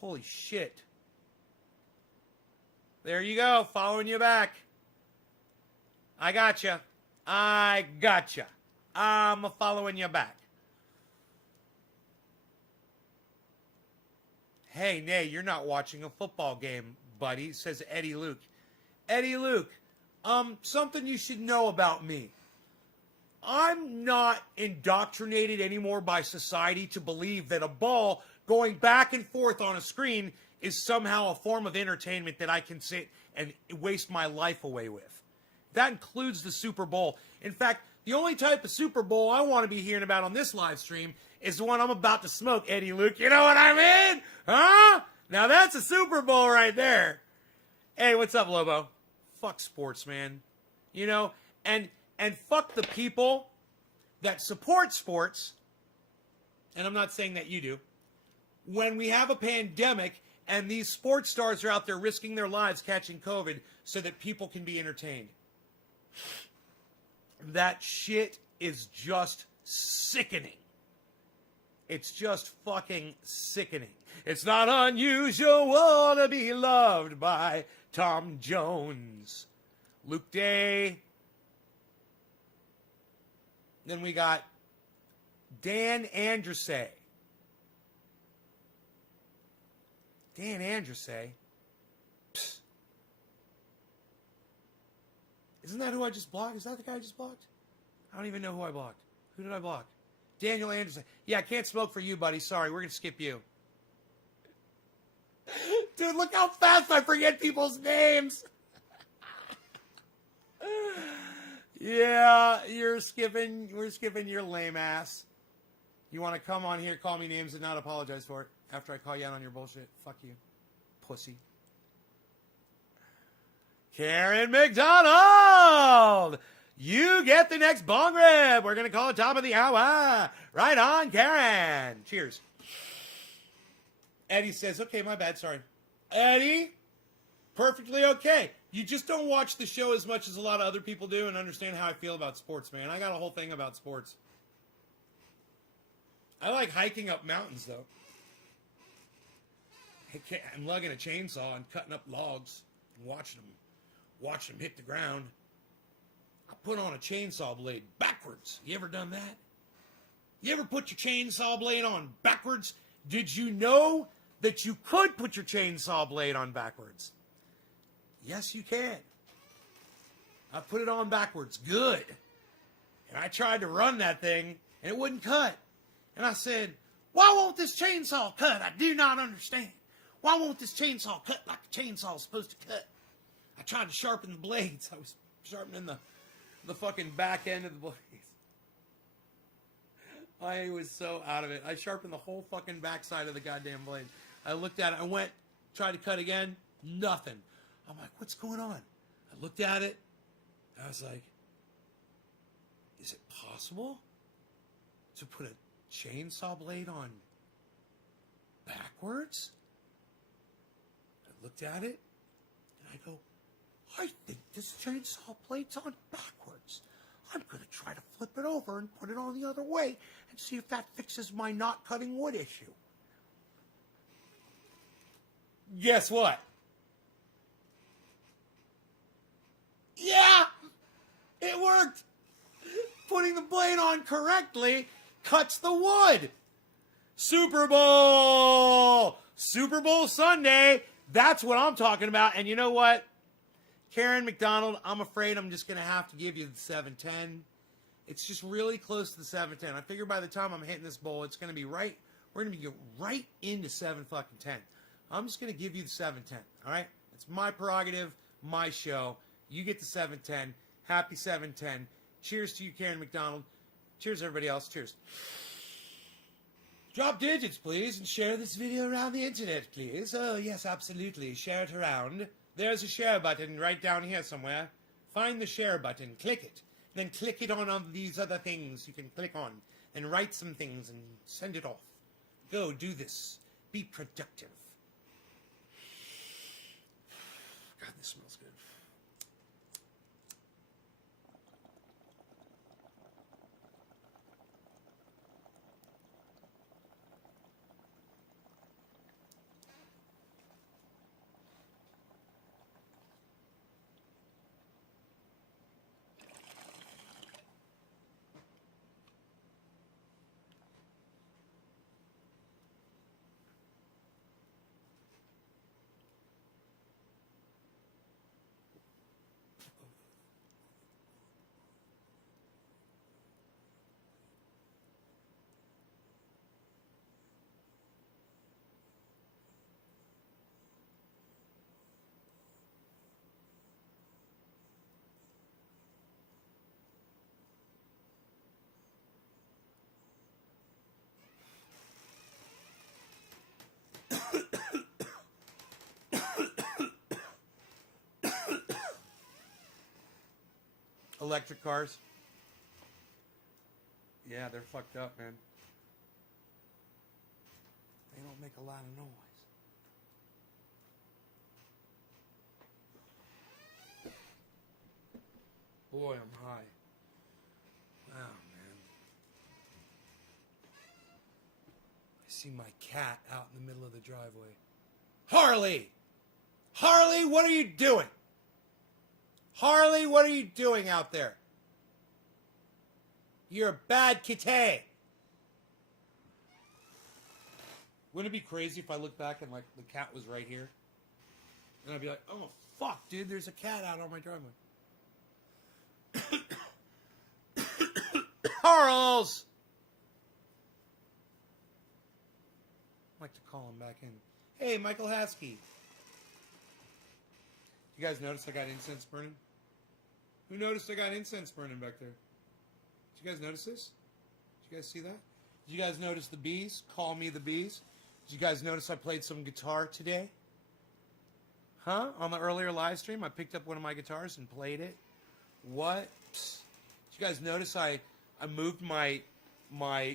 Holy shit. There you go. Following you back. I gotcha. I'm following you back. Hey, nay, you're not watching a football game, buddy, says Eddie Luke. Eddie Luke, something you should know about me. I'm not indoctrinated anymore by society to believe that a ball going back and forth on a screen is somehow a form of entertainment that I can sit and waste my life away with. That includes the Super Bowl. In fact, the only type of Super Bowl I want to be hearing about on this live stream is the one I'm about to smoke, Eddie Luke. You know what I mean? Huh? Now that's a Super Bowl right there. Hey, what's up, Lobo? Fuck sports, man. You know, and fuck the people that support sports, and I'm not saying that you do, when we have a pandemic and these sports stars are out there risking their lives catching COVID so that people can be entertained. That shit is just sickening. It's just fucking sickening. It's not unusual to be loved by Tom Jones. Luke Day. Then we got Dan Andrusay. Dan Andrusay? Psst. Isn't that who I just blocked? Is that the guy I just blocked? I don't even know who I blocked. Who did I block? Daniel Anderson. Yeah, I can't smoke for you, buddy. Sorry, we're going to skip you. Dude, look how fast I forget people's names. Yeah, we're skipping your lame ass. You want to come on here, call me names, and not apologize for it after I call you out on your bullshit? Fuck you, pussy. Karen McDonald! You get the next bong rib. We're going to call it top of the hour. Right on, Karen. Cheers. Eddie says, okay, my bad, sorry. Eddie, perfectly okay. You just don't watch the show as much as a lot of other people do and understand how I feel about sports, man. I got a whole thing about sports. I like hiking up mountains, though. I'm lugging a chainsaw and cutting up logs and watching them hit the ground. I put on a chainsaw blade backwards. You ever done that? You ever put your chainsaw blade on backwards? Did you know that you could put your chainsaw blade on backwards? Yes, you can. I put it on backwards. Good. And I tried to run that thing, and it wouldn't cut. And I said, why won't this chainsaw cut? I do not understand. Why won't this chainsaw cut like a chainsaw is supposed to cut? I tried to sharpen the blades. I was sharpening the fucking back end of the blades. I was so out of it. I sharpened the whole fucking backside of the goddamn blade. I looked at it. I went, tried to cut again. Nothing. I'm like, what's going on? I looked at it. I was like, is it possible to put a chainsaw blade on backwards? I looked at it, and I go, I think this chainsaw blade's on backwards. I'm going to try to flip it over and put it on the other way and see if that fixes my not cutting wood issue. Guess what? Yeah! It worked! Putting the blade on correctly cuts the wood. Super Bowl! Super Bowl Sunday. That's what I'm talking about. And you know what? Karen McDonald, I'm afraid I'm just going to have to give you the 710. It's just really close to the 710. I figure by the time I'm hitting this bowl, it's going to be right. We're going to be right into 7 fucking 10. I'm just going to give you the 710. All right? It's my prerogative, my show. You get the 710. Happy 710. Cheers to you, Karen McDonald. Cheers, everybody else. Cheers. Drop digits, please, and share this video around the internet, please. Oh, yes, absolutely. Share it around. There's a share button right down here somewhere. Find the share button, click it, then click it on these other things you can click on, and write some things and send it off. Go, do this. Be productive. God, this smells good. Electric cars. Yeah, they're fucked up, man. They don't make a lot of noise. Boy, I'm high. Wow, man. I see my cat out in the middle of the driveway. Harley! Harley, what are you doing? Harley, what are you doing out there? You're a bad kitty. Wouldn't it be crazy if I looked back and like the cat was right here? And I'd be like, oh fuck, dude, there's a cat out on my driveway. Charles! I'd like to call him back in. Hey, Michael Haskey. You guys notice I got incense burning? Who noticed I got incense burning back there? Did you guys notice this? Did you guys see that? Did you guys notice the bees? Call me the bees. Did you guys notice I played some guitar today? Huh? On the earlier live stream, I picked up one of my guitars and played it. What? Psst. Did you guys notice I moved my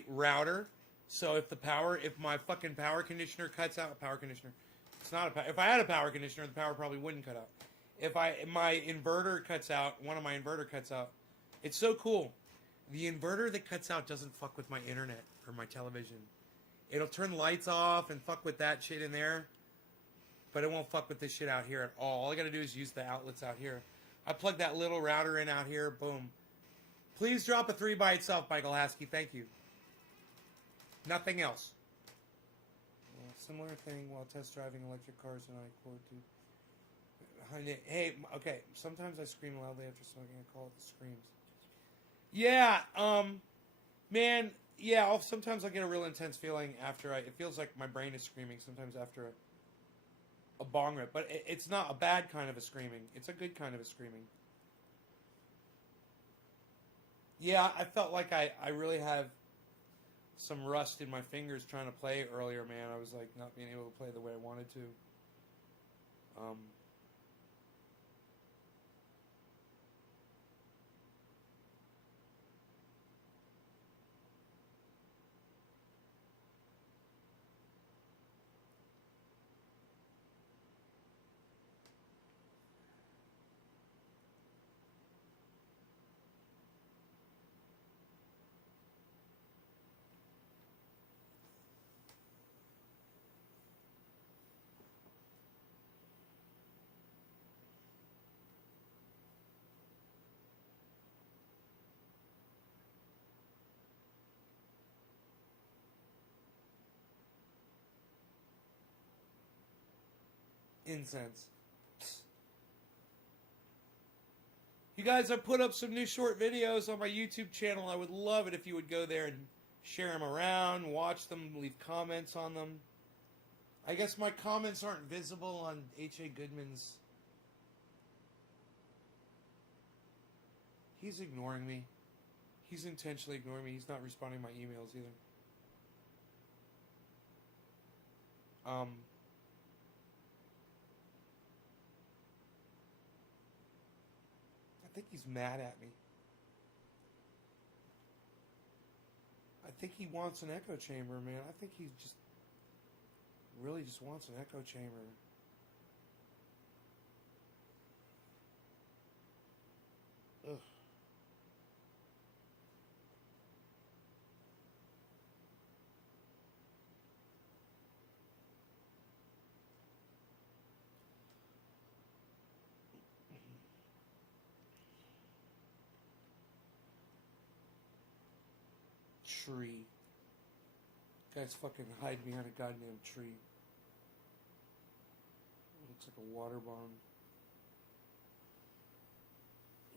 router so if my fucking power conditioner cuts out, it's not a power. If I had a power conditioner, the power probably wouldn't cut out. If my inverter cuts out, one of my inverter cuts out. It's so cool. The inverter that cuts out doesn't fuck with my internet or my television. It'll turn the lights off and fuck with that shit in there, but it won't fuck with this shit out here at all. All I gotta do is use the outlets out here. I plug that little router in out here, boom. Please drop a 3 by itself, Michael Haskey. Thank you. Nothing else. Similar thing while test driving electric cars, and I quote to, hey, okay, sometimes I scream loudly after smoking. I call it the screams. Yeah, man, yeah, sometimes I get a real intense feeling after it feels like my brain is screaming sometimes after a bong rip, but it's not a bad kind of a screaming. It's a good kind of a screaming. Yeah, I felt like I really have some rust in my fingers trying to play earlier, man. I was like not being able to play the way I wanted to. Incense. You guys, I put up some new short videos on my YouTube channel. I would love it if you would go there and share them around, watch them, leave comments on them. I guess my comments aren't visible on H.A. Goodman's. He's ignoring me. He's intentionally ignoring me. He's not responding to my emails either. I think he's mad at me. I think he wants an echo chamber, man. I think he just really just wants an echo chamber. Ugh. Tree. Guys fucking hide behind a goddamn tree. Looks like a water bomb.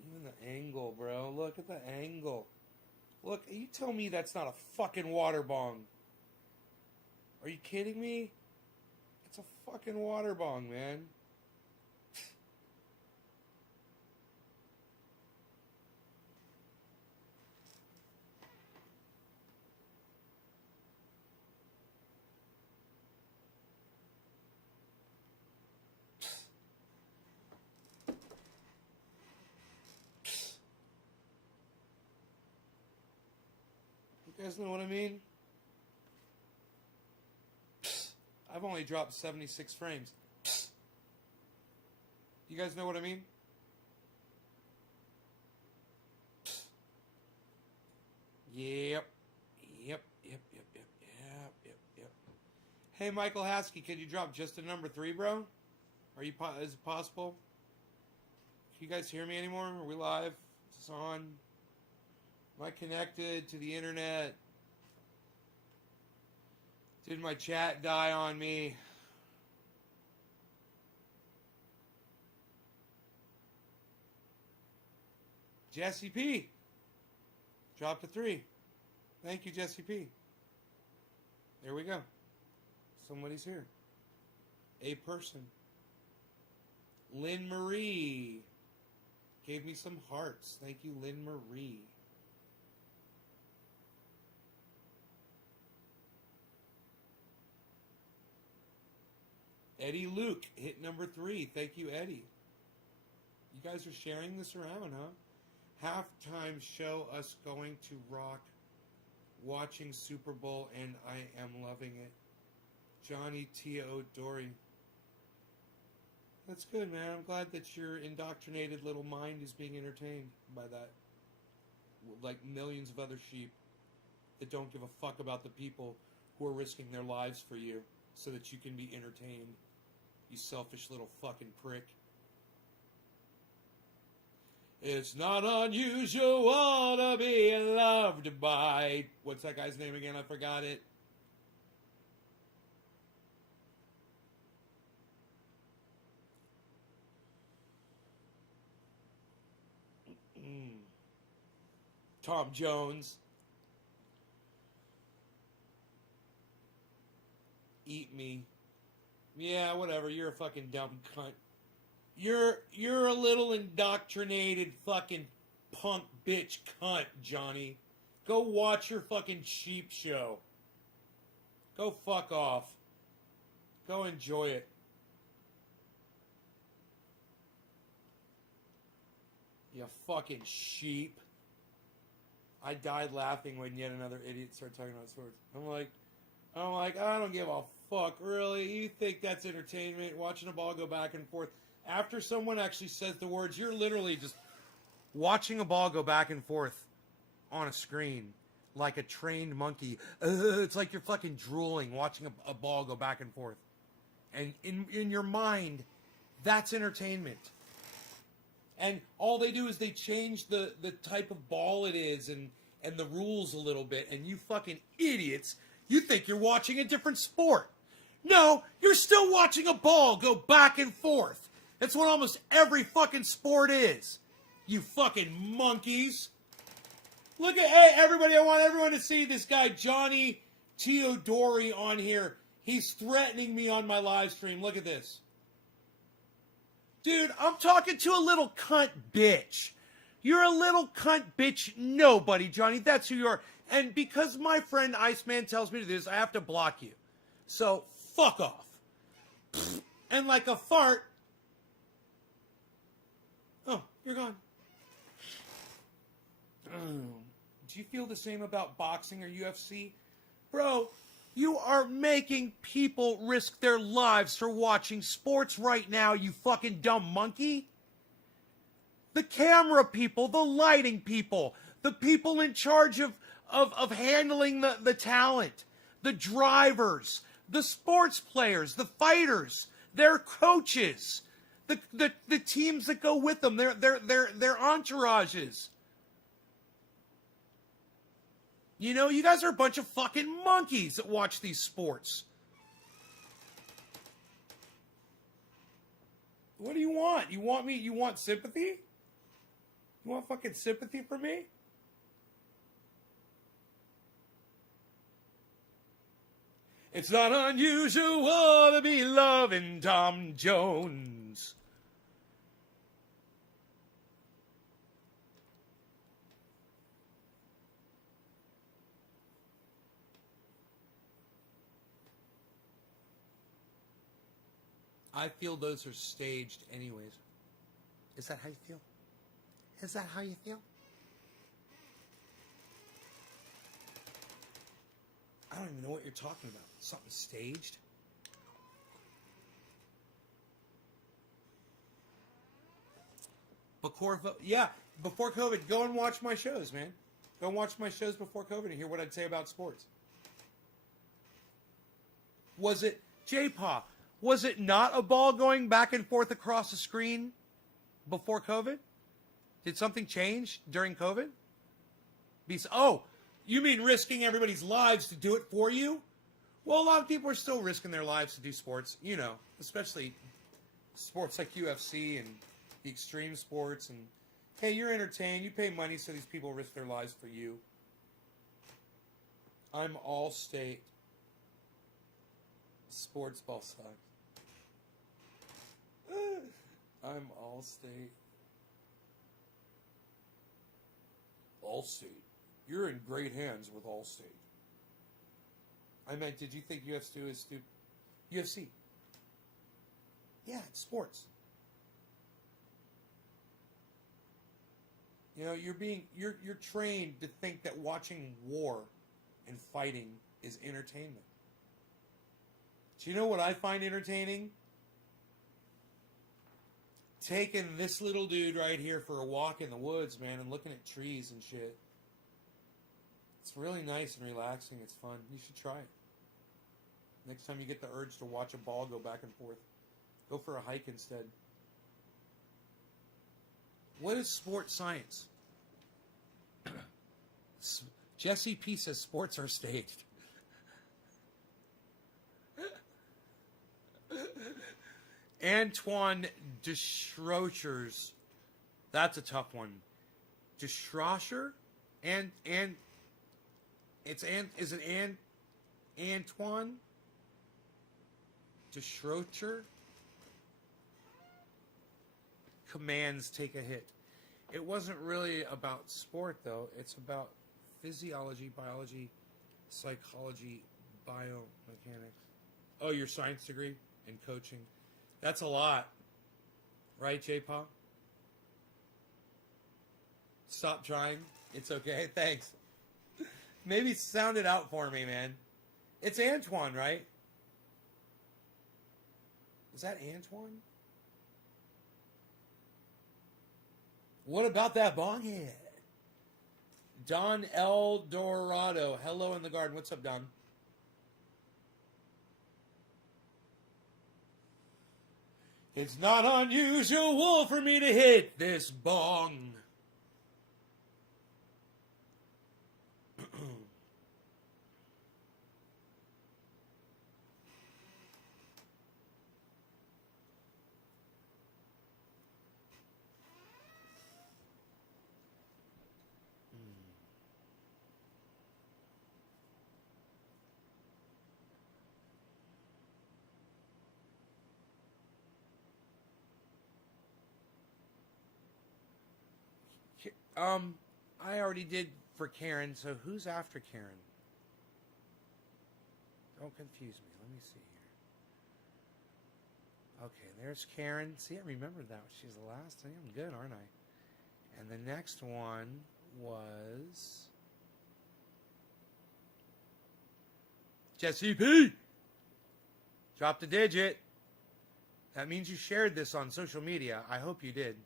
Even the angle, bro. Look at the angle. Look, you tell me that's not a fucking water bong. Are you kidding me? It's a fucking water bong, man. You guys know what I mean? I've only dropped 76 frames. You guys know what I mean? Yep. Hey, Michael Haskey, could you drop just a number 3, bro? Is it possible? Can you guys hear me anymore? Are we live? Is this on? Am I connected to the internet? Did my chat die on me? Jesse P. Dropped a 3. Thank you, Jesse P. There we go. Somebody's here. A person. Lynn Marie gave me some hearts. Thank you, Lynn Marie. Eddie Luke hit number 3. Thank you, Eddie. You guys are sharing this around, huh? Halftime show us going to rock, watching Super Bowl, and I am loving it. Johnny Teodori. That's good, man. I'm glad that your indoctrinated little mind is being entertained by that. Like millions of other sheep that don't give a fuck about the people who are risking their lives for you so that you can be entertained. You selfish little fucking prick. It's not unusual to be loved by... What's that guy's name again? I forgot it. Tom Jones. Eat me. Yeah, whatever. You're a fucking dumb cunt. You're a little indoctrinated fucking punk bitch cunt, Johnny. Go watch your fucking sheep show. Go fuck off. Go enjoy it. You fucking sheep. I died laughing when yet another idiot started talking about sports. I'm like, I don't give a fuck, really? You think that's entertainment? Watching a ball go back and forth. After someone actually says the words, you're literally just watching a ball go back and forth on a screen like a trained monkey. It's like you're fucking drooling watching a ball go back and forth. And in your mind, that's entertainment. And all they do is they change the type of ball it is and the rules a little bit. And you fucking idiots, you think you're watching a different sport. No, you're still watching a ball go back and forth. That's what almost every fucking sport is. You fucking monkeys. Look at, hey, everybody, I want everyone to see this guy, Johnny Teodori, on here. He's threatening me on my live stream. Look at this. Dude, I'm talking to a little cunt bitch. You're a little cunt bitch nobody, Johnny. That's who you are. And because my friend Iceman tells me to do this, I have to block you. So, fuck off. And like a fart. Oh, you're gone. Do you feel the same about boxing or UFC? Bro, you are making people risk their lives for watching sports right now, you fucking dumb monkey. The camera people, the lighting people, the people in charge of handling the talent, the drivers, the sports players, the fighters, their coaches, the teams that go with them, their entourages. You know, you guys are a bunch of fucking monkeys that watch these sports. What do you want? You want sympathy? You want fucking sympathy from me? It's not unusual to be loving Tom Jones. I feel those are staged anyways. Is that how you feel? Is that how you feel? I don't even know what you're talking about. Something staged? Before COVID, go and watch my shows, man. Go and watch my shows before COVID and hear what I'd say about sports. Was it, J-Paw, was it not a ball going back and forth across the screen before COVID? Did something change during COVID? Oh, you mean risking everybody's lives to do it for you? Well, a lot of people are still risking their lives to do sports, you know, especially sports like UFC and the extreme sports. And, hey, you're entertained. You pay money so these people risk their lives for you. I'm all state. Sports ball sucks. I'm all state. Allstate. You're in great hands with Allstate. I meant, did you think UFC is stupid? UFC. Yeah, it's sports. You know, you're trained to think that watching war and fighting is entertainment. Do you know what I find entertaining? Taking this little dude right here for a walk in the woods, man, and looking at trees and shit. It's really nice and relaxing. It's fun. You should try it. Next time you get the urge to watch a ball go back and forth, go for a hike instead. What is sports science? Jesse P says sports are staged. Antoine Deschrochers. That's a tough one. Deschrocher? Is it Antoine? Deschrocher? Commands take a hit. It wasn't really about sport, though. It's about physiology, biology, psychology, biomechanics. Oh, your science degree and coaching. That's a lot. Right, J-Paw? Stop trying. It's okay. Thanks. Maybe sound it out for me, man. It's Antoine, right? Is that Antoine? What about that bong head? Don El Dorado. Hello in the garden. What's up, Don? It's not unusual for me to hit this bong. I already did for Karen, so who's after Karen? Don't confuse me. Let me see here. Okay, there's Karen. See, I remembered that. She's the last thing. I'm good, aren't I? And the next one was Jesse P. Dropped a digit. That means you shared this on social media. I hope you did.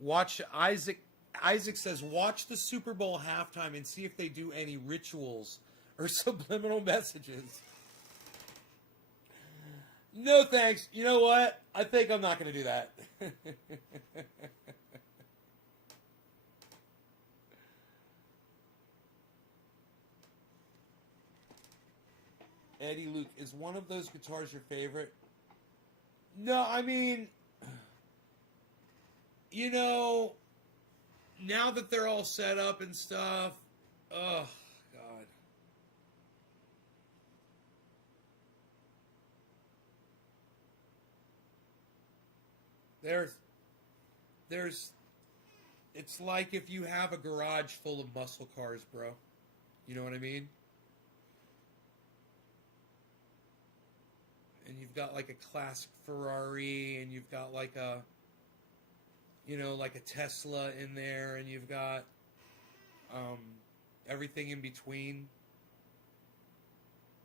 Watch Isaac. Isaac says, watch the Super Bowl halftime and see if they do any rituals or subliminal messages. No thanks. You know what? I think I'm not going to do that. Eddie Luke, is one of those guitars your favorite? No, I mean, you know, now that they're all set up and stuff, oh, God. It's like if you have a garage full of muscle cars, bro. You know what I mean? And you've got like a classic Ferrari, and you've got like a, you know, like a Tesla in there, and you've got, everything in between.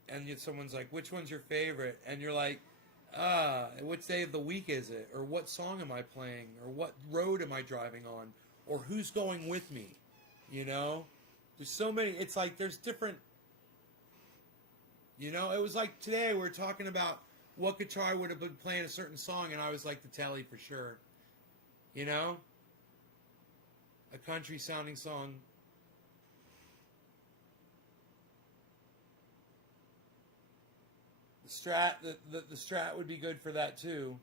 And yet someone's like, which one's your favorite? And you're like, which day of the week is it? Or what song am I playing? Or what road am I driving on? Or who's going with me? You know? There's so many. It's like there's different. You know, it was like today we were talking about what guitar would have been playing a certain song, and I was like the Telly for sure. You know? A country sounding song. The Strat would be good for that too.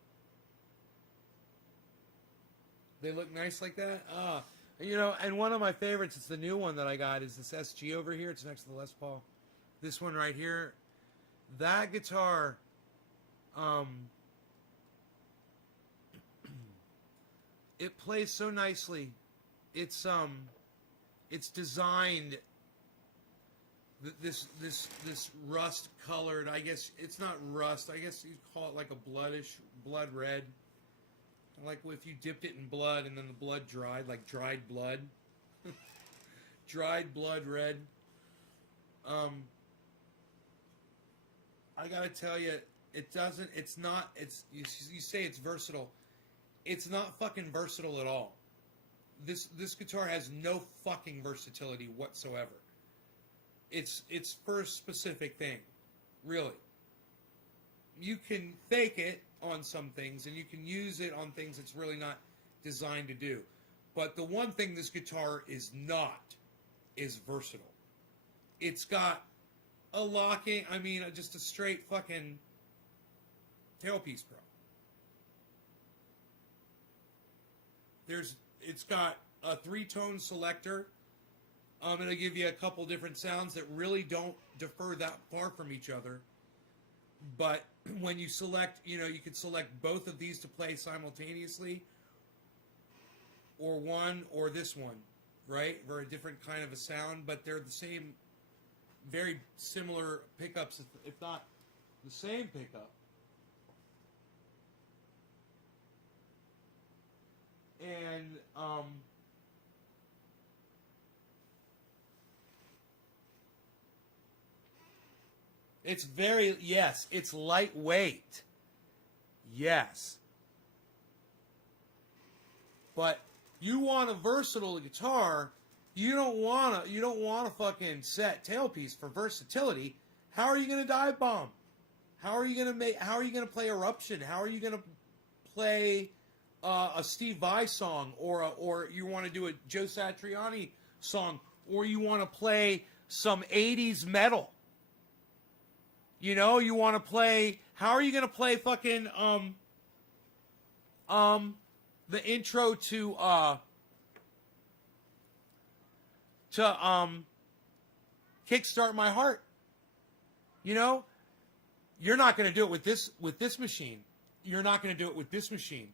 They look nice like that. You know, and one of my favorites, it's the new one that I got, is this SG over here. It's next to the Les Paul. This one right here. That guitar, it plays so nicely. It's designed this rust colored, I guess it's not rust, I guess you'd call it like a blood red. Like if you dipped it in blood and then the blood dried, like dried blood. Dried blood red. I gotta tell you, you say it's versatile. It's not fucking versatile at all. This guitar has no fucking versatility whatsoever. It's for a specific thing, really. You can fake it on some things, and you can use it on things it's really not designed to do. But the one thing this guitar is not is versatile. It's got a locking, just a straight fucking tailpiece, bro. It's got a 3-tone selector. It'll give you a couple different sounds that really don't differ that far from each other. But when you select, you could select both of these to play simultaneously, or one or this one, right? For a different kind of a sound, but they're the same, very similar pickups, if not the same pickup. And it's lightweight. Yes. But you want a versatile guitar, you don't want a fucking set tailpiece for versatility. How are you going to dive bomb? How are you going to play Eruption? How are you going to play a Steve Vai song, or you want to do a Joe Satriani song, or you want to play some 80s metal? You want to play, how are you going to play fucking, the intro to Kickstart My Heart? You're not going to do it with this machine. You're not going to do it with this machine.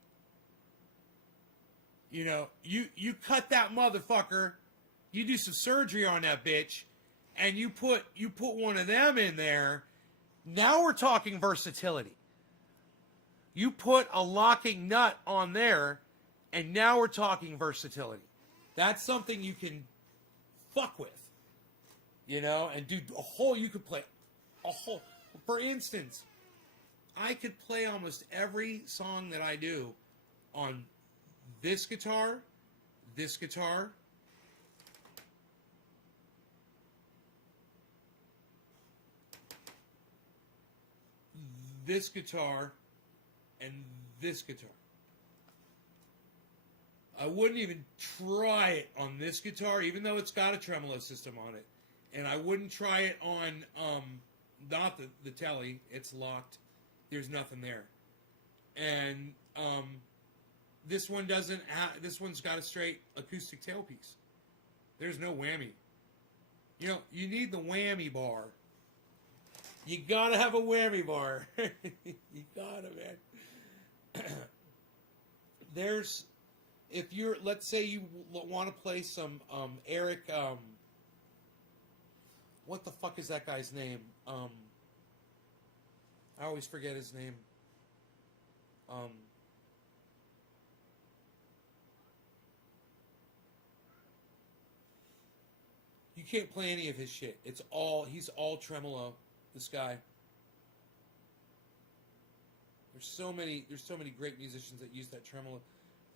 You cut that motherfucker, you do some surgery on that bitch, and you put one of them in there. Now we're talking versatility. You put a locking nut on there, and now we're talking versatility. That's something you can fuck with. And do a whole, you could play a whole, for instance, I could play almost every song that I do on this guitar, this guitar, this guitar, and this guitar. I wouldn't even try it on this guitar, even though it's got a tremolo system on it. And I wouldn't try it on, not the Telly. It's locked. There's nothing there. And this one doesn't this one's got a straight acoustic tailpiece. There's no whammy. You need the whammy bar. You gotta have a whammy bar. You gotta, man. Let's say you want to play some Eric, what the fuck is that guy's name? I always forget his name. You can't play any of his shit. He's all tremolo. This guy. There's so many great musicians that use that tremolo.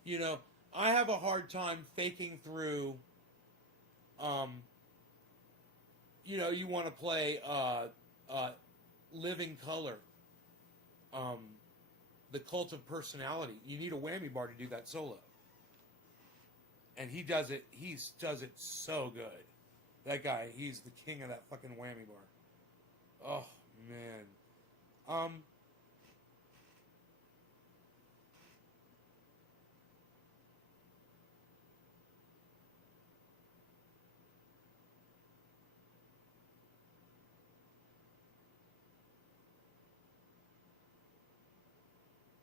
You know, I have a hard time faking through. You know, you want to play Living Color. The Cult of Personality. You need a whammy bar to do that solo. And he does it so good. That guy, he's the king of that fucking whammy bar. Oh, man.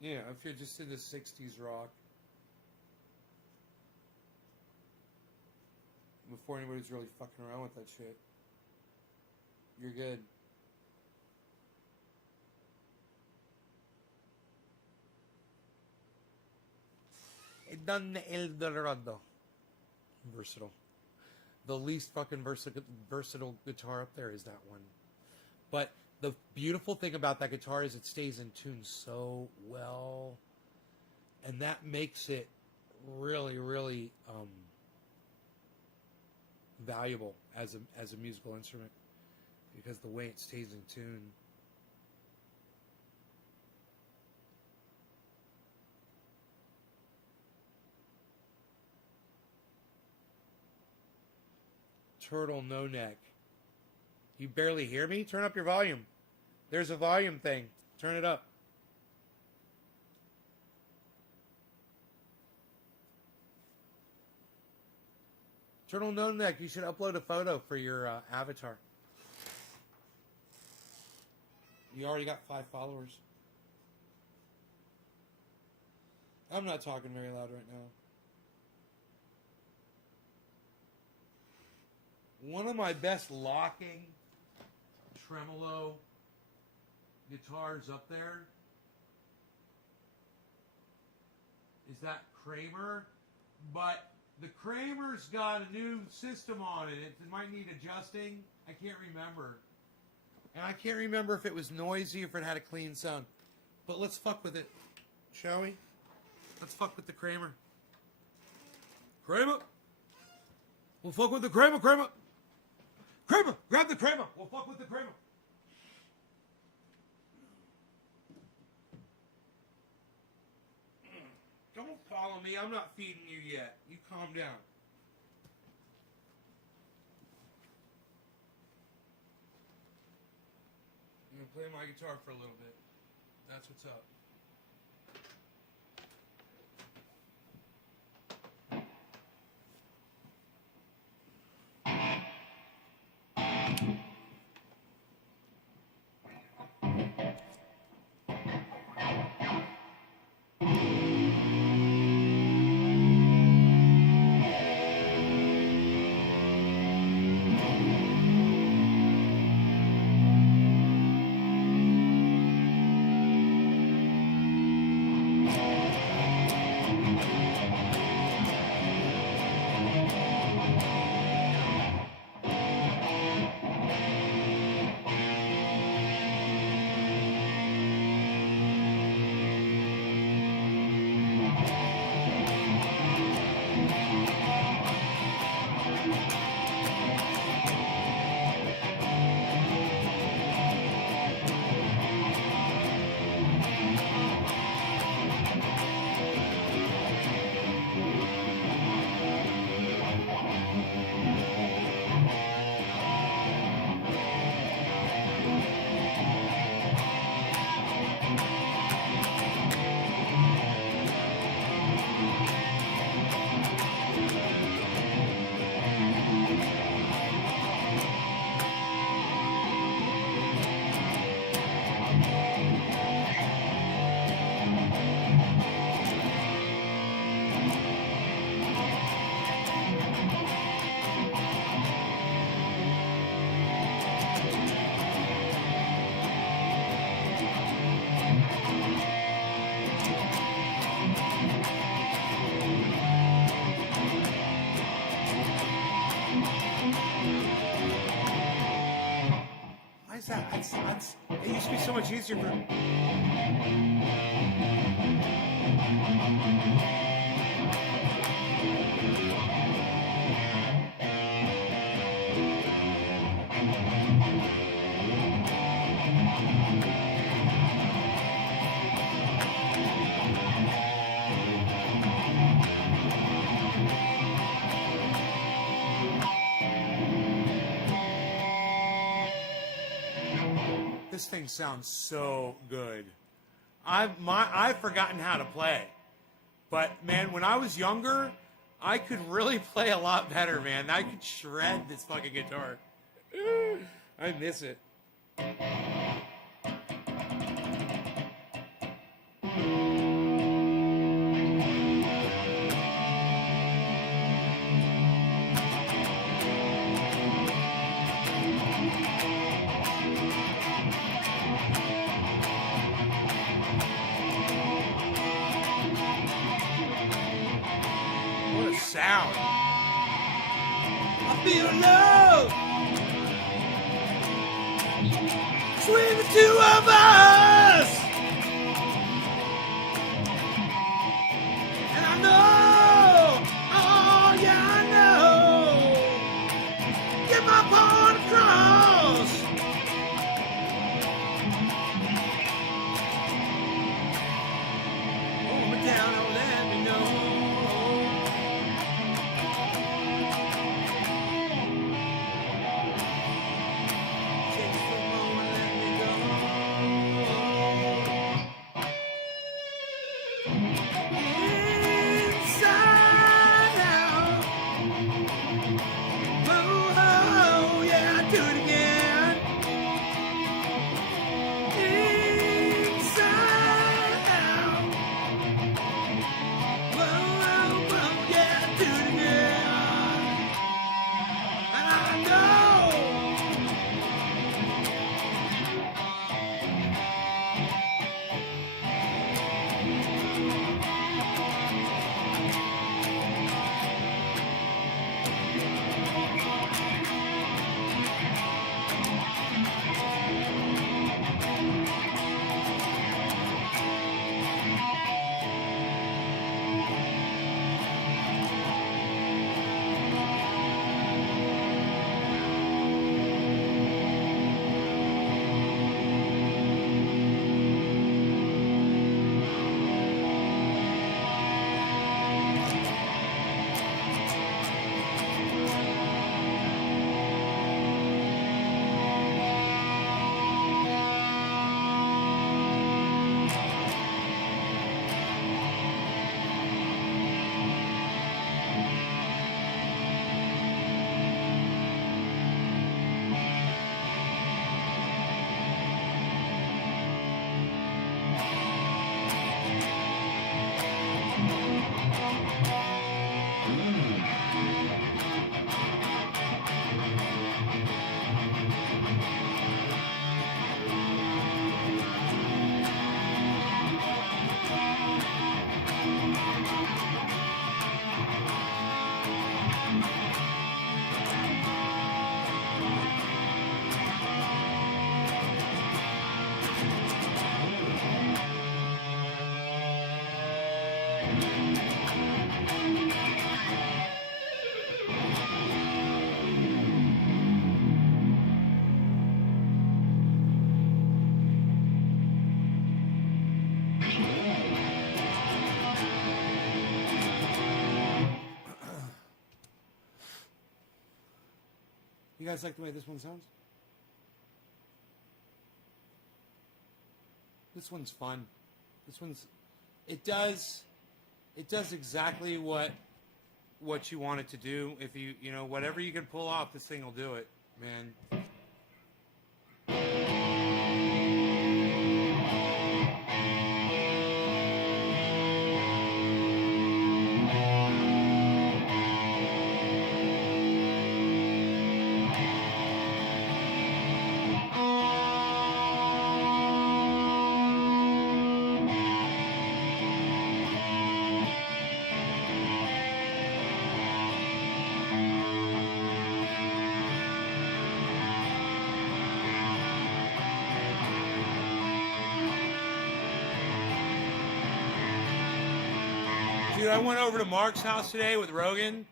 Yeah, if you're just into 60s rock. Before anybody's really fucking around with that shit. You're good. Don El Dorado. Versatile. The least fucking versatile guitar up there is that one. But the beautiful thing about that guitar is it stays in tune so well. And that makes it really, really valuable as a musical instrument. Because the way it stays in tune. Turtle No Neck. You barely hear me? Turn up your volume. There's a volume thing. Turn it up. Turtle No Neck, you should upload a photo for your avatar. You already got 5 followers. I'm not talking very loud right now. One of my best locking tremolo guitars up there is that Kramer, but the Kramer's got a new system on it. It might need adjusting. I can't remember. And I can't remember if it was noisy or if it had a clean sound. But let's fuck with it, shall we? Let's fuck with the Kramer. Kramer! We'll fuck with the Kramer, Kramer! Kramer! Grab the Kramer! We'll fuck with the Kramer! Don't follow me. I'm not feeding you yet. You calm down. I'm going to play my guitar for a little bit. That's what's up. used to be so much easier for... This thing sounds so good. I've forgotten how to play. But, man, when I was younger, I could really play a lot better, man. I could shred this fucking guitar. I miss it. What a sound. I feel love between the two of us. And I know, oh yeah, I know. Get my point across. Hold me down and let me know. You guys like the way this one sounds? This one's fun. This one's it does exactly what you want it to do. If you know whatever you can pull off, this thing will do it, man. Dude, I went over to Mark's house today with Rogan,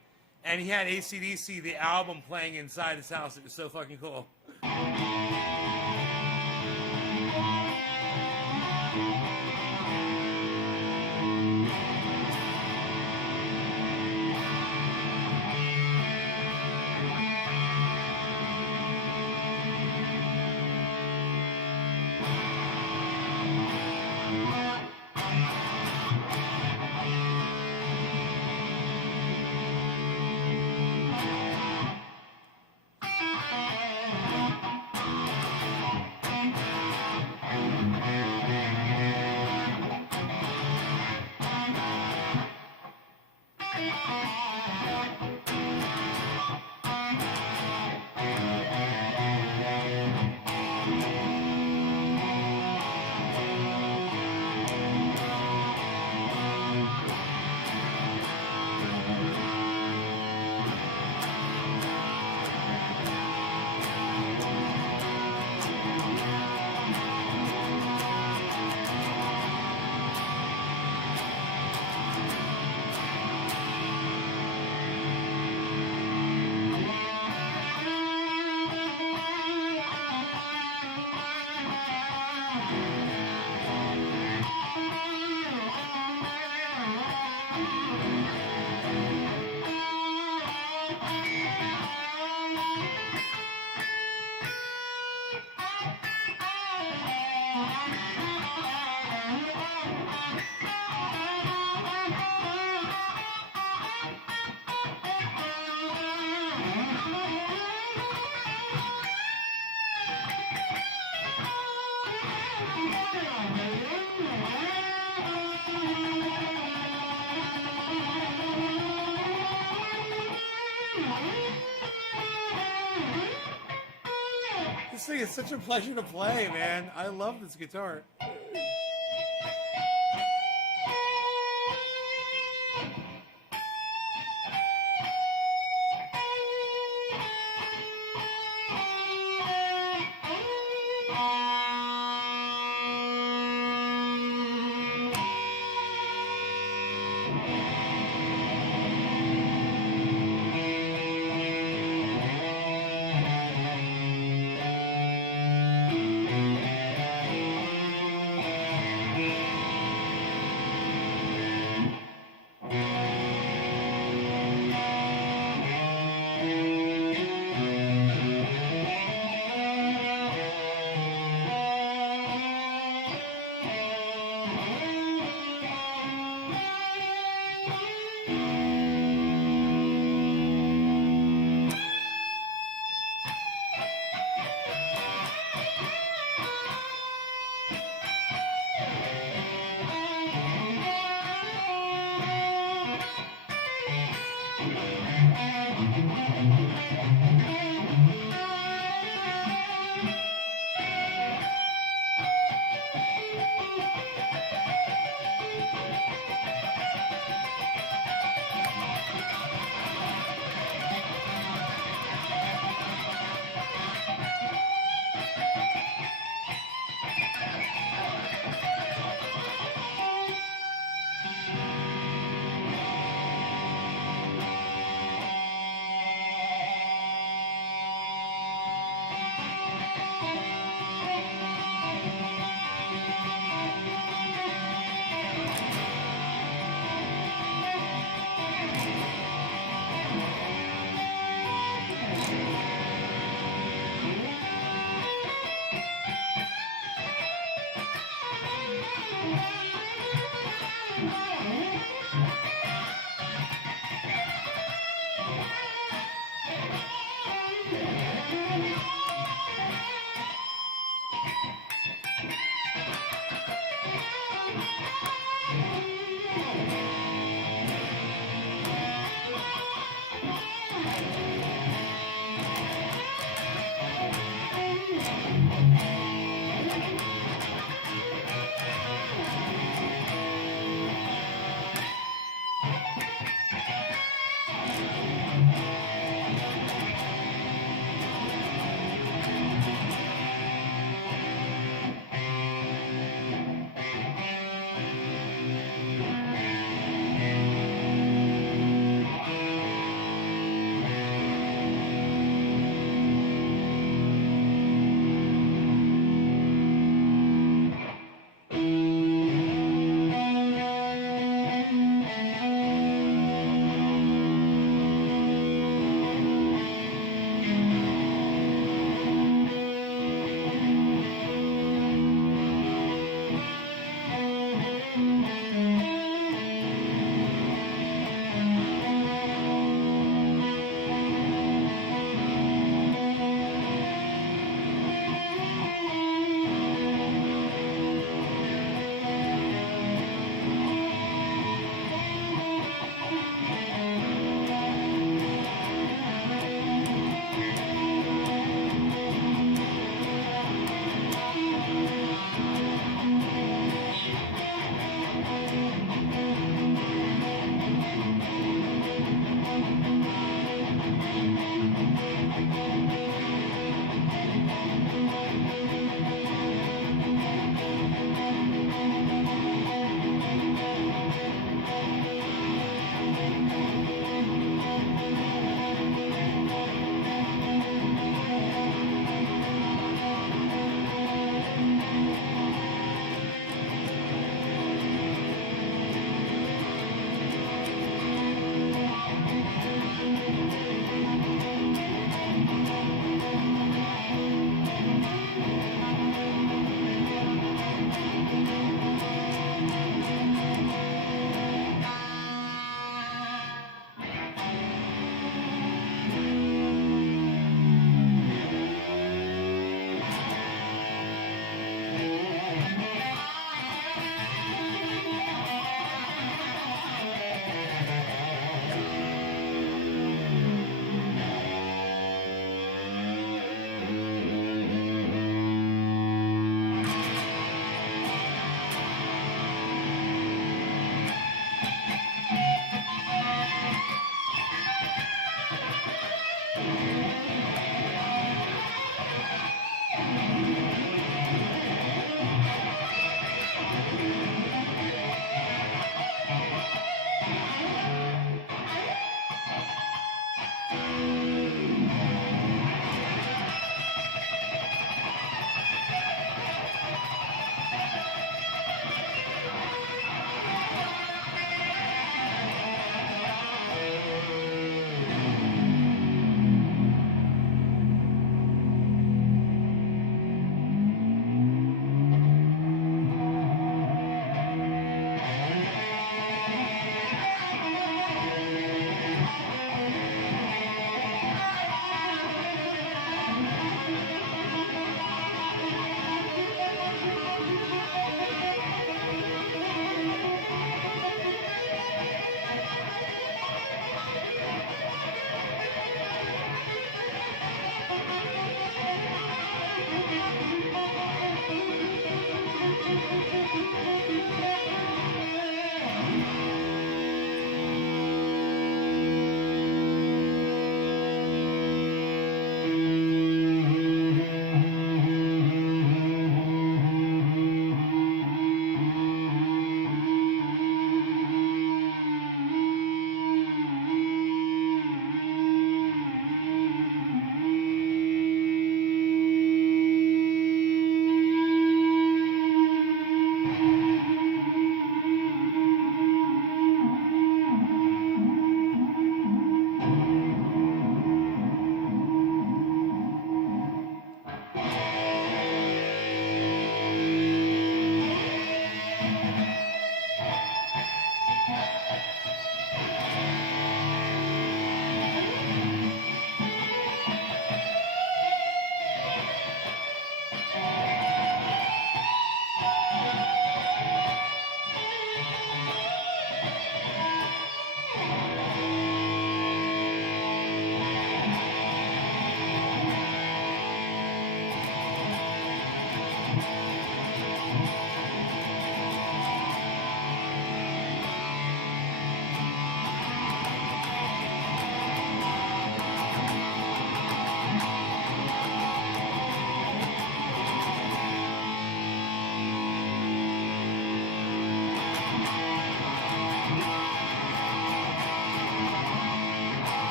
and he had AC/DC, the album, playing inside his house. It was so fucking cool. This thing is such a pleasure to play, man. I love this guitar.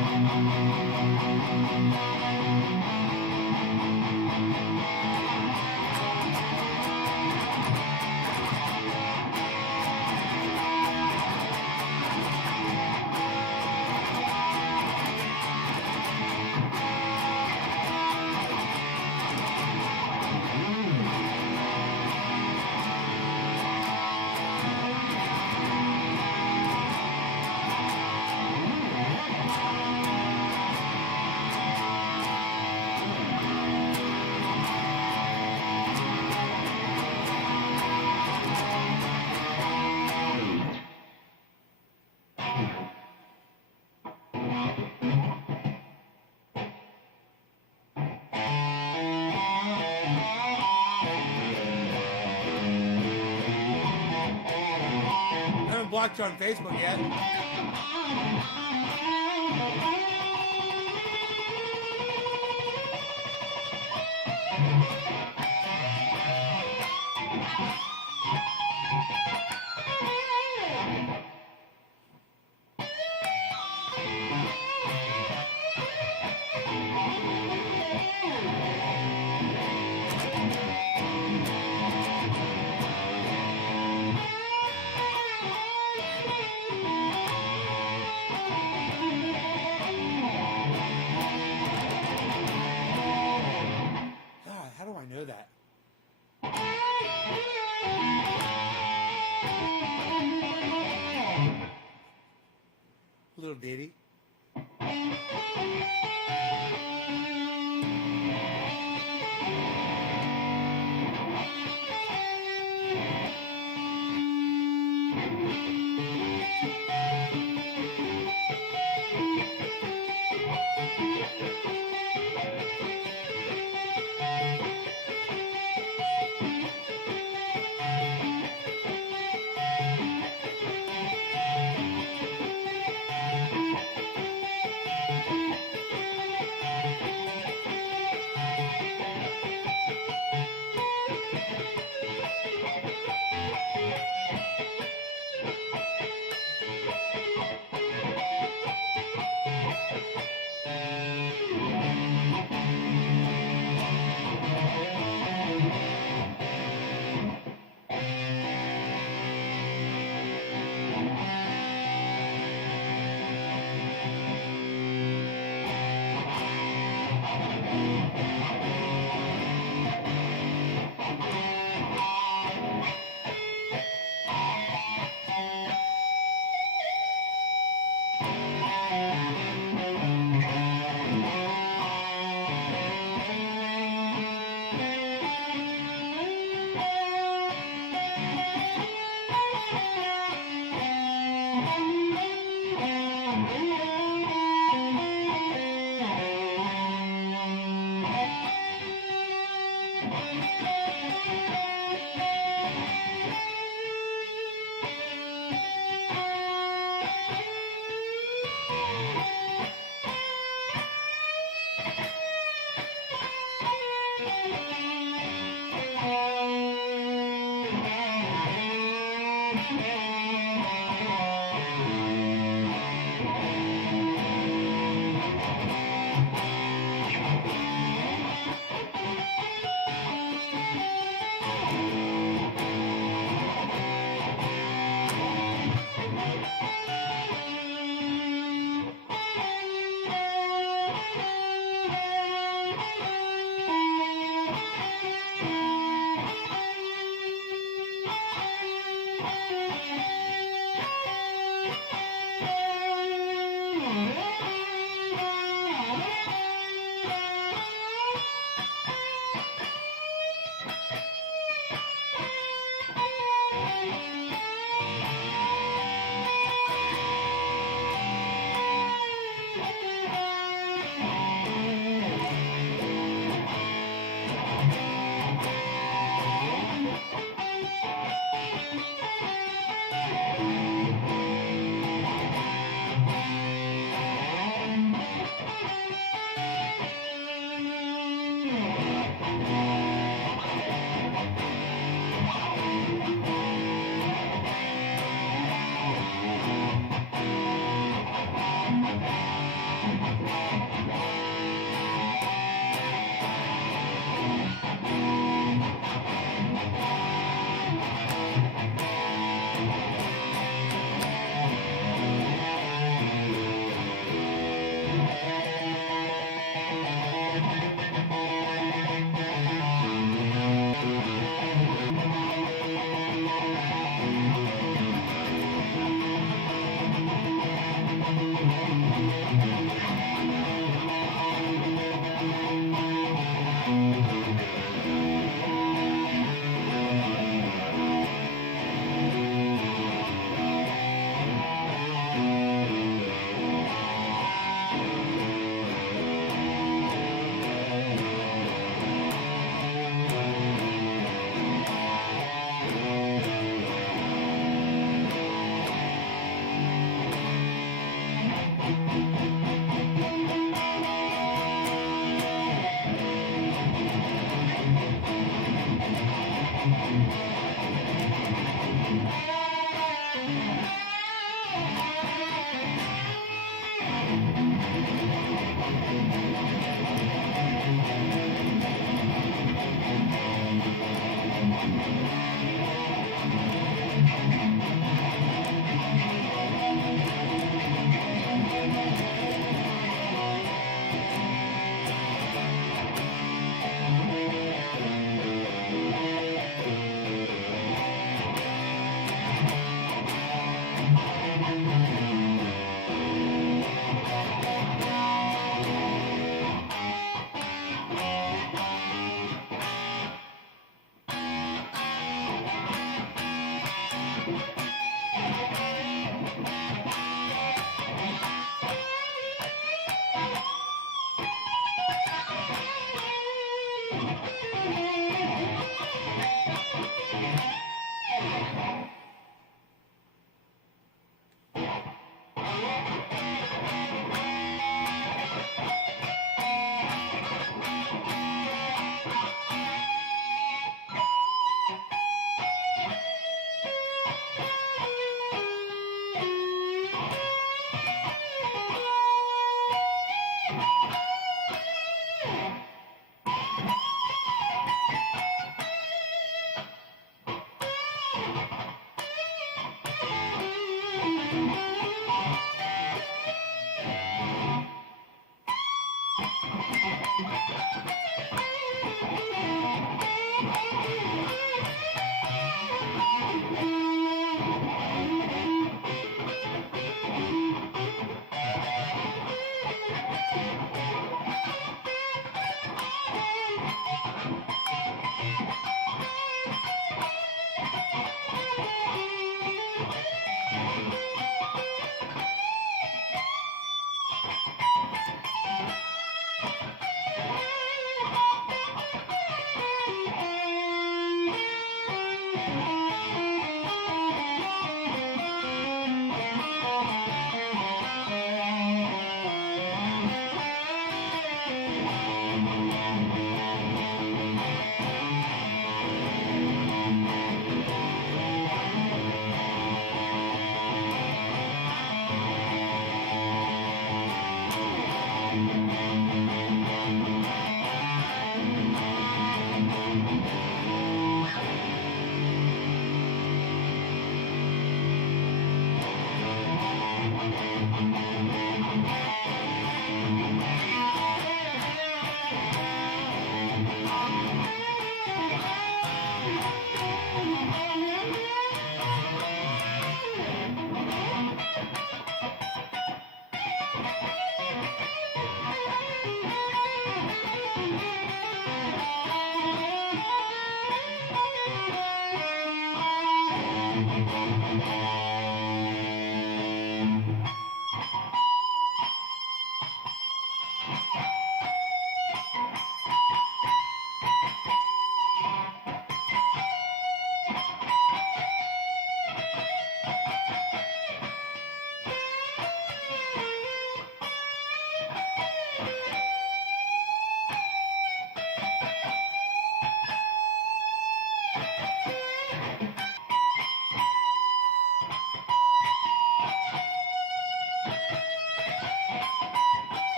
I haven't blocked you on Facebook yet.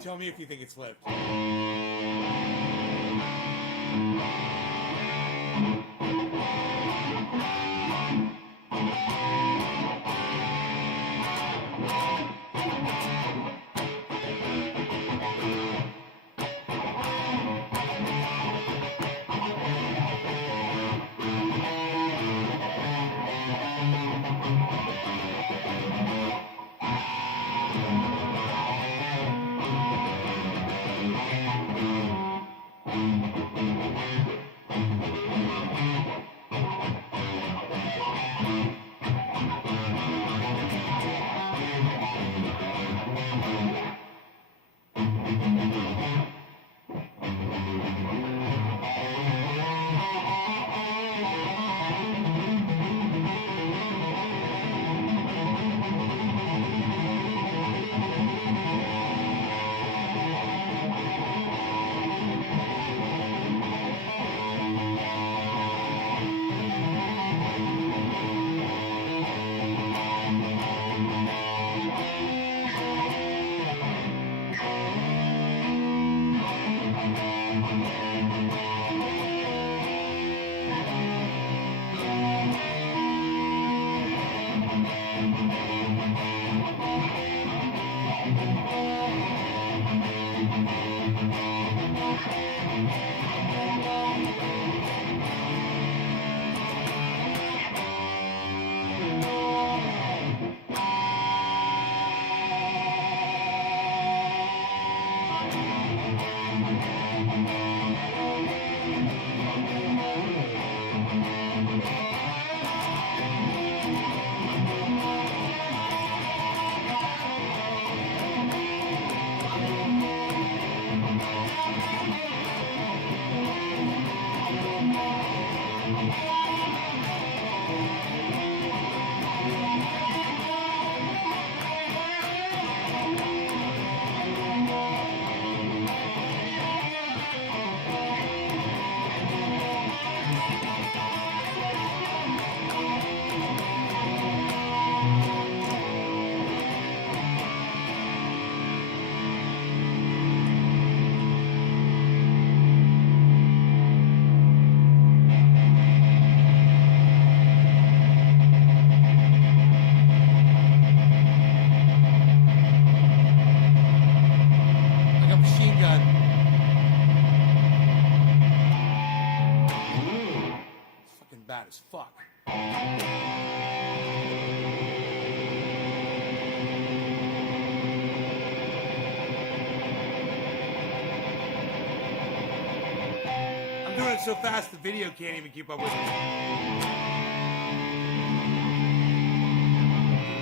Tell me if you think it's flipped. I'm doing it so fast the video can't even keep up with me.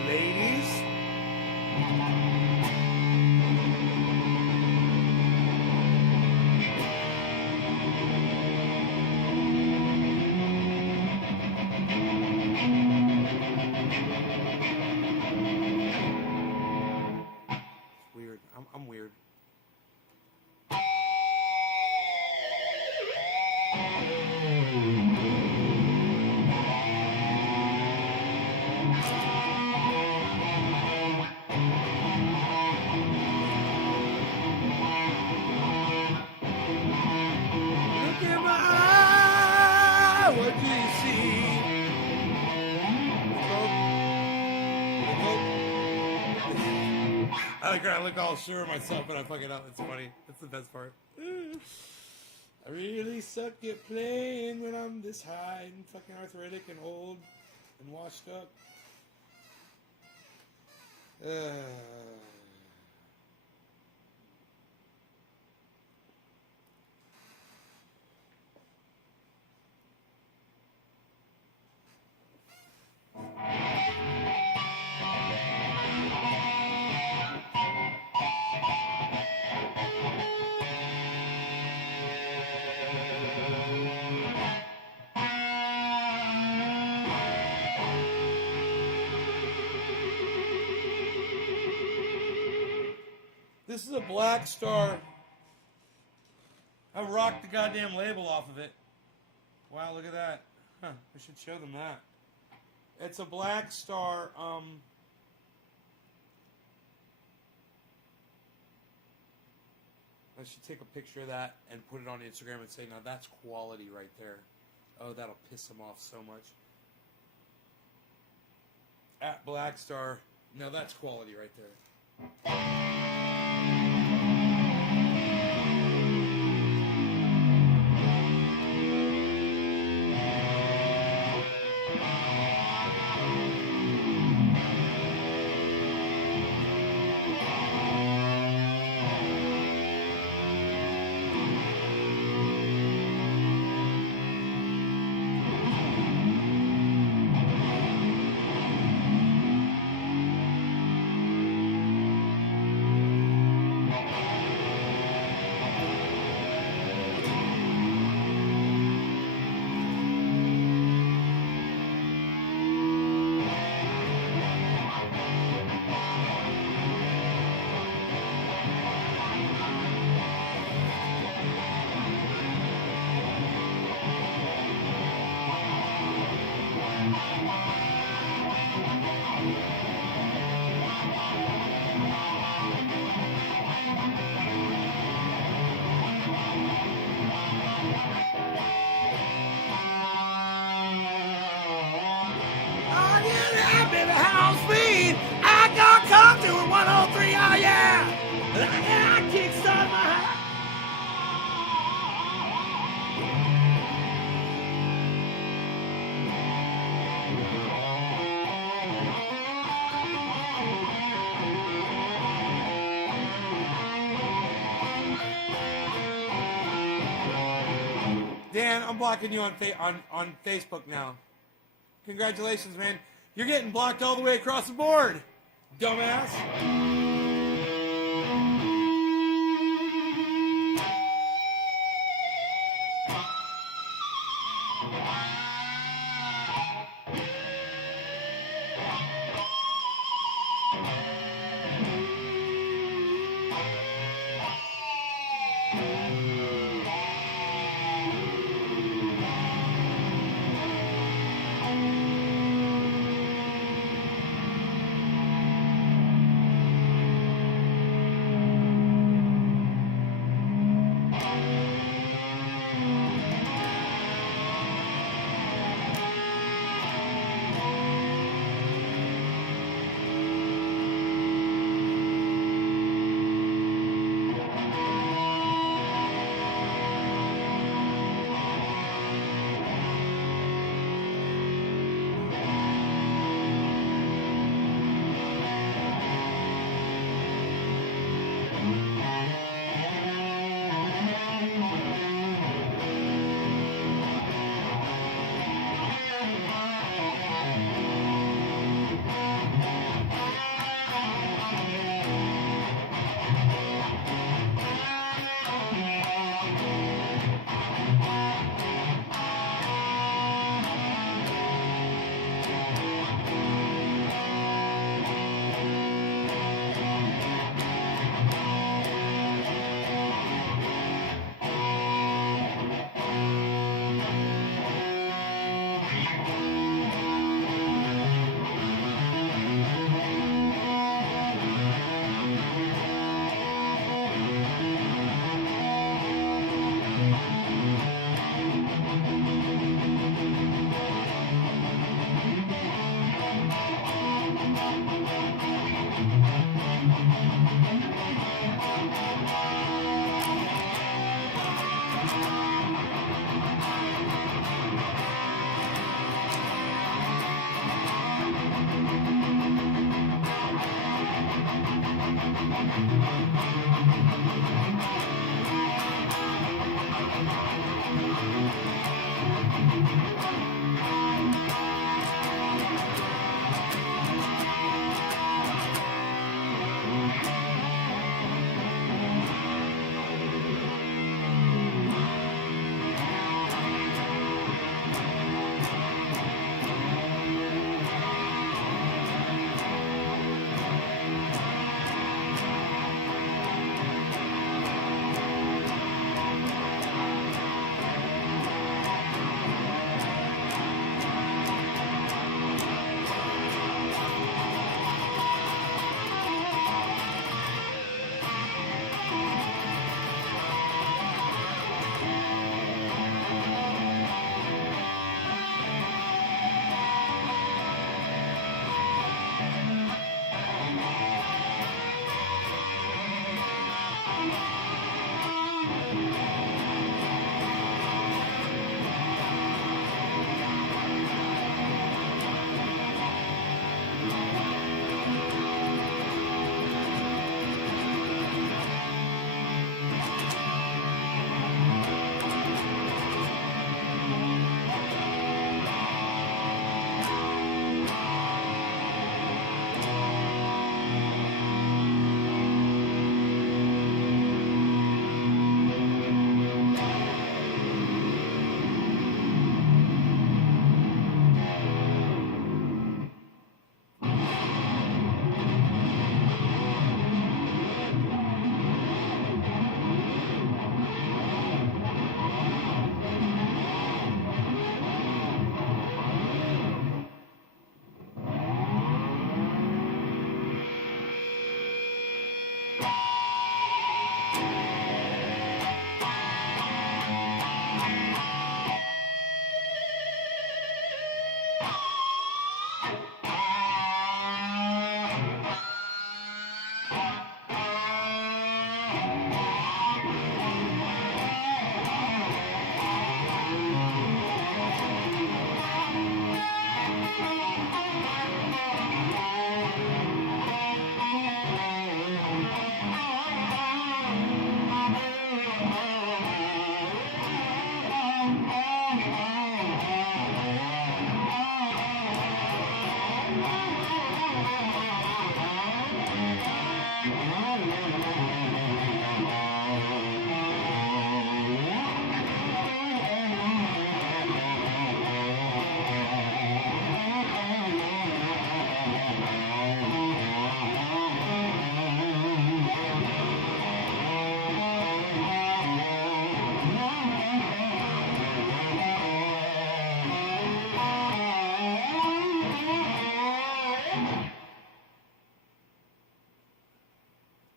Ladies. It's weird. I'm weird. Look in my eye, what do you see? I look all sure of myself and I fuck it up. It's funny. That's the best part. I really suck at playing when I'm this high and fucking arthritic and old and washed up. This is a Black Star. I rocked the goddamn label off of it. Wow, look at that. Huh, I should show them that. It's a Black Star, I should take a picture of that and put it on Instagram and say, now that's quality right there. Oh, that'll piss them off so much. At Black Star. Now that's quality right there. Dan, I'm blocking you on Facebook now. Congratulations, man. You're getting blocked all the way across the board, dumbass.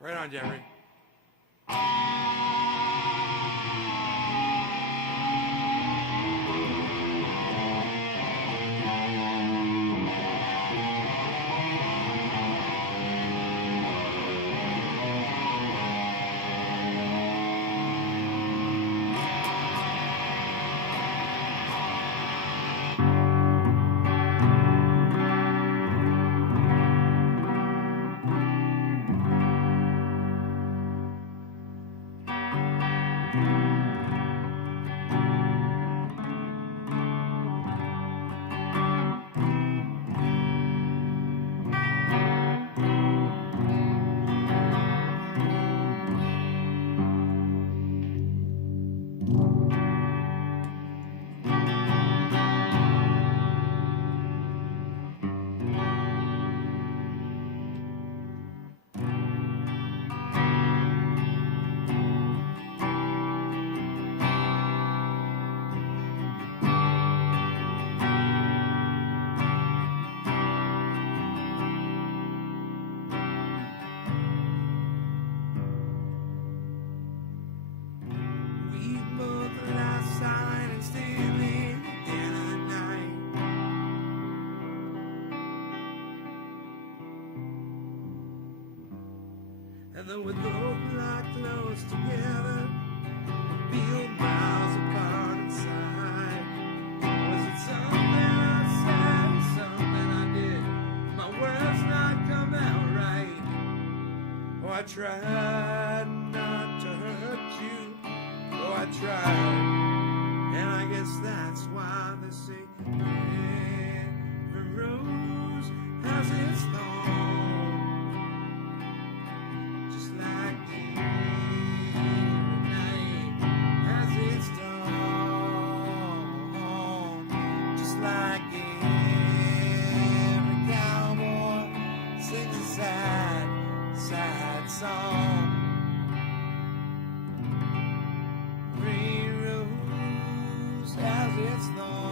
Right on, Jerry. And then we both lie close together, feel miles apart inside. Was it something I said, something I did? My words not come out right. Or I tried not to hurt you, oh I tried, and I guess that's why they say every rose has its thorn, just like every night has its dawn, just like every cowboy sings a sad, sad song. Every rose has its thorn.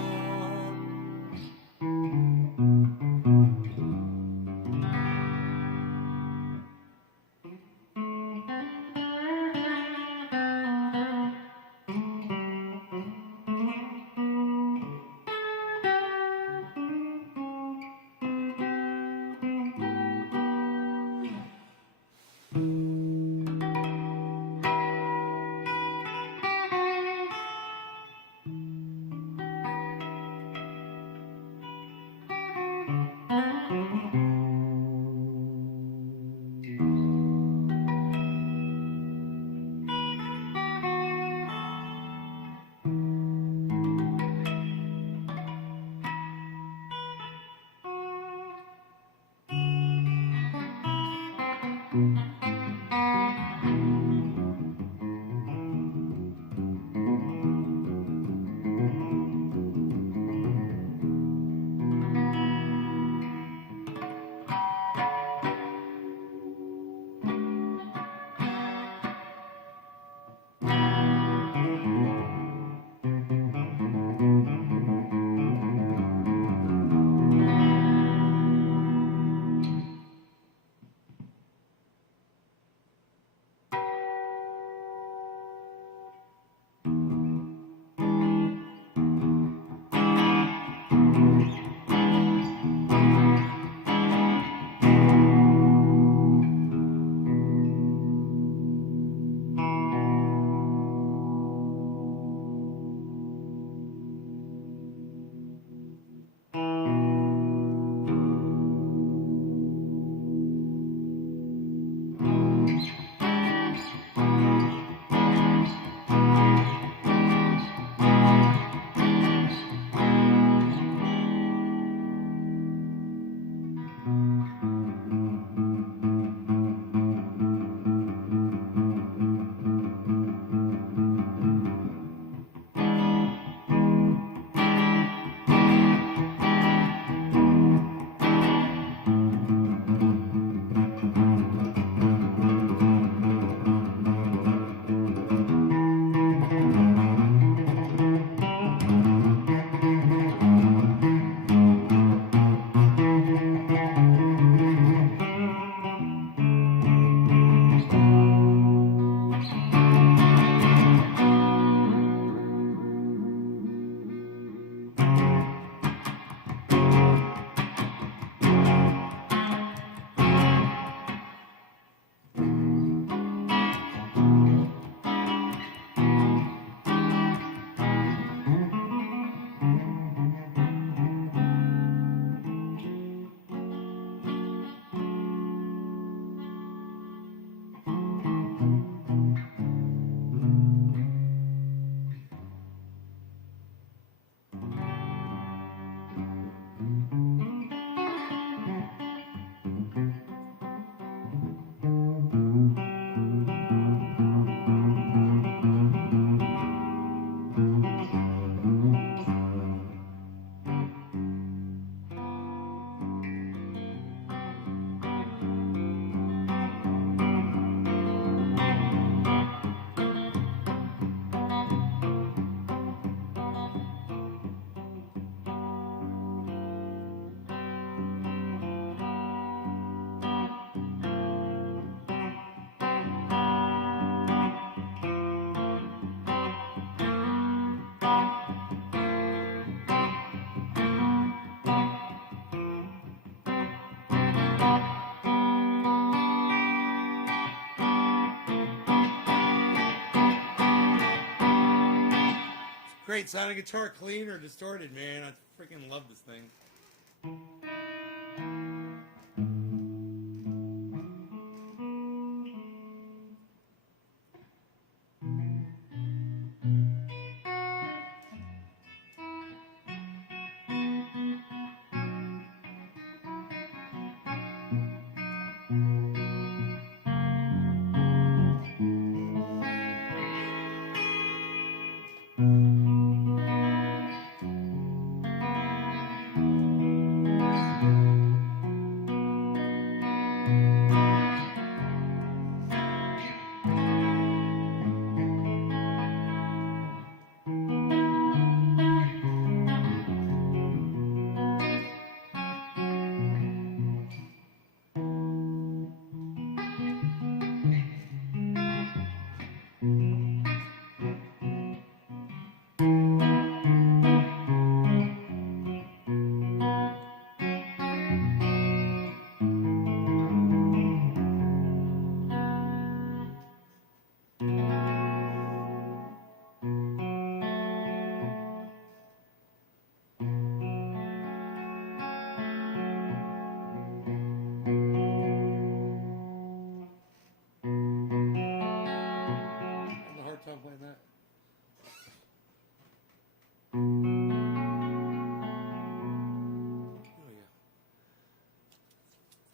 Great sounding guitar, clean or distorted, man. I freaking love this thing.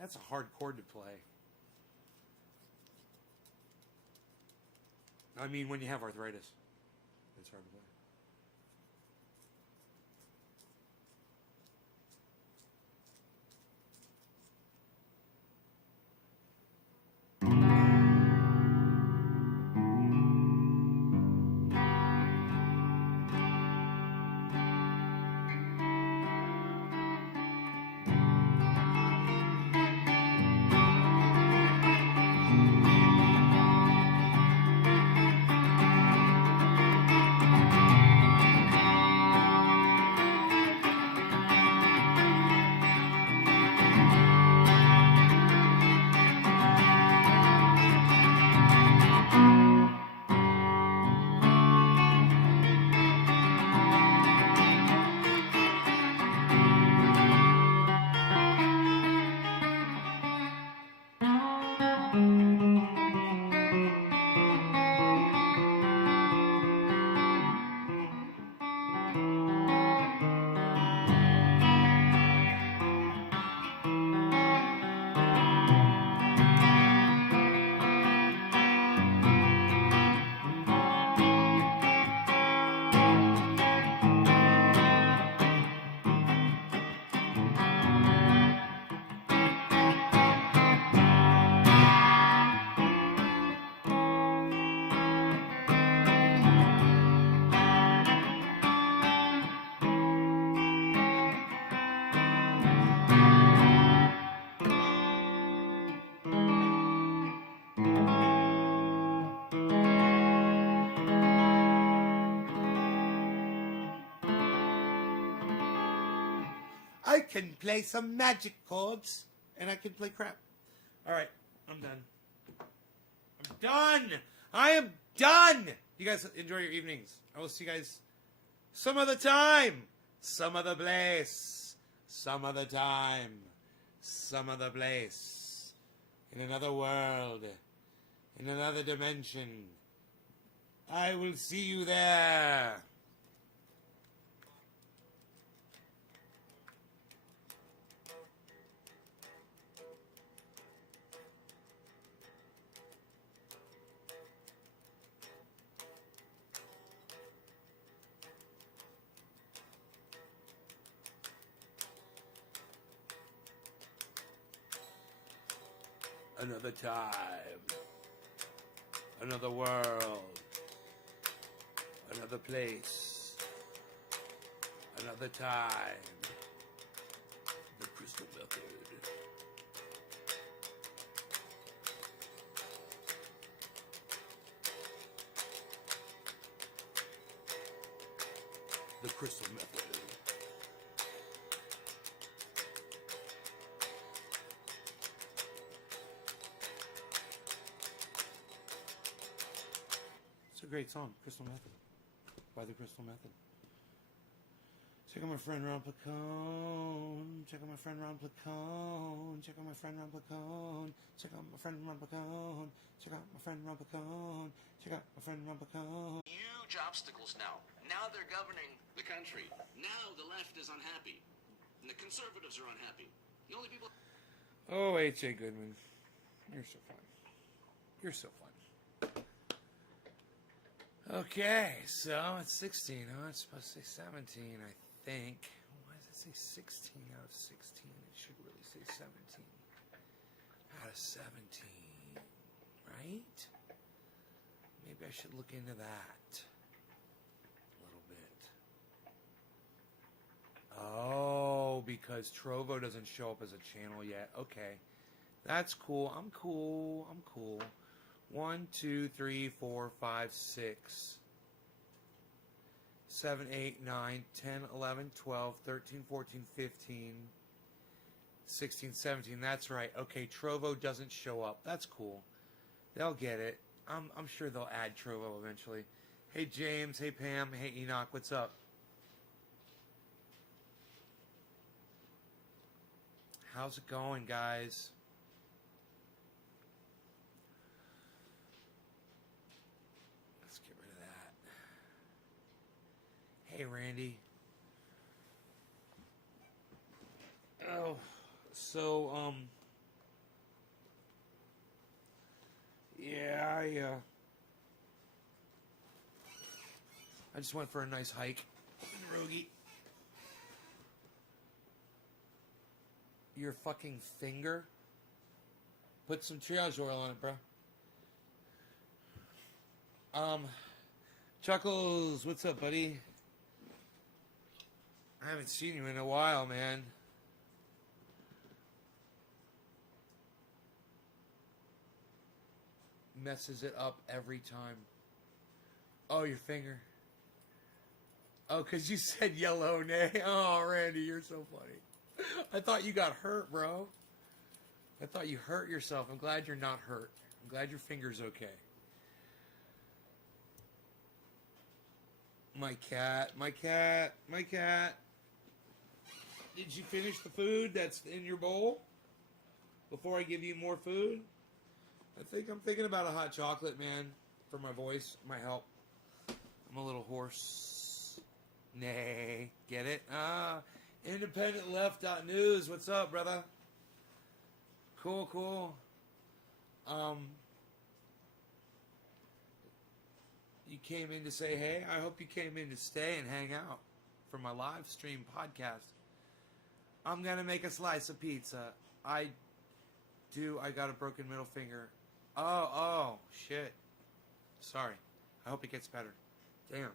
That's a hard chord to play. I mean, when you have arthritis, it's hard to play. I can play some magic chords, and I can play crap. All right, I'm done. I'm done. I am done. You guys enjoy your evenings. I will see you guys some other time, some other place, some other time, some other place, in another world, in another dimension. I will see you there. Another time, another world, another place, another time. The crystal method. The crystal method. A great song, Crystal Method, by the Crystal Method. Check out my friend Ron Placone. Check out my friend Ron Placone. Check out my friend Ron Placone. Check out my friend Ron Placone. Check out my friend Ron Placone. Check out my friend Ron Placone. Huge obstacles now. Now they're governing the country. Now the left is unhappy. And the conservatives are unhappy. The only people... Oh, H.A. Goodman. You're so fun. You're so fun. Okay, so it's 16. Oh, it's supposed to say 17, I think. Why does it say 16 out of 16? It should really say 17 out of 17, right? Maybe I should look into that a little bit. Oh, because Trovo doesn't show up as a channel yet. Okay, that's cool. I'm cool. 1, 2, 3, 4, 5, 6, 7, 8, 9, 10, 11, 12, 13, 14, 15, 16, 17. That's right. Okay, Trovo doesn't show up. That's cool. They'll get it. I'm sure they'll add Trovo eventually. Hey, James. Hey, Pam. Hey, Enoch. What's up? How's it going, guys? Hey, Randy. Oh, so, I just went for a nice hike in the Rogie. Your fucking finger? Put some triage oil on it, bro. Chuckles, what's up, buddy? I haven't seen you in a while, man. Messes it up every time. Oh, your finger. Oh, because you said yellow, nay. Oh, Randy, you're so funny. I thought you got hurt, bro. I thought you hurt yourself. I'm glad you're not hurt. I'm glad your finger's okay. My cat, my cat, my cat. Did you finish the food that's in your bowl? Before I give you more food? I'm thinking about a hot chocolate, man, for my voice, my help. I'm a little hoarse. Nay. Get it? IndependentLeft.news. What's up, brother? Cool, cool. You came in to say hey. I hope you came in to stay and hang out for my live stream podcast. I'm going to make a slice of pizza. I got a broken middle finger. Oh, shit. Sorry. I hope it gets better. Damn.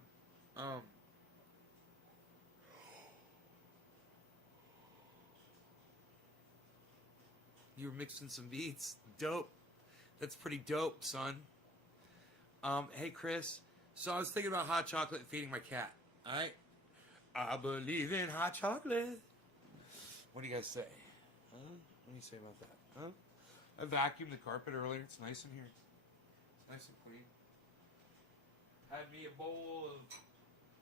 You were mixing some beats. Dope. That's pretty dope, son. Hey, Chris. So I was thinking about hot chocolate and feeding my cat. All right? I believe in hot chocolate. What do you guys say? Huh? What do you say about that? Huh? I vacuumed the carpet earlier. It's nice in here. It's nice and clean. Had me a bowl of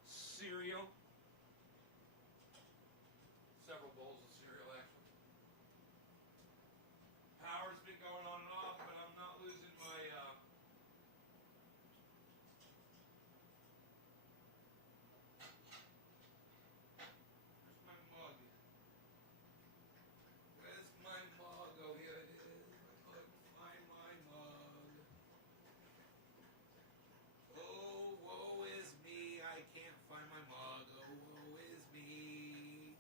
cereal. Several bowls of cereal, actually. Power's been going on and off, but I'm not losing my... Where's my mug? Where's my mug? Oh, here it is. My mug. Oh, woe is me. I can't find my mug. Oh, woe is me.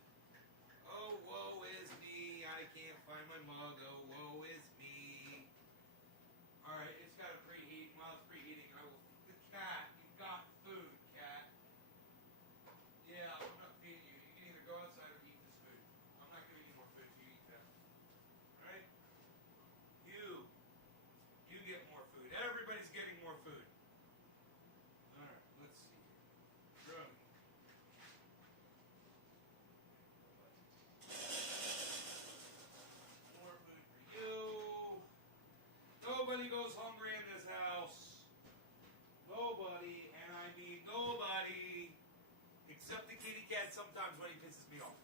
Oh, woe is me. I can't find my mug. Oh, woe is me. Alright, it's got to preheat. While it's preheating, I will... The cat. You got food, cat. Yeah, I'm not feeding you. You can either go outside or eat this food. I'm not giving you more food if you eat that. Alright? You get more food. Everybody's getting more food. Alright, let's see. Drug. More food for you. Nobody goes hungry in this house. Nobody, and I mean nobody, except the kitty cat sometimes when he pisses me off.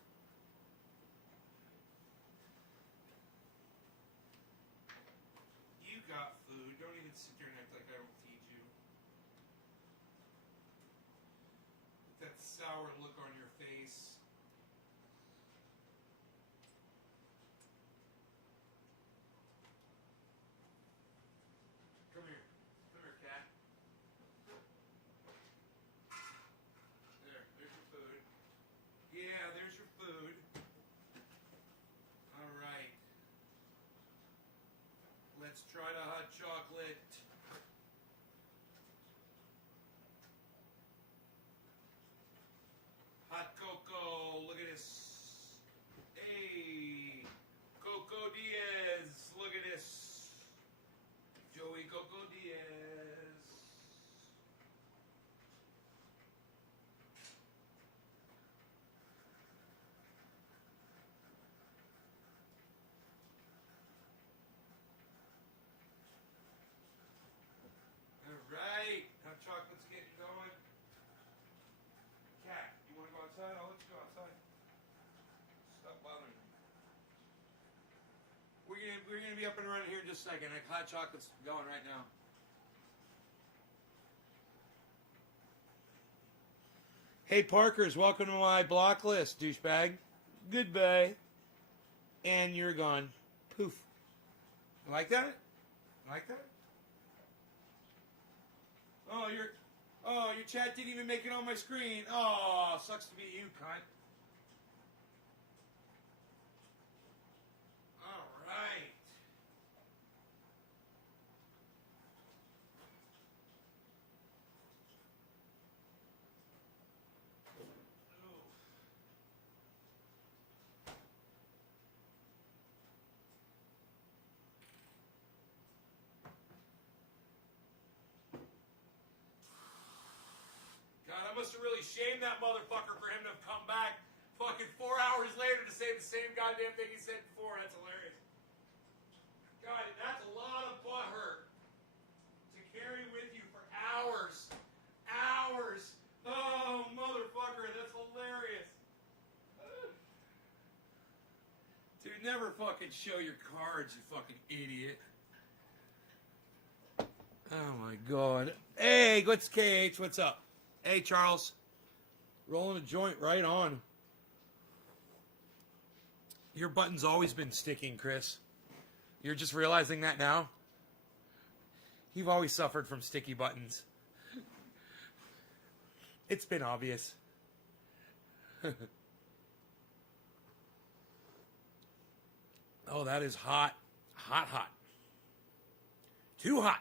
You got food. Don't even sit there and act like I don't feed you. With that sour look on your face. Come here. Come here, cat. There's your food. Yeah, there's your food. All right. Let's try the hot chocolate. Hot cocoa. Look at this. Hey. Coco Diaz. Look at this. Joey Coco Diaz. Alright. Hot chocolate's getting going. Cat, you want to go outside? I'll let you go outside. Stop bothering me. We're gonna be up and running here in just a second. Like, hot chocolate's going right now. Hey Parkers, welcome to my block list, douchebag. Goodbye. And you're gone. Poof. You like that? You like that? Your chat didn't even make it on my screen. Oh, sucks to be you, cunt. All right. God, I must have really shamed that motherfucker for him to have come back fucking 4 hours later to say the same goddamn thing he said before. That's hilarious. God, that's a lot of butthurt to carry with you for hours. Hours. Oh, motherfucker, that's hilarious. Dude, never fucking show your cards, you fucking idiot. Oh my god. Hey, what's KH? What's up? Hey, Charles. Rolling a joint right on. Your button's always been sticking, Chris. You're just realizing that now? You've always suffered from sticky buttons. It's been obvious. Oh, that is hot. Hot, hot. Too hot.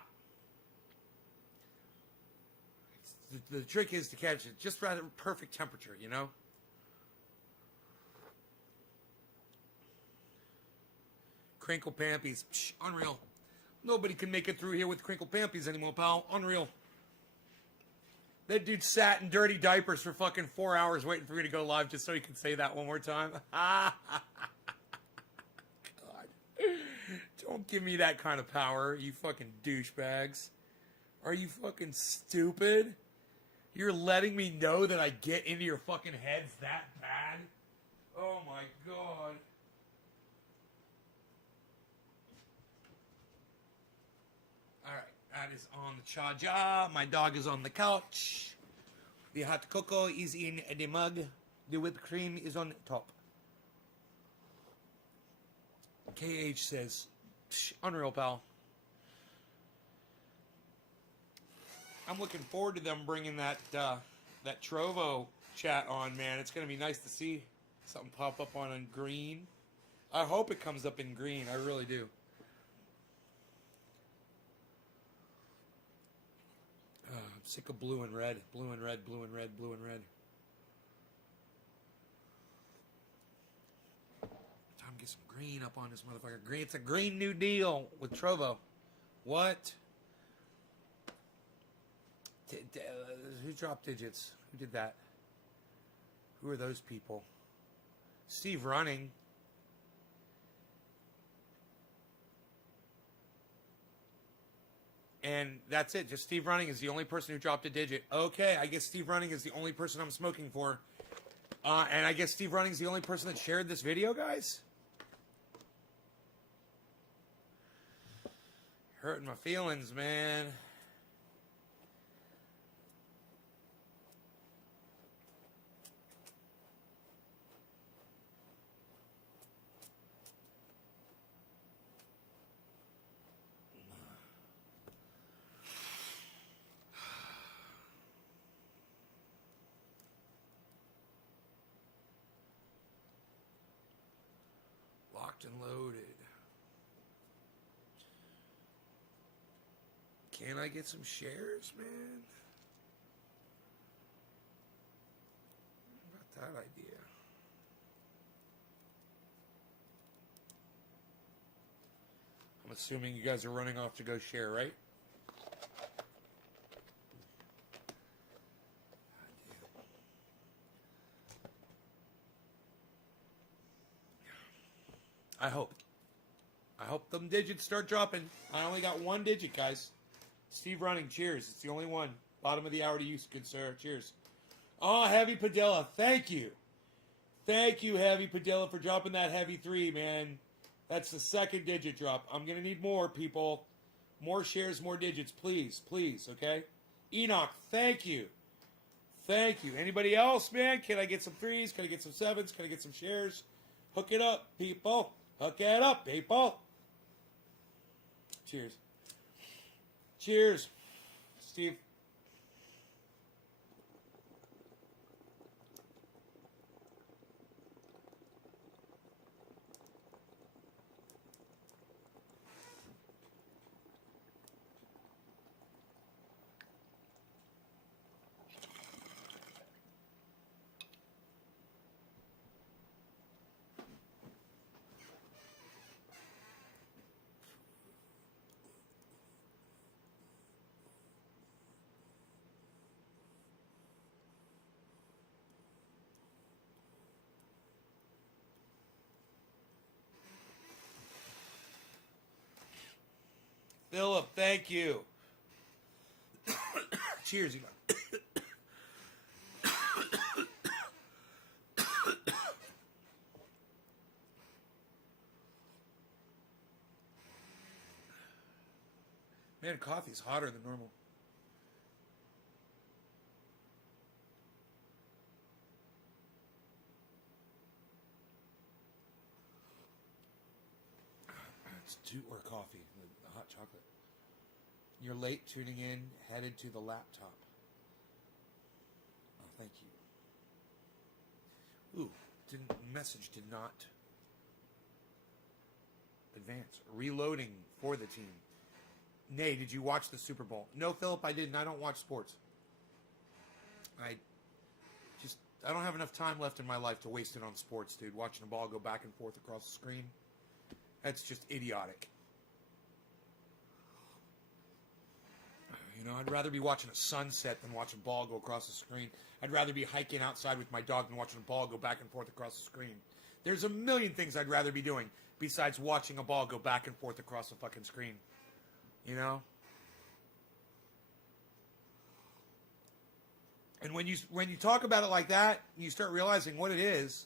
The trick is to catch it just right at perfect temperature, you know? Crinkle Pampies. Psh, unreal. Nobody can make it through here with Crinkle Pampies anymore, pal. Unreal. That dude sat in dirty diapers for fucking 4 hours waiting for me to go live just so he could say that one more time. God. Don't give me that kind of power, you fucking douchebags. Are you fucking stupid? You're letting me know that I get into your fucking heads that bad? Oh my god. Alright, that is on the charger. My dog is on the couch. The hot cocoa is in the mug. The whipped cream is on top. KH says, unreal, pal. I'm looking forward to them bringing that that Trovo chat on, man. It's going to be nice to see something pop up on green. I hope it comes up in green. I really do. I'm sick of blue and red. Blue and red, blue and red, blue and red. Time to get some green up on this motherfucker. Green. It's a Green New Deal with Trovo. What? Who dropped digits? Who did that? Who are those people? Steve Running. And that's it. Just Steve Running is the only person who dropped a digit. Okay, I guess Steve Running is the only person I'm smoking for. And I guess Steve Running is the only person that shared this video, guys. Hurting my feelings, man. Locked and loaded. Can I get some shares, man? What about that idea? I'm assuming you guys are running off to go share, right? I hope. I hope them digits start dropping. I only got one digit, guys. Steve Running, cheers. It's the only one. Bottom of the hour to you, good sir. Cheers. Oh, Heavy Padilla, thank you. Thank you, Heavy Padilla, for dropping that heavy 3, man. That's the second digit drop. I'm going to need more, people. More shares, more digits, please. Please, okay? Enoch, thank you. Thank you. Anybody else, man? Can I get some 3s? Can I get some 7s? Can I get some shares? Hook it up, people. Hook it up, people. Cheers. Cheers. Steve, Philip, thank you. Cheers, Elon. Man, coffee's hotter than normal. It's or coffee, the hot chocolate. You're late tuning in, headed to the laptop. Oh, thank you. Ooh, message did not advance. Reloading for the team. Nay, did you watch the Super Bowl? No, Philip, I didn't. I don't watch sports. I don't have enough time left in my life to waste it on sports, dude. Watching a ball go back and forth across the screen. That's just idiotic. You know, I'd rather be watching a sunset than watch a ball go across the screen. I'd rather be hiking outside with my dog than watching a ball go back and forth across the screen. There's a million things I'd rather be doing besides watching a ball go back and forth across the fucking screen. You know? And when you talk about it like that, you start realizing what it is,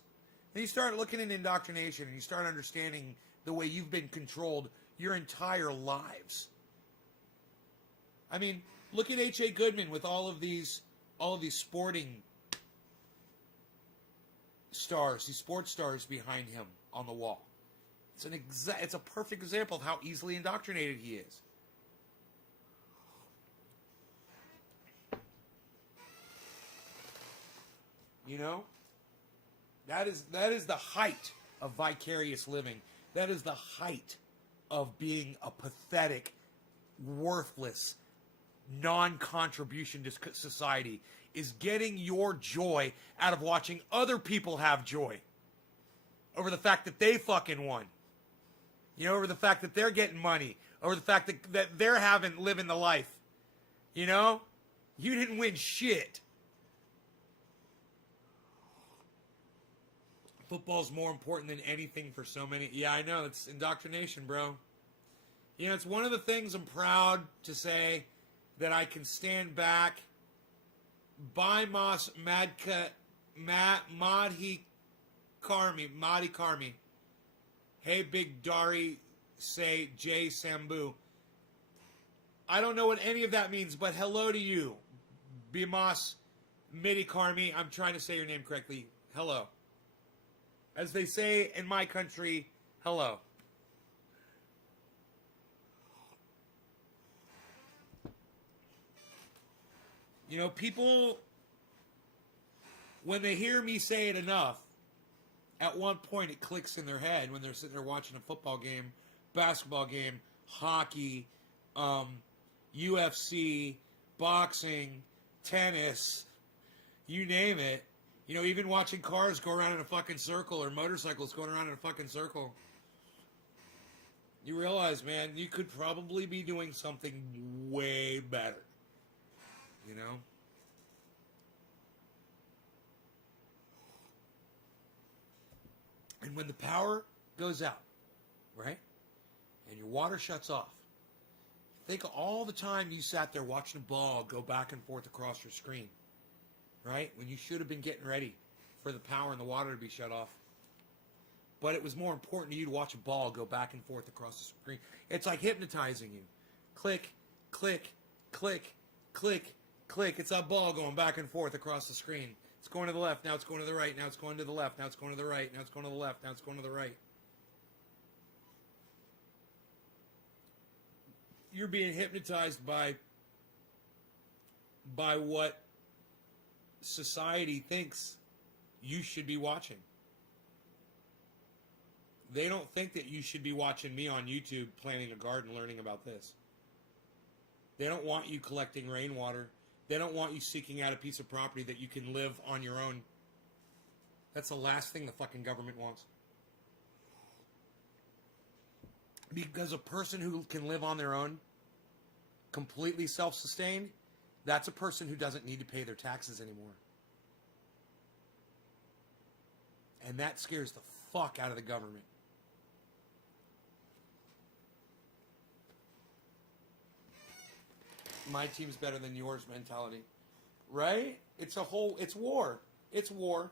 then you start looking at indoctrination and you start understanding the way you've been controlled your entire lives. I mean, look at H.A. Goodman with all of these sporting stars, these sports stars behind him on the wall. It's a perfect example of how easily indoctrinated he is. You know? That is the height of vicarious living. That is the height of being a pathetic, worthless, non-contribution to society, is getting your joy out of watching other people have joy over the fact that they fucking won. You know, over the fact that they're getting money, over the fact that they're living the life. You know? You didn't win shit. Football's more important than anything for so many. Yeah, I know. It's indoctrination, bro. You know, it's one of the things I'm proud to say that I can stand back. Bimas Madka Madhi Karmi. Hey, Big Dari, say Jay Sambu. I don't know what any of that means, but hello to you. Bimas Midi Karmi. I'm trying to say your name correctly. Hello. As they say in my country, hello. You know, people, when they hear me say it enough, at one point it clicks in their head when they're sitting there watching a football game, basketball game, hockey, UFC, boxing, tennis, you name it. You know, even watching cars go around in a fucking circle or motorcycles going around in a fucking circle. You realize, man, you could probably be doing something way better. You know? And when the power goes out, right? And your water shuts off. Think of all the time you sat there watching a ball go back and forth across your screen. Right? When you should have been getting ready for the power and the water to be shut off. But it was more important to you to watch a ball go back and forth across the screen. It's like hypnotizing you. Click, click, click, click, click. It's that ball going back and forth across the screen. It's going to the left, now it's going to the right, now it's going to the left, now it's going to the right, now it's going to the left, now it's going to the right. You're being hypnotized by what society thinks you should be watching. They don't think that you should be watching me on YouTube planting a garden learning about this. They don't want you collecting rainwater. They don't want you seeking out a piece of property that you can live on your own. That's the last thing the fucking government wants. Because a person who can live on their own, completely self-sustained, that's a person who doesn't need to pay their taxes anymore. And that scares the fuck out of the government. my team's better than yours mentality, right? It's war. It's war.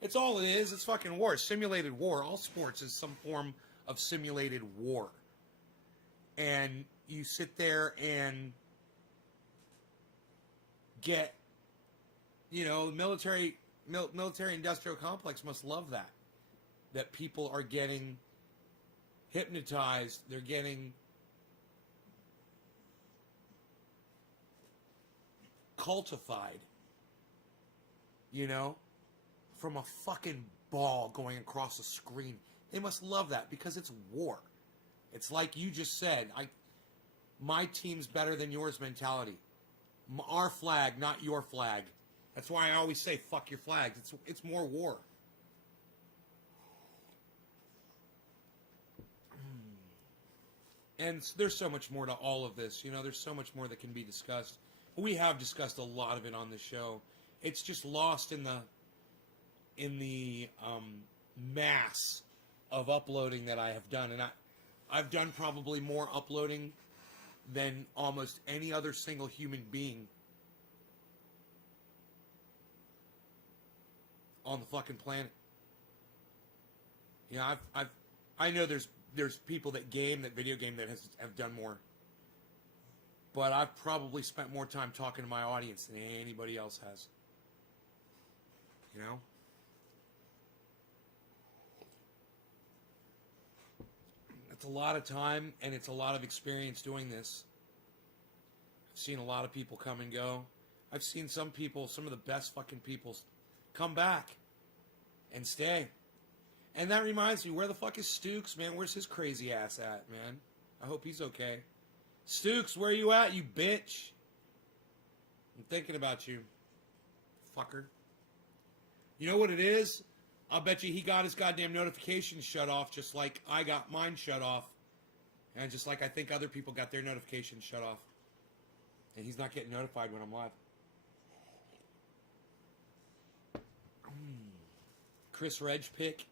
It's all it is. It's fucking war. Simulated war. All sports is some form of simulated war. And you sit there and get, military industrial complex must love that. That people are getting hypnotized. They're getting cultified, from a fucking ball going across the screen. They must love that because it's war. It's like you just said, my team's better than yours mentality. Our flag, not your flag. That's why I always say fuck your flags. It's more war. And there's so much more to all of this. There's so much more that can be discussed. We have discussed a lot of it on the show. It's just lost in the mass of uploading that I have done. And I've done probably more uploading than almost any other single human being on the fucking planet. I know there's people that video game that have done more. But I've probably spent more time talking to my audience than anybody else has. It's a lot of time and it's a lot of experience doing this. I've seen a lot of people come and go. I've seen some of the best fucking people come back and stay. And that reminds me, where the fuck is Stukes, man? Where's his crazy ass at, man? I hope he's okay. Stukes, where you at, you bitch? I'm thinking about you, fucker. You know what it is? I'll bet you he got his goddamn notifications shut off just like I got mine shut off. And just like I think other people got their notifications shut off. And he's not getting notified when I'm live. Chris Reg pick.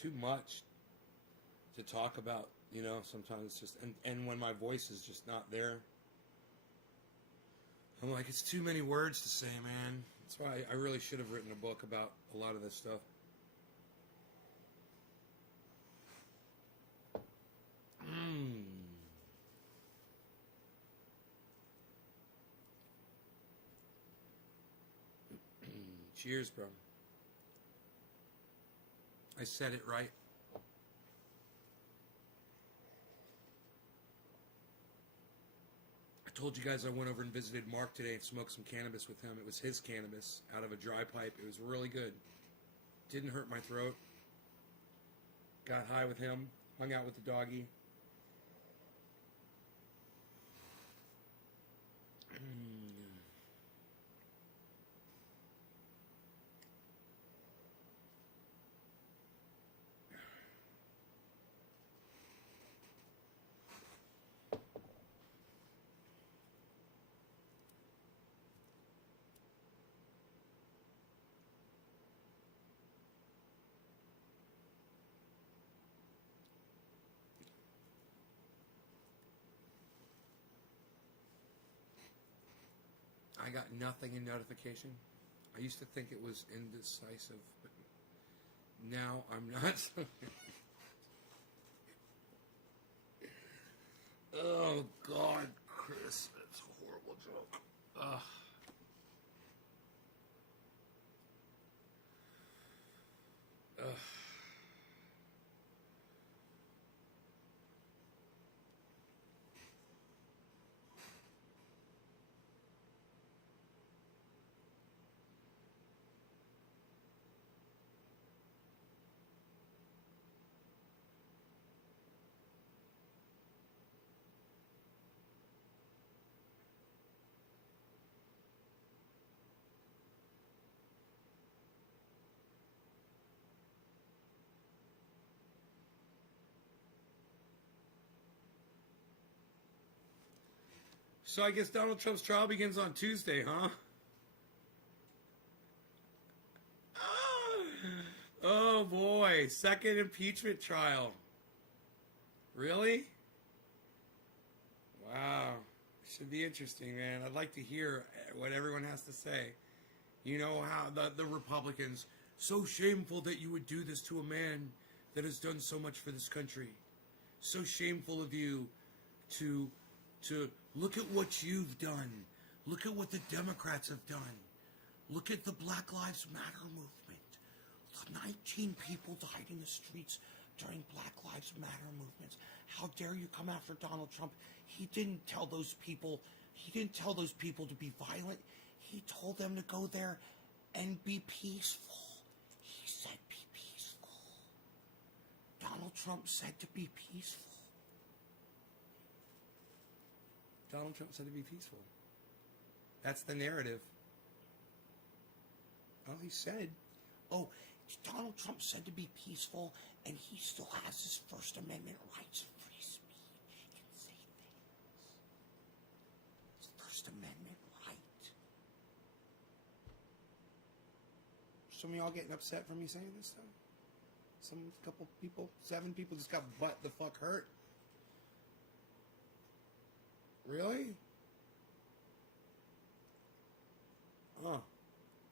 Too much to talk about, sometimes it's just, and when my voice is just not there, I'm like, it's too many words to say, man. That's why I really should have written a book about a lot of this stuff. Cheers, bro. I said it right. I told you guys I went over and visited Mark today and smoked some cannabis with him. It was his cannabis out of a dry pipe. It was really good. Didn't hurt my throat. Got high with him. Hung out with the doggy. I got nothing in notification. I used to think it was indecisive, but now I'm not. Oh, God, Chris, it's a horrible joke. Ugh. Ugh. So I guess Donald Trump's trial begins on Tuesday, huh? Oh boy, second impeachment trial. Really? Wow. Should be interesting, man. I'd like to hear what everyone has to say. You know how the Republicans, so shameful that you would do this to a man that has done so much for this country. So shameful of you to look at what you've done. Look at what the Democrats have done. Look at the Black Lives Matter movement. 19 people died in the streets during Black Lives Matter movements. How dare you come after Donald Trump? He didn't tell those people to be violent. He told them to go there and be peaceful. He said be peaceful. Donald Trump said to be peaceful. Donald Trump said to be peaceful. That's the narrative. Well, he said, Donald Trump said to be peaceful, and he still has his First Amendment rights of free speech. He can say things. His First Amendment right. Some of y'all getting upset for me saying this stuff? Couple people, 7 people just got butt the fuck hurt. Really? Now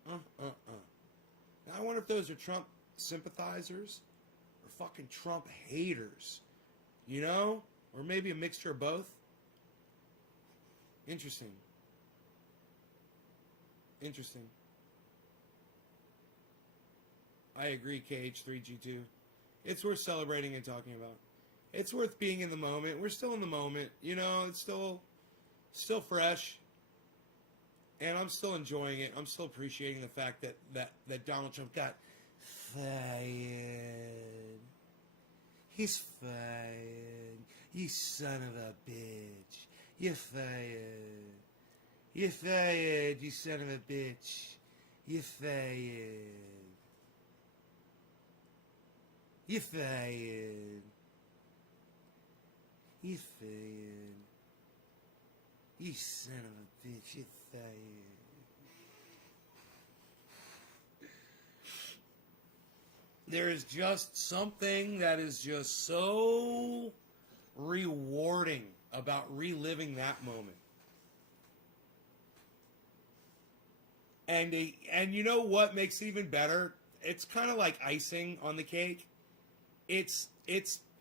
I wonder if those are Trump sympathizers or fucking Trump haters. You know? Or maybe a mixture of both. Interesting. I agree, KH3G2. It's worth celebrating and talking about. It's worth being in the moment. We're still in the moment. You know, it's still fresh. And I'm still enjoying it. I'm still appreciating the fact that Donald Trump got fired. He's fired. You son of a bitch. You're fired. You're fired, you son of a bitch. You're fired. You're fired. You're fired. You son of a bitch, you're fired. There is just something that is just so rewarding about reliving that moment. And you know what makes it even better? It's kind of like icing on the cake. It's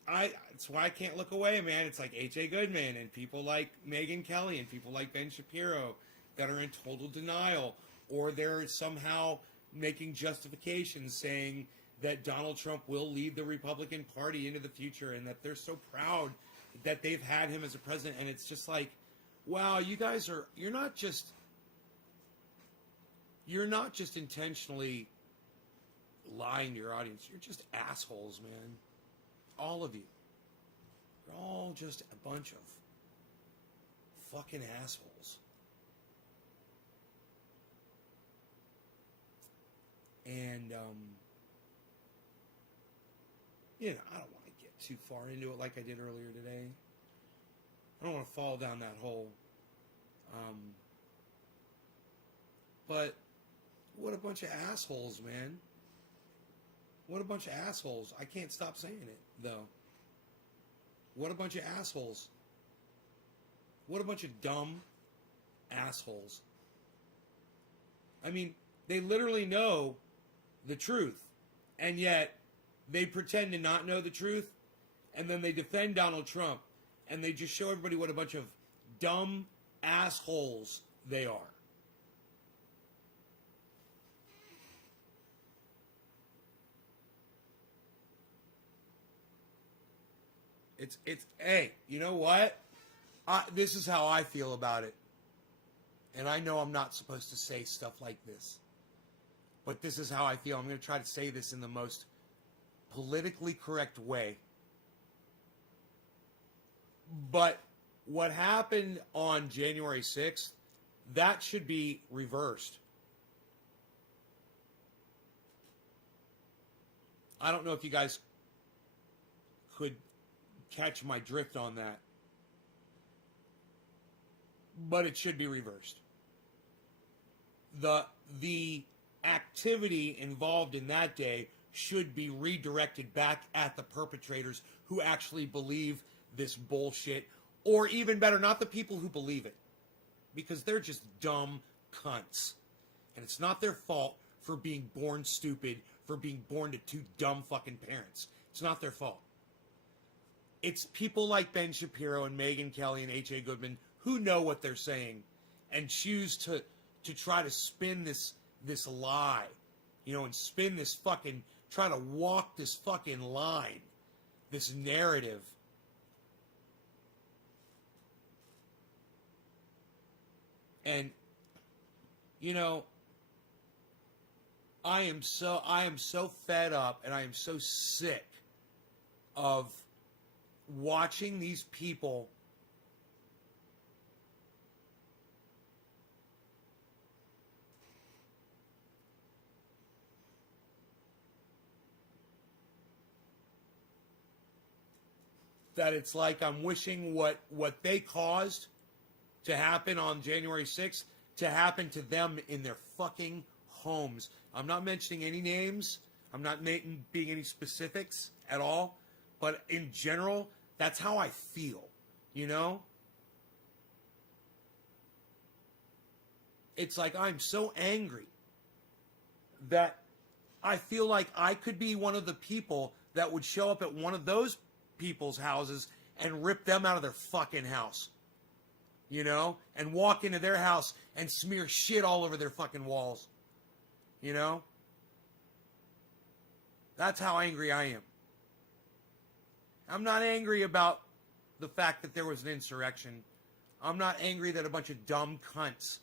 why I can't look away, man. It's like H.A. Goodman and people like Megyn Kelly and people like Ben Shapiro that are in total denial, or they're somehow making justifications saying that Donald Trump will lead the Republican Party into the future and that they're so proud that they've had him as a president. And it's just like, wow, you guys you're not just intentionally lying to your audience. You're just assholes, man. All of you. You're all just a bunch of fucking assholes. And, you know, I don't want to get too far into it like I did earlier today. I don't want to fall down that hole. But what a bunch of assholes, man. What a bunch of assholes. I can't stop saying it, though. What a bunch of assholes. What a bunch of dumb assholes. I mean, they literally know the truth, and yet they pretend to not know the truth, and then they defend Donald Trump, and they just show everybody what a bunch of dumb assholes they are. Hey, you know what? This is how I feel about it. And I know I'm not supposed to say stuff like this. But this is how I feel. I'm going to try to say this in the most politically correct way. But what happened on January 6th, that should be reversed. I don't know if you guys could catch my drift on that. but it should be reversed. The activity involved in that day should be redirected back at the perpetrators who actually believe this bullshit, or even better, not the people who believe it, because they're just dumb cunts. And it's not their fault for being born stupid, for being born to two dumb fucking parents. It's not their fault. It's people like Ben Shapiro and Megyn Kelly and H.A. Goodman who know what they're saying and choose to try to spin this lie, and spin this fucking, try to walk this fucking line, this narrative. And, I am so fed up and I am so sick of watching these people that it's like I'm wishing what they caused to happen on January 6th to happen to them in their fucking homes. I'm not mentioning any names. I'm not being any specifics at all. But in general, that's how I feel, It's like I'm so angry that I feel like I could be one of the people that would show up at one of those people's houses and rip them out of their fucking house. And walk into their house and smear shit all over their fucking walls. That's how angry I am. I'm not angry about the fact that there was an insurrection. I'm not angry that a bunch of dumb cunts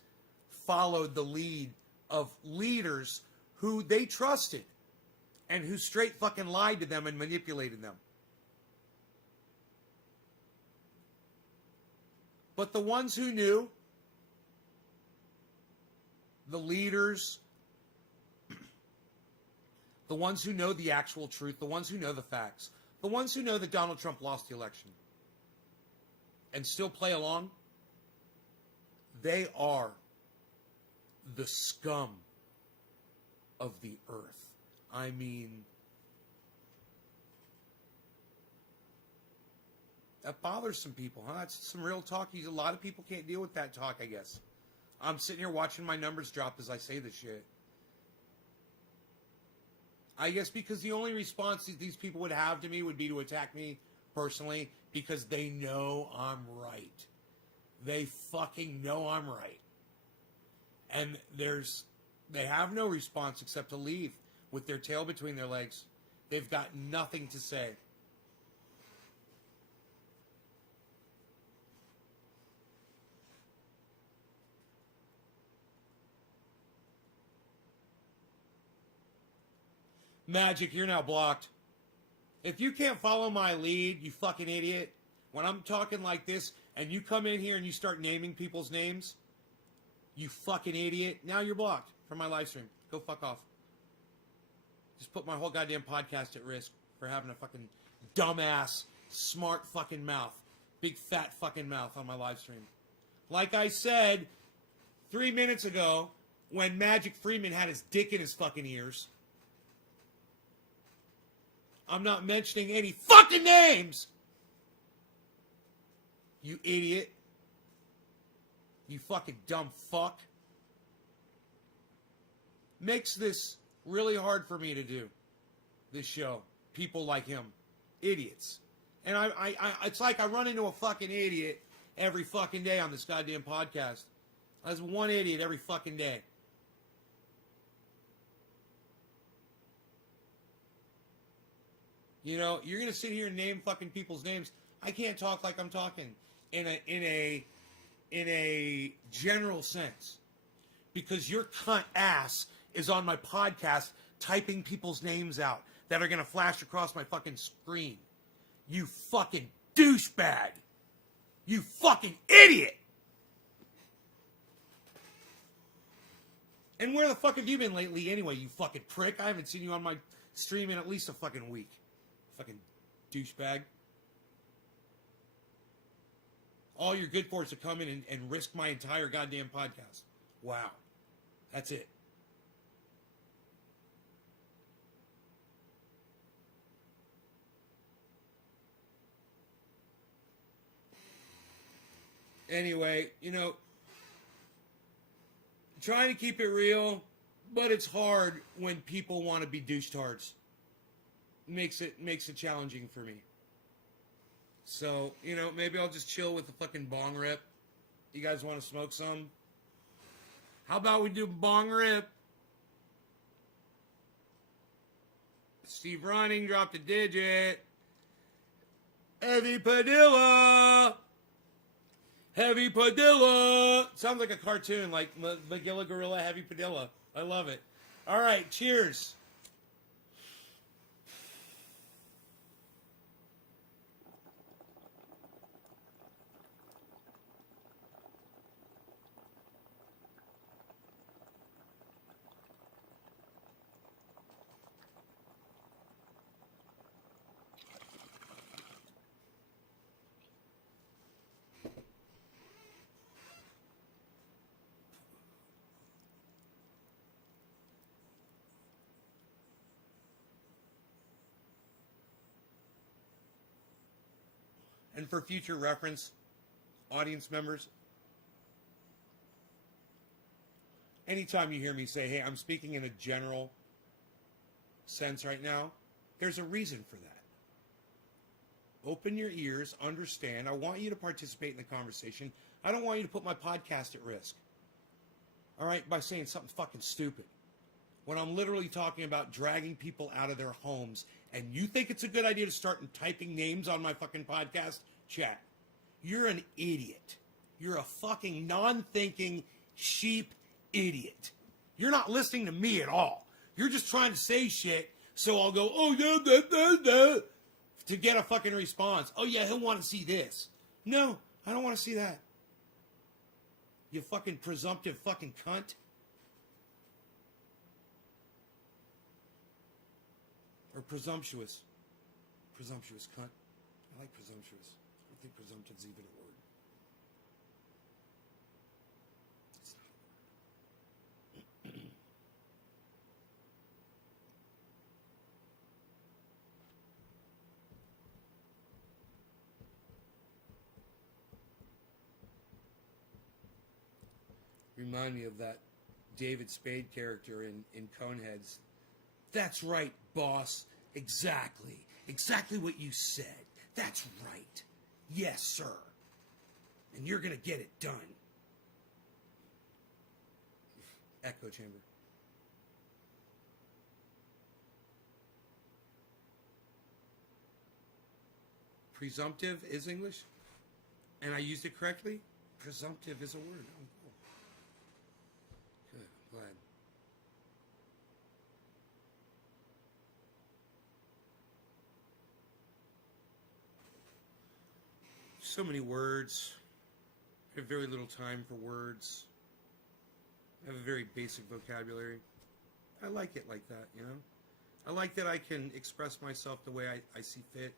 followed the lead of leaders who they trusted and who straight fucking lied to them and manipulated them. But the ones who knew, the leaders, the ones who know the actual truth, the ones who know the facts, the ones who know that Donald Trump lost the election and still play along, they are the scum of the earth. I mean, that bothers some people, huh? That's some real talk. A lot of people can't deal with that talk, I guess. I'm sitting here watching my numbers drop as I say this shit. I guess because the only response that these people would have to me would be to attack me personally because they know I'm right. They fucking know I'm right. And they have no response except to leave with their tail between their legs. They've got nothing to say. Magic, you're now blocked. If you can't follow my lead, you fucking idiot, when I'm talking like this and you come in here and you start naming people's names, you fucking idiot, now you're blocked from my live stream. Go fuck off. Just put my whole goddamn podcast at risk for having a fucking dumbass, smart fucking mouth. Big fat fucking mouth on my live stream. Like I said 3 minutes ago when Magic Freeman had his dick in his fucking ears. I'm not mentioning any fucking names. You idiot. You fucking dumb fuck. Makes this really hard for me to do. This show. People like him. Idiots. And I it's like I run into a fucking idiot every fucking day on this goddamn podcast. There's one idiot every fucking day. You're going to sit here and name fucking people's names. I can't talk like I'm talking in a general sense. Because your cunt ass is on my podcast typing people's names out that are going to flash across my fucking screen. You fucking douchebag. You fucking idiot. And where the fuck have you been lately anyway, you fucking prick? I haven't seen you on my stream in at least a fucking week. Fucking douchebag. all you're good for is to come in and risk my entire goddamn podcast. Wow. That's it. Anyway, trying to keep it real, but it's hard when people want to be douchetards. Makes it challenging for me. So, maybe I'll just chill with the fucking bong rip. You guys want to smoke some? How about we do bong rip? Steve Running dropped a digit. Heavy Padilla. Heavy Padilla. Sounds like a cartoon, like Magilla Gorilla, Heavy Padilla. I love it. All right, cheers. And for future reference, audience members, anytime you hear me say, hey, I'm speaking in a general sense right now, there's a reason for that. Open your ears, understand. I want you to participate in the conversation. I don't want you to put my podcast at risk. All right, by saying something fucking stupid. When I'm literally talking about dragging people out of their homes, and you think it's a good idea to start typing names on my fucking podcast, chat. You're an idiot. You're a fucking non-thinking sheep idiot. You're not listening to me at all. You're just trying to say shit, so I'll go, oh, yeah, to get a fucking response. Oh, yeah, he'll want to see this. No, I don't want to see that. You fucking presumptive fucking cunt. Or presumptuous. Presumptuous cunt. I like presumptuous. I don't think presumptive's even a word. It's not a word. Remind me of that David Spade character in Coneheads. That's right, boss. Exactly. Exactly what you said. That's right. Yes, sir. And you're going to get it done. Echo chamber. Presumptive is English? And I used it correctly? Presumptive is a word. Oh, cool. Good. I'm glad. So many words. I have very little time for words. I have a very basic vocabulary. I like it like that, I like that I can express myself the way I see fit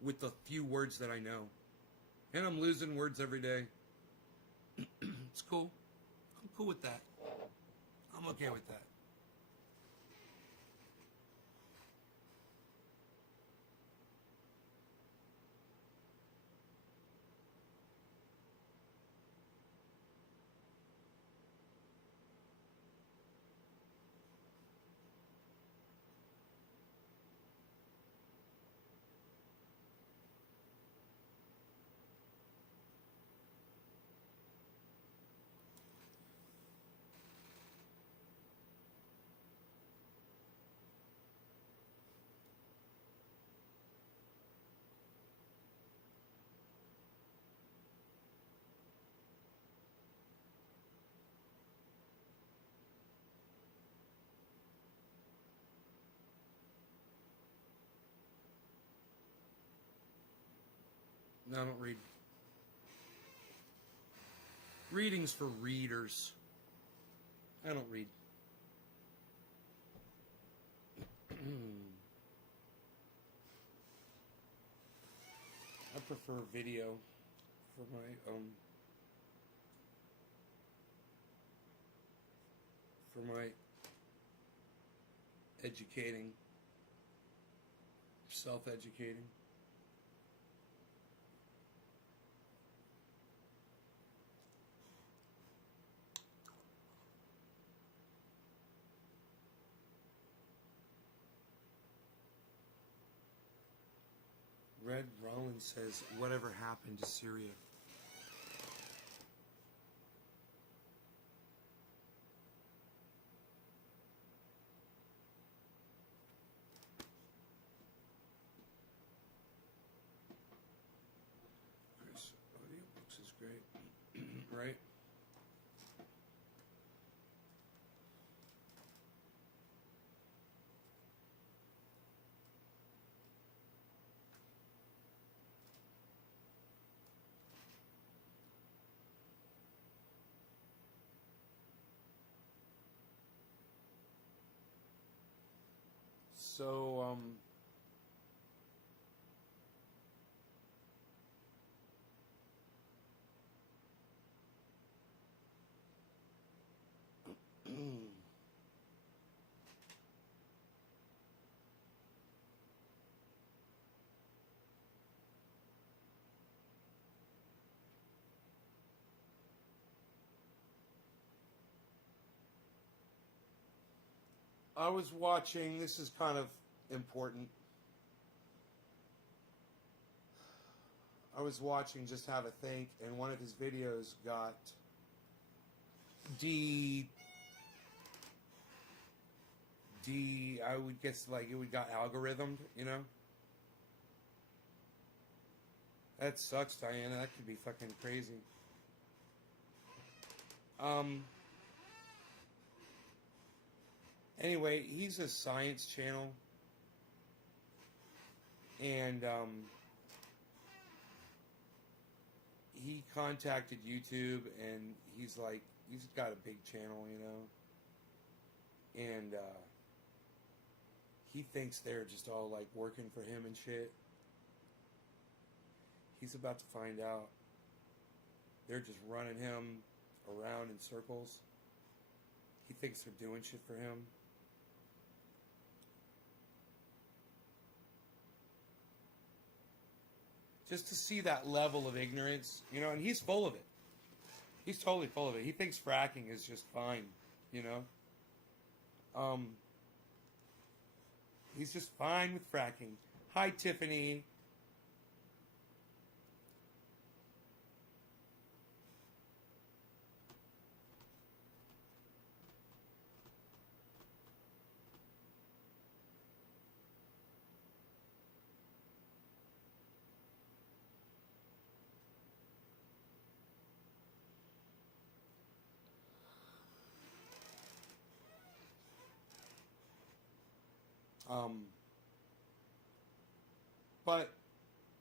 with the few words that I know. And I'm losing words every day. It's cool. I'm cool with that. I'm okay with that. No, I don't read. Reading's for readers. I don't read. I prefer video for my educating, self-educating. Red Rollins says, whatever happened to Syria? Chris, audiobooks is great, right? So, I was watching, this is kind of important. I was watching Just Have a Think, and one of his videos got I would guess like it would got algorithmed, you know? That sucks, Diana. That could be fucking crazy. Anyway, he's a science channel. And, he contacted YouTube, and he's like, he's got a big channel, you know? And, he thinks they're just all, like, working for him and shit. He's about to find out. They're just running him around in circles. He thinks they're doing shit for him. Just to see that level of ignorance, you know, and he's full of it. He's totally full of it. He thinks fracking is just fine, you know? He's just fine with fracking. Hi, Tiffany. But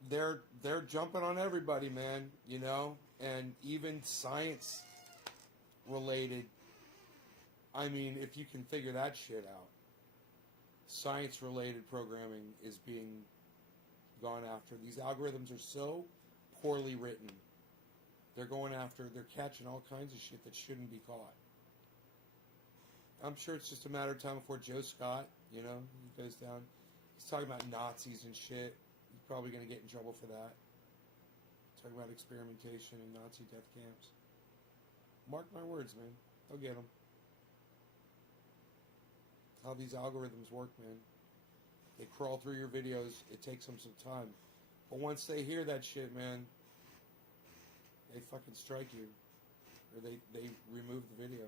they're jumping on everybody, man, you know, and even science related. I mean, if you can figure that shit out, science related programming is being gone after. These algorithms are so poorly written. They're catching all kinds of shit that shouldn't be caught. I'm sure it's just a matter of time before Joe Scott, you know, he goes down. He's talking about Nazis and shit. He's probably going to get in trouble for that. Talking about experimentation and Nazi death camps. Mark my words, man. They'll get them. How these algorithms work, man. They crawl through your videos. It takes them some time. But once they hear that shit, man, they fucking strike you. Or they remove the video.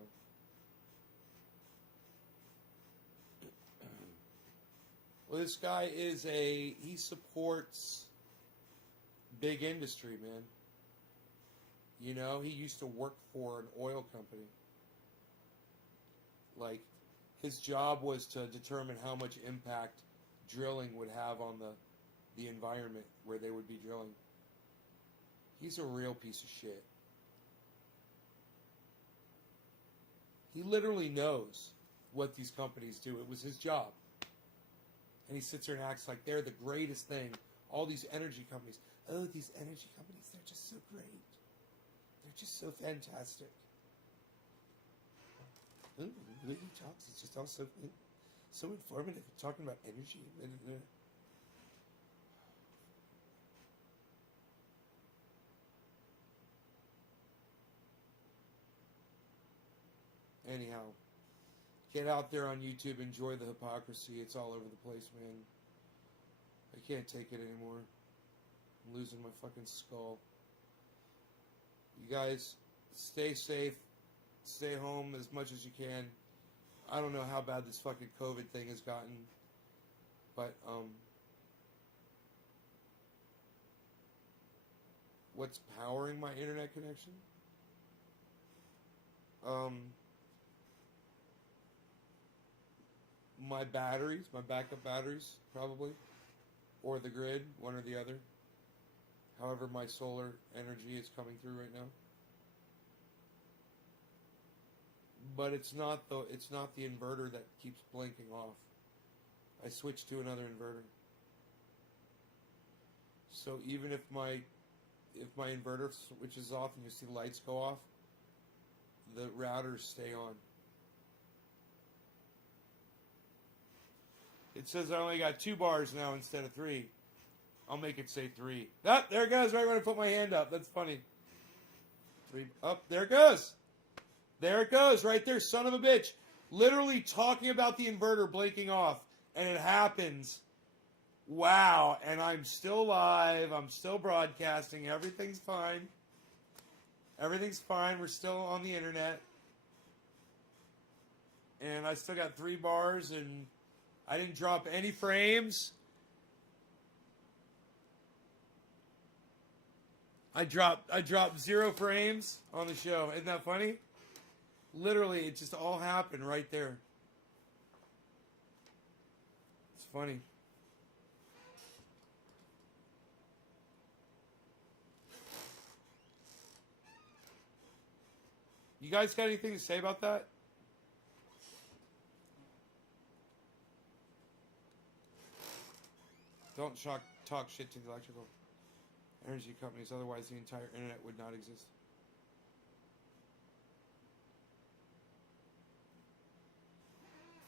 Well, this guy he supports big industry, man. You know, he used to work for an oil company. Like, his job was to determine how much impact drilling would have on the environment where they would be drilling. He's a real piece of shit. He literally knows what these companies do. It was his job. And he sits there and acts like they're the greatest thing all these energy companies. Oh, these energy companies, they're just so great. They're just so fantastic. Ooh, the way he talks, it's just all so informative. Talking about energy. Anyhow, get out there on YouTube, enjoy the hypocrisy. It's all over the place, man. I can't take it anymore. I'm losing my fucking skull. You guys, stay safe. Stay home as much as you can. I don't know how bad this fucking COVID thing has gotten. But, what's powering my internet connection? My batteries, my backup batteries, probably. Or the grid, one or the other. However, my solar energy is coming through right now. But it's not the inverter that keeps blinking off. I switched to another inverter. So even if my inverter switches off and you see lights go off, the routers stay on. It says I only got 2 bars now instead of 3. I'll make it say 3. Ah, there it goes, right when I put my hand up. That's funny. 3. Up, there it goes. There it goes, right there, son of a bitch. Literally talking about the inverter blinking off, and it happens. Wow, and I'm still live. I'm still broadcasting. Everything's fine. Everything's fine. We're still on the internet. And I still got 3 bars, and I didn't drop any frames. I dropped 0 frames on the show. Isn't that funny? Literally, it just all happened right there. It's funny. You guys got anything to say about that? Don't talk shit to the electrical energy companies, otherwise the entire internet would not exist.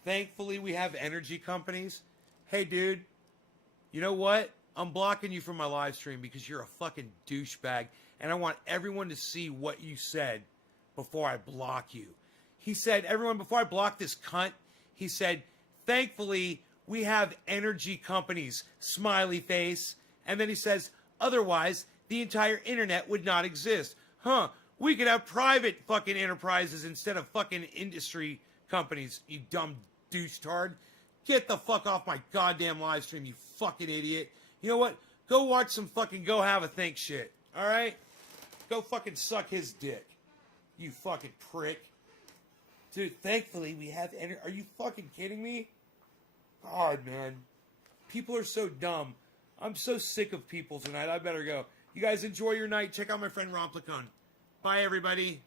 Thankfully, we have energy companies. Hey, dude, you know what? I'm blocking you from my live stream because you're a fucking douchebag, and I want everyone to see what you said before I block you. He said, everyone, before I block this cunt, he said, thankfully, we have energy companies, smiley face. And then he says, otherwise, the entire internet would not exist. Huh, we could have private fucking enterprises instead of fucking industry companies, you dumb douche-tard. Get the fuck off my goddamn live stream, you fucking idiot. You know what? Go watch some fucking Go Have a Think shit, alright? Go fucking suck his dick, you fucking prick. Dude, thankfully we have are you fucking kidding me? God, man. People are so dumb. I'm so sick of people tonight. I better go. You guys enjoy your night. Check out my friend Romplicon. Bye, everybody.